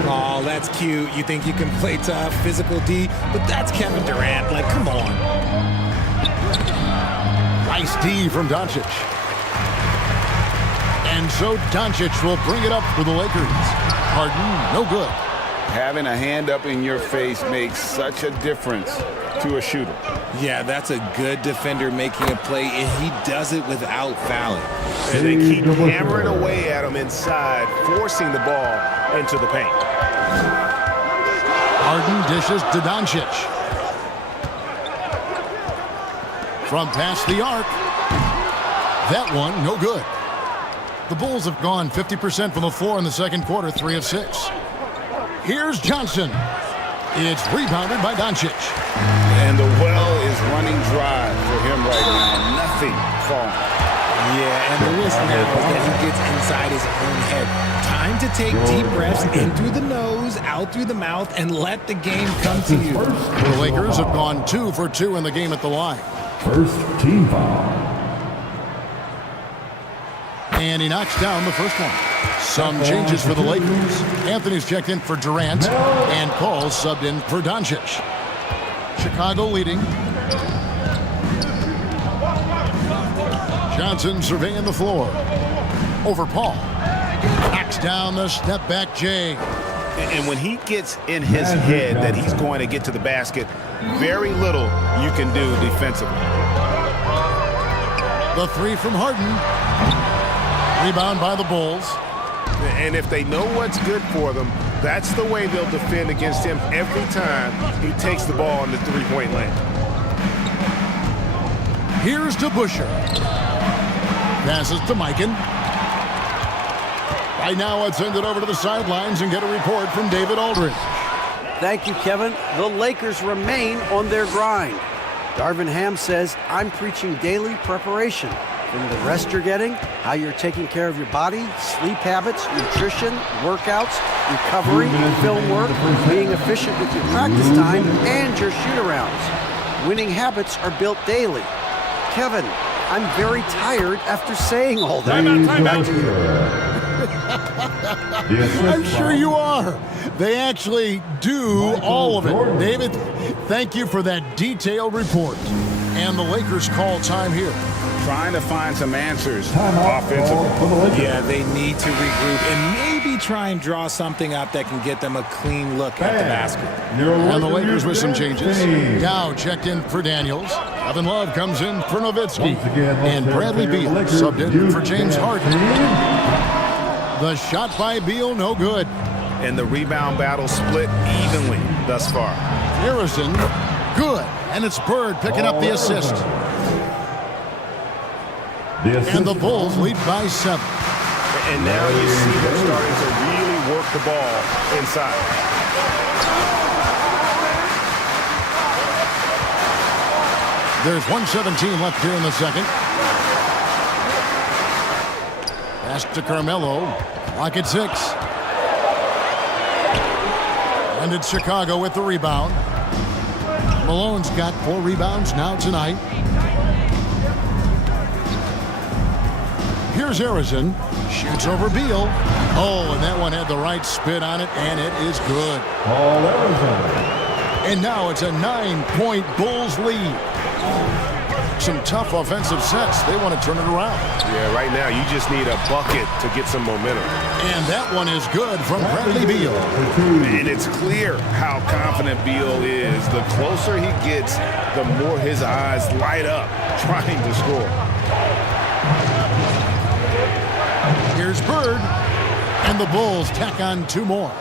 Oh, that's cute. You think you can play tough, physical D, but that's Kevin Durant. Like, come on. Nice D from Doncic. And so Doncic will bring it up for the Lakers. Harden, no good. Having a hand up in your face makes such a difference to a shooter. Yeah, that's a good defender making a play, and he does it without fouling. And they keep hammering away at him inside, forcing the ball into the paint. Harden dishes to Doncic. From past the arc. That one, no good. The Bulls have gone 50% from the floor in the second quarter, 3 of 6. Here's Johnson. It's rebounded by Doncic. And the well is running dry for him right now. Nothing falling. Yeah, and the risk now is that he gets inside his own head. Time to take deep breaths in through the nose, out through the mouth, and let the game come to you. The Lakers have gone 2 for 2 in the game at the line. First team foul. And he knocks down the first one. Some changes for the Lakers. Anthony's checked in for Durant, and Paul subbed in for Doncic. Chicago leading. Johnson surveying the floor. Over Paul. Knocks down the step back Jay. And when he gets in his head that he's going to get to the basket, very little you can do defensively. The three from Harden. Rebound by the Bulls. And if they know what's good for them, that's the way they'll defend against him every time he takes the ball in the three-point lane. Here's to Busher. Passes to Mikan. Right now, let's send it over to the sidelines and get a report from David Aldridge. Thank you, Kevin. The Lakers remain on their grind. Darvin Ham says, I'm preaching daily preparation. From the rest you're getting, how you're taking care of your body, sleep habits, nutrition, workouts, recovery, film work, being efficient with your practice time, and your shoot-arounds. Winning habits are built daily. Kevin, I'm very tired after saying all that. Time out. I'm sure you are. They actually do all of it. David, thank you for that detailed report. And the Lakers call time here. Trying to find some answers offensively. Yeah, they need to regroup and maybe try and draw something up that can get them a clean look at the basket. And the Lakers with some changes. Dow checked in for Daniels. Kevin Love comes in for Nowitzki. And Bradley Beal subbed in for James Harden. The shot by Beal, no good. And the rebound battle split evenly thus far. Harrison, good. And it's Bird picking up the assist. And the Bulls lead by 7. And now you see them starting to really work the ball inside. There's 1:17 left here in the second. Pass to Carmelo. Clock at 6. And it's Chicago with the rebound. Malone's got 4 rebounds now tonight. Here's Harrison. Shoots over Beal. Oh, and that one had the right spin on it, and it is good. Paul Harrison. And now it's a 9-point Bulls lead. Some tough offensive sets. They want to turn it around. Yeah, right now you just need a bucket to get some momentum. And that one is good from Bradley Beal. And it's clear how confident Beal is. The closer he gets, the more his eyes light up trying to score. Here's Bird. And the Bulls tack on 2 more.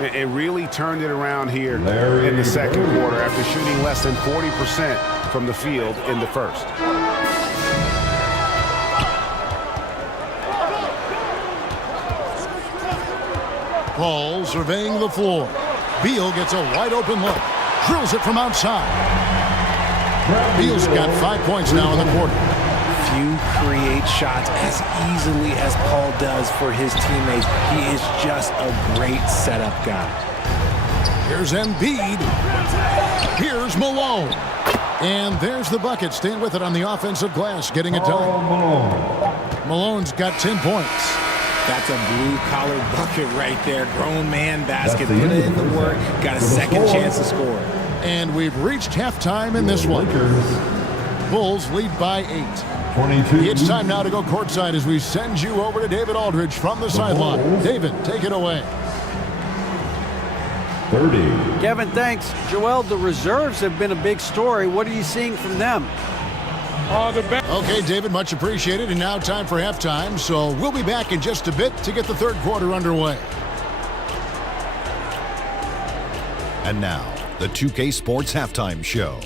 It really turned it around here in the second quarter after shooting less than 40% from the field in the first. Paul surveying the floor. Beal gets a wide open look. Drills it from outside. Beal's got 5 points now in the quarter. Few create shots as easily as Paul does for his teammates. He is just a great setup guy. Here's Embiid. Here's Malone. And there's the bucket. Staying with it on the offensive glass, getting it done. Malone's got 10 points. That's a blue-collar bucket right there. Grown man basket. Put it in the work. Got a second chance to score. And we've reached halftime in this one. Bulls lead by 8. 22. It's time now to go courtside as we send you over to David Aldridge from the sideline. David, take it away. 30. Kevin, thanks. Joel, the reserves have been a big story. What are you seeing from them? Okay, David, much appreciated. And now time for halftime. So we'll be back in just a bit to get the third quarter underway. And now, the 2K Sports Halftime Show.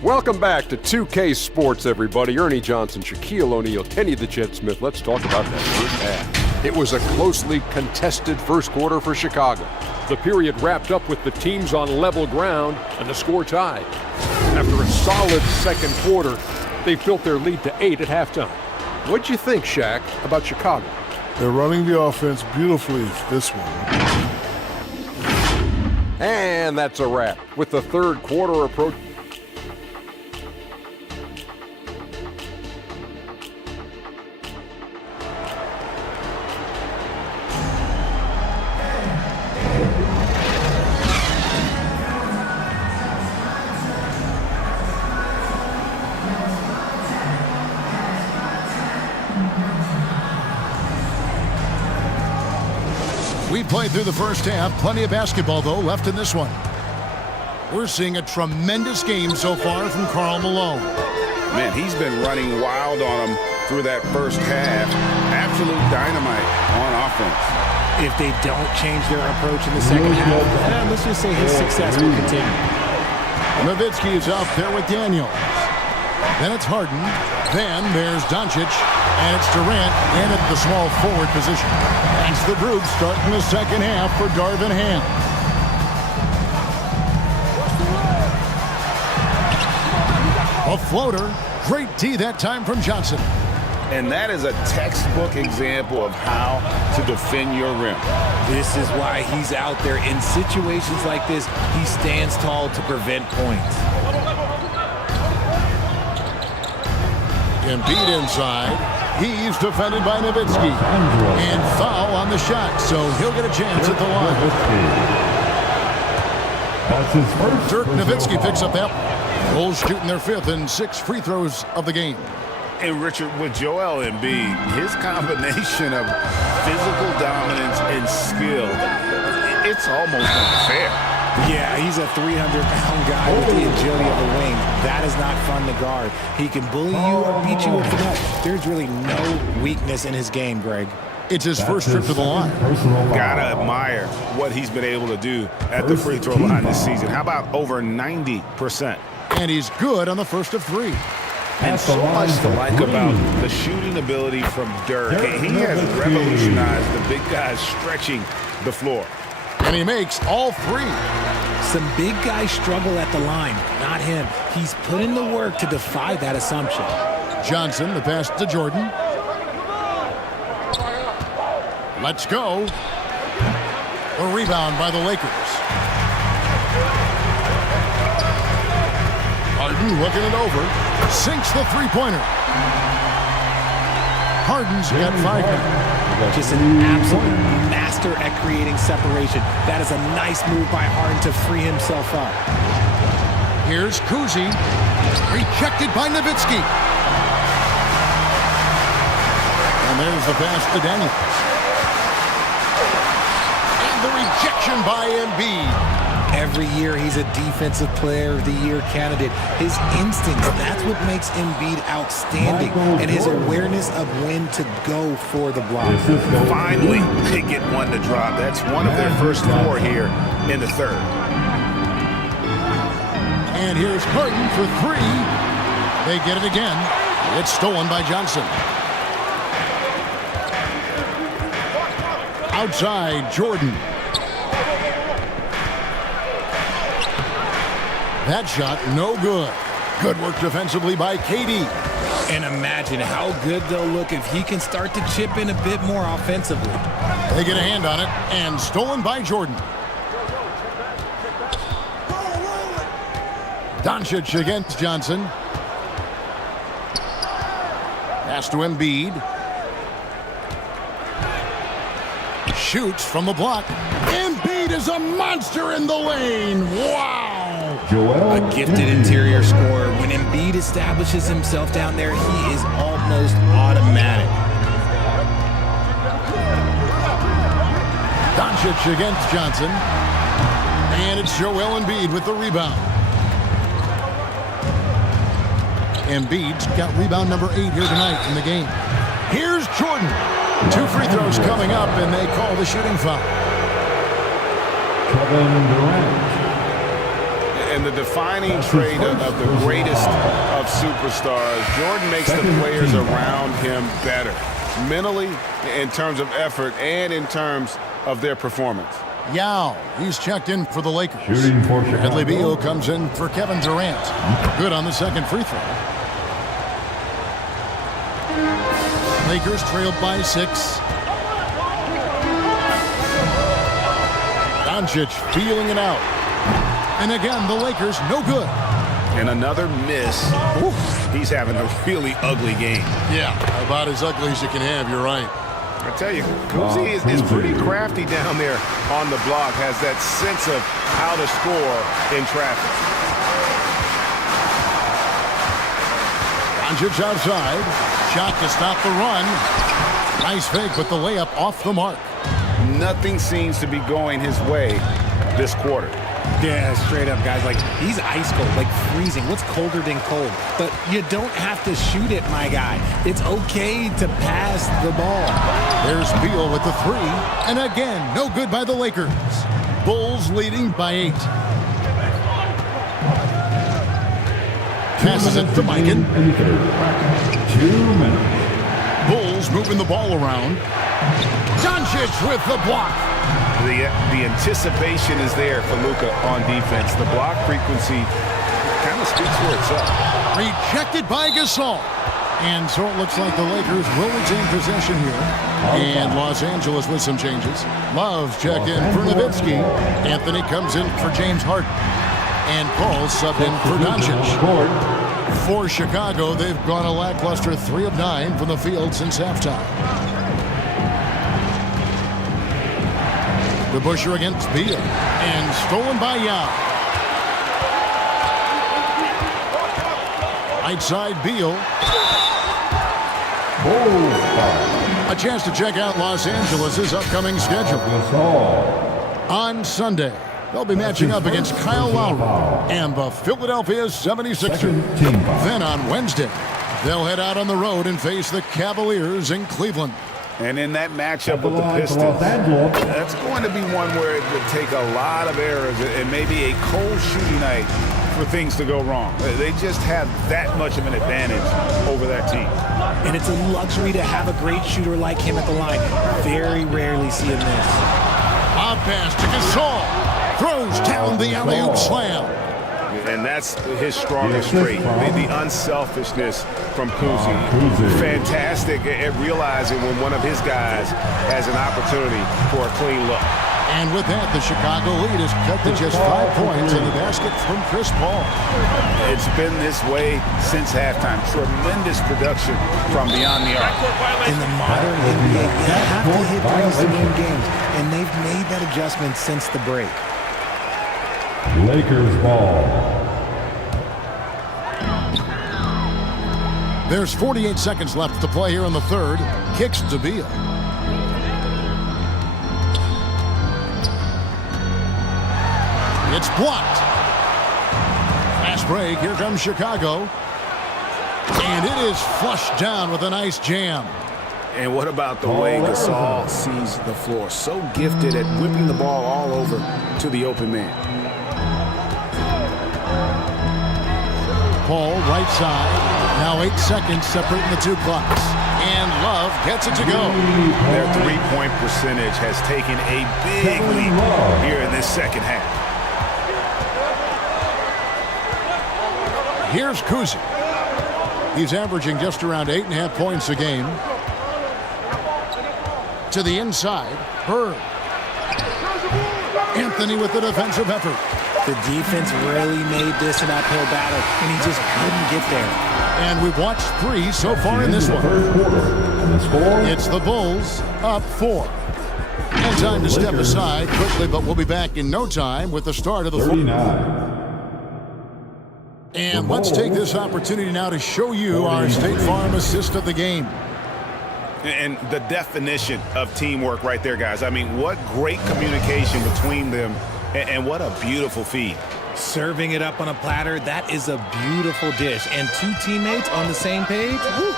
Welcome back to 2K Sports, everybody. Ernie Johnson, Shaquille O'Neal, Kenny the Jet Smith. Let's talk about that first half. It was a closely contested first quarter for Chicago. The period wrapped up with the teams on level ground and the score tied. After a solid second quarter, they built their lead to 8 at halftime. What'd you think, Shaq, about Chicago? They're running the offense beautifully this one. And that's a wrap. With the third quarter approach. We played through the first half. Plenty of basketball, though, left in this one. We're seeing a tremendous game so far from Karl Malone. Man, he's been running wild on them through that first half. Absolute dynamite on offense. If they don't change their approach in the second half, let's just say his success will continue. Nowitzki is out there with Daniels. Then it's Harden. Then there's Doncic. And it's Durant in at the small forward position. That's the group starting the second half for Darvin Ham. A floater. Great D that time from Johnson. And that is a textbook example of how to defend your rim. This is why he's out there in situations like this. He stands tall to prevent points. Embiid inside. He's defended by Nowitzki. And foul on the shot, so he'll get a chance at the line. That's his first. Dirk Nowitzki picks up that. Bulls shooting their 5th and 6 free throws of the game. And Richard, with Joel Embiid, his combination of physical dominance and skill, it's almost unfair. Yeah, he's a 300-pound guy with the agility of a wing. That is not fun to guard. He can bully you or beat you with finesse. There's really no weakness in his game, Greg. It's his first trip to the line. Gotta admire what he's been able to do at the free throw line this season. How about over 90%? And he's good on the first of 3. And so much to like about the shooting ability from Dirk. He has revolutionized the big guys stretching the floor. And he makes all 3. Some big guys struggle at the line, not him. He's put in the work to defy that assumption. Johnson, the pass to Jordan. Let's go. A rebound by the Lakers. Harden looking it over. Sinks the three-pointer. Harden's got 5 now. Just an absolute master at creating separation. That is a nice move by Harden to free himself up. Here's Kuzi. Rejected by Nowitzki. And there's the pass to Daniels. And the rejection by Embiid. Every year he's a Defensive Player of the Year candidate. His instincts, that's what makes Embiid outstanding. And his awareness of when to go for the block. Finally, they get one to drop. That's one of their first 4 here in the third. And here's Harden for 3. They get it again. It's stolen by Johnson. Outside, Jordan. That shot, no good. Good work defensively by KD. And imagine how good they'll look if he can start to chip in a bit more offensively. They get a hand on it, and stolen by Jordan. Doncic against Johnson. Pass to Embiid. Shoots from the block. Embiid is a monster in the lane. Wow! A gifted interior scorer. When Embiid establishes himself down there, he is almost automatic. Doncic against Johnson. And it's Joel Embiid with the rebound. Embiid's got rebound number 8 here tonight in the game. Here's Jordan. 2 free throws coming up, and they call the shooting foul. Kevin Durant. And the defining trait of the greatest of superstars, Jordan makes the players around him better, mentally, in terms of effort, and in terms of their performance. Yao, he's checked in for the Lakers. Shooting for Chicago. Bradley Beal comes in for Kevin Durant. Good on the second free throw. Lakers trailed by 6. Doncic feeling it out. And again, the Lakers no good. And another miss. Oof, he's having a really ugly game. Yeah, about as ugly as you can have, you're right. I tell you, Kuzi is pretty crafty down there on the block, has that sense of how to score in traffic. Doncic outside. Shot to stop the run. Nice fake, but the layup off the mark. nothing seems to be going his way this quarter. Yeah, straight up, guys. Like, he's ice cold, like freezing. What's colder than cold? But you don't have to shoot it, my guy. It's okay to pass the ball. There's Beal with the three. And again, no good by the Lakers. Bulls leading by 8. Passes it to Mikan. 2 minutes. Bulls moving the ball around. Doncic with the block. The anticipation is there for Luka on defense. The block frequency kind of speaks for itself. Rejected by Gasol. And so it looks like the Lakers will retain possession here. And Los Angeles with some changes. Love check in for Nowitzki. Anthony comes in for James Harden. And Paul subbed in for Doncic. For Chicago, they've gone a lackluster 3 of 9 from the field since halftime. The Busher against Beal. And stolen by Yao. Right side Beal. A chance to check out Los Angeles' upcoming schedule. On Sunday, they'll be matching up against Kyle Lowry and the Philadelphia 76ers. Then on Wednesday, they'll head out on the road and face the Cavaliers in Cleveland. And in that matchup with the Pistons, that's going to be one where it would take a lot of errors and maybe a cold shooting night for things to go wrong. They just have that much of an advantage over that team. And it's a luxury to have a great shooter like him at the line. Very rarely see him miss. Odd pass to Gasol. Throws down the alley-oop slam. And that's his strongest trait, the unselfishness from Kuzi. Fantastic at realizing when one of his guys has an opportunity for a clean look. And with that, the Chicago lead is cut to just 5 points in the basket from Chris Paul. It's been this way since halftime. Tremendous production from beyond the arc. In the modern NBA, you have to hit threes to win games, and they've made that adjustment since the break. Lakers ball. There's 48 seconds left to play here in the third. Kicks to Beal. It's blocked. Fast break. Here comes Chicago. And it is flushed down with a nice jam. And what about the way Gasol sees the floor? So gifted at whipping the ball all over to the open man. Paul, right side. Now 8 seconds separating the two clocks. And Love gets it to go. Their three-point percentage has taken a big leap here in this second half. Here's Kuzi. He's averaging just around 8.5 points a game. To the inside, Bird. Anthony with the defensive effort. The defense really made this an uphill battle, and he just couldn't get there. And we've watched 3 so far in this one. It's the Bulls up 4. And time to step aside quickly, but we'll be back in no time with the start of the 39. And let's take this opportunity now to show you our State Farm assist of the game. And the definition of teamwork right there, guys. I mean, what great communication between them, and what a beautiful feed. Serving it up on a platter, that is a beautiful dish. And 2 teammates on the same page. Woo.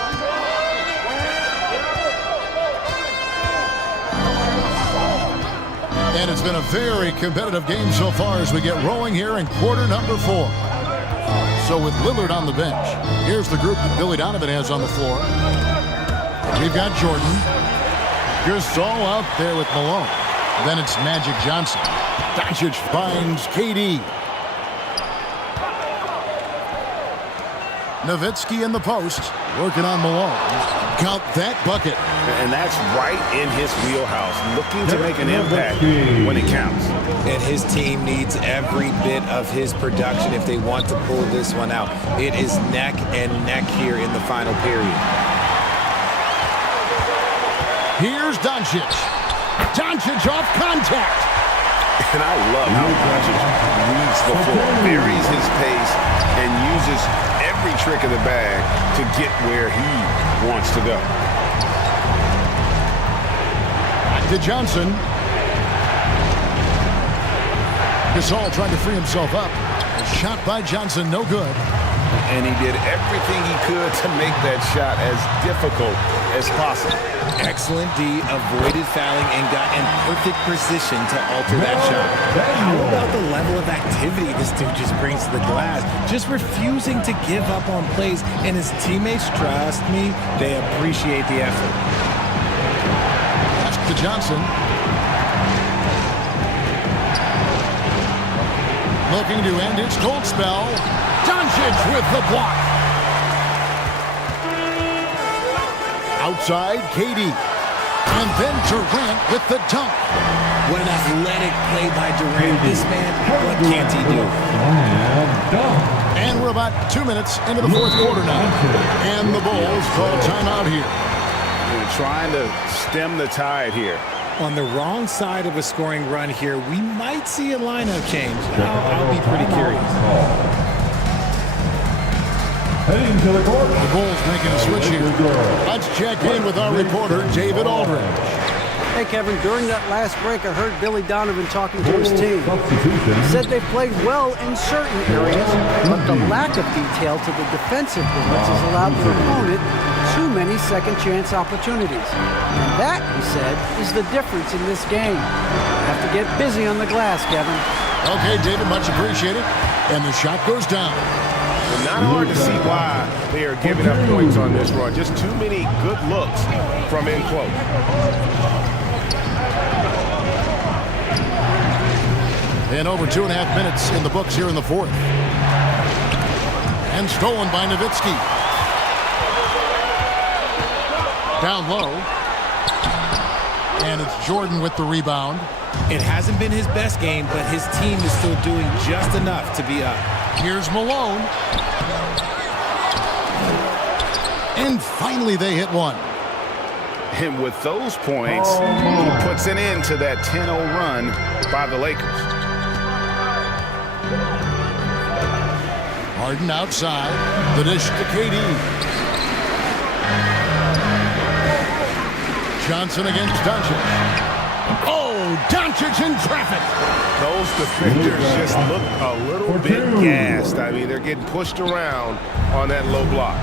And it's been a very competitive game so far as we get rolling here in quarter number 4. So with Lillard on the bench, here's the group that Billy Donovan has on the floor. We've got Jordan. Gasol out there with Malone. Then it's Magic Johnson. Doncic finds KD. Nowitzki in the post, working on Malone. Count that bucket. And that's right in his wheelhouse, looking to make an impact when it counts. And his team needs every bit of his production if they want to pull this one out. It is neck and neck here in the final period. Here's Doncic. Doncic off contact. And I love how Doncic reads the floor, varies his pace, and uses every trick of the bag to get where he wants to go. Back to Johnson. Gasol tried to free himself up. A shot by Johnson, no good. And he did everything he could to make that shot as difficult as possible. Excellent D, avoided fouling, and got in perfect position to alter that shot. How about the level of activity this dude just brings to the glass? Just refusing to give up on plays, and his teammates, trust me, they appreciate the effort. Pass to Johnson. Looking to end his cold spell. Doncic with the block. Outside, KD. And then Durant with the dunk. What an athletic play by Durant. This man, what can't he do? And we're about 2 minutes into the fourth quarter now. And the Bulls call timeout here. They're trying to stem the tide here. On the wrong side of a scoring run here, we might see a lineup change. I'll be pretty curious. Heading to the court. The Bulls making a switch here. Let's check in with our reporter, David Aldridge. Hey, Kevin, during that last break, I heard Billy Donovan talking to his team. He said they played well in certain areas, but the lack of detail to the defensive boards has allowed their opponent too many second-chance opportunities. And that, he said, is the difference in this game. You have to get busy on the glass, Kevin. Okay, David, much appreciated. And the shot goes down. Well, not hard to see why they are giving up points on this run. Just too many good looks from in close. And over 2.5 minutes in the books here in the fourth. And stolen by Nowitzki. Down low. And it's Jordan with the rebound. It hasn't been his best game, but his team is still doing just enough to be up. Here's Malone. And finally they hit one. And with those points, he puts an end to that 10-0 run by the Lakers. Harden outside. The dish to KD. Johnson against Doncic. Oh, Doncic in traffic. Those defenders just look a little bit gassed. I mean, they're getting pushed around on that low block.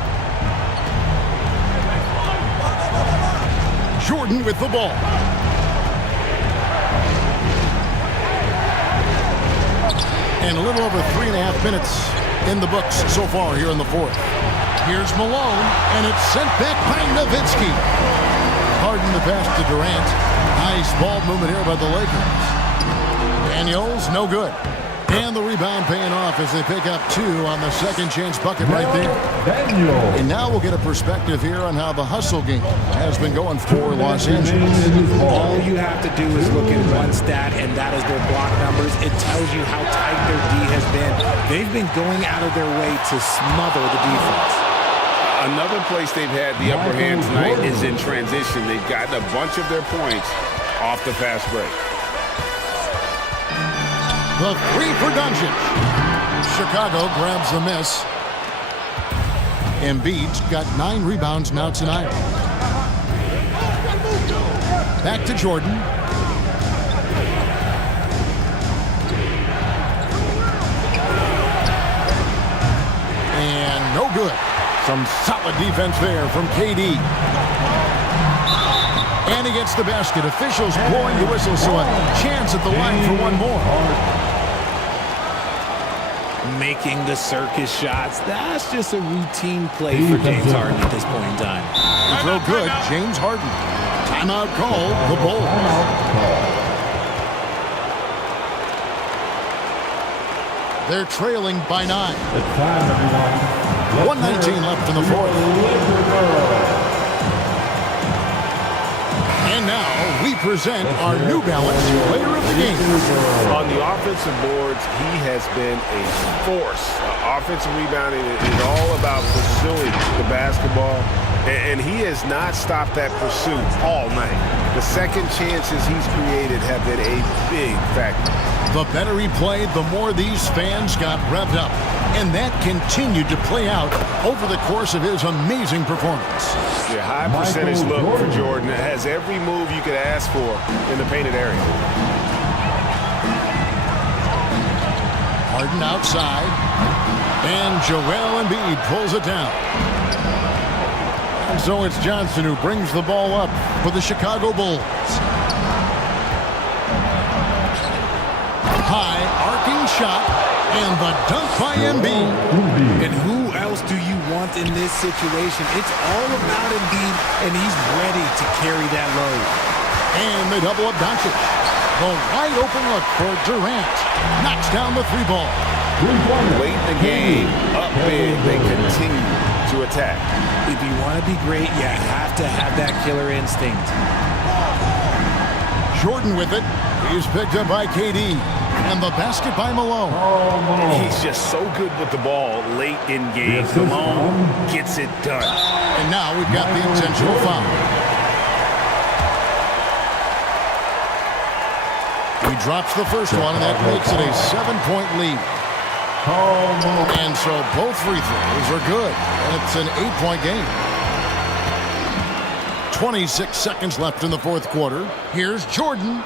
Jordan with the ball. And a little over 3.5 minutes in the books so far here in the fourth. Here's Malone, and it's sent back by Nowitzki. Harden the pass to Durant. Nice ball movement here by the Lakers. Daniels, no good. And the rebound paying off as they pick up 2 on the second chance bucket right there. And now we'll get a perspective here on how the hustle game has been going for Los Angeles. All you have to do is look at one stat, and that is their block numbers. It tells you how tight their D has been. They've been going out of their way to smother the defense. Another place they've had the upper hand tonight is in transition. They've gotten a bunch of their points off the fast break. The 3 for Doncic. Chicago grabs the miss. Embiid's got 9 rebounds now tonight. Back to Jordan. And no good. Some solid defense there from KD. And he gets the basket. Officials blowing the whistle, so a chance at the line for one more. Making the circus shots. That's just a routine play for James Harden at this point in time. The throw good. James Harden. Timeout call. The Bulls. They're trailing by 9. It's time, everyone. 1:19 left in the fourth. And now we present our New Balance Player of the Game. On the offensive boards, he has been a force. Offensive rebounding is all about pursuing the basketball, and he has not stopped that pursuit all night. The second chances he's created have been a big factor. The better he played, the more these fans got revved up. And that continued to play out over the course of his amazing performance. Yeah, high percentage look for Jordan. It has every move you could ask for in the painted area. Harden outside. And Joel Embiid pulls it down. And so it's Johnson who brings the ball up for the Chicago Bulls. High arcing shot and the dunk by Embiid. And who else do you want in this situation? It's all about Embiid, and he's ready to carry that load. And they double up Doncic. The wide open look for Durant. Knocks down the three ball. Late in the game, up big, they continue to attack. If you want to be great, you have to have that killer instinct. Jordan with it. He's picked up by KD. And the basket by Malone. He's just so good with the ball late in games. Malone gets it done. And now we've got the intentional foul. He drops the first one, and that makes it a 7-point lead. And so both free throws are good. And it's an 8-point game. 26 seconds left in the fourth quarter. Here's Jordan.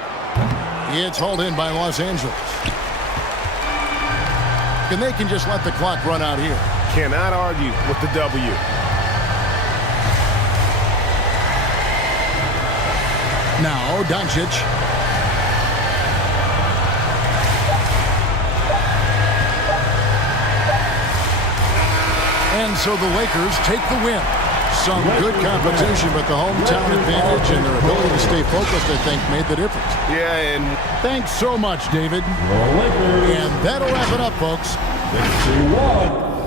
It's hauled in by Los Angeles. And they can just let the clock run out here. Cannot argue with the W. Now Doncic. And so the Lakers take the win. Some good competition, but the hometown advantage and their ability to stay focused, I think, made the difference. Yeah, and thanks so much, David. And that'll wrap it up, folks. 61.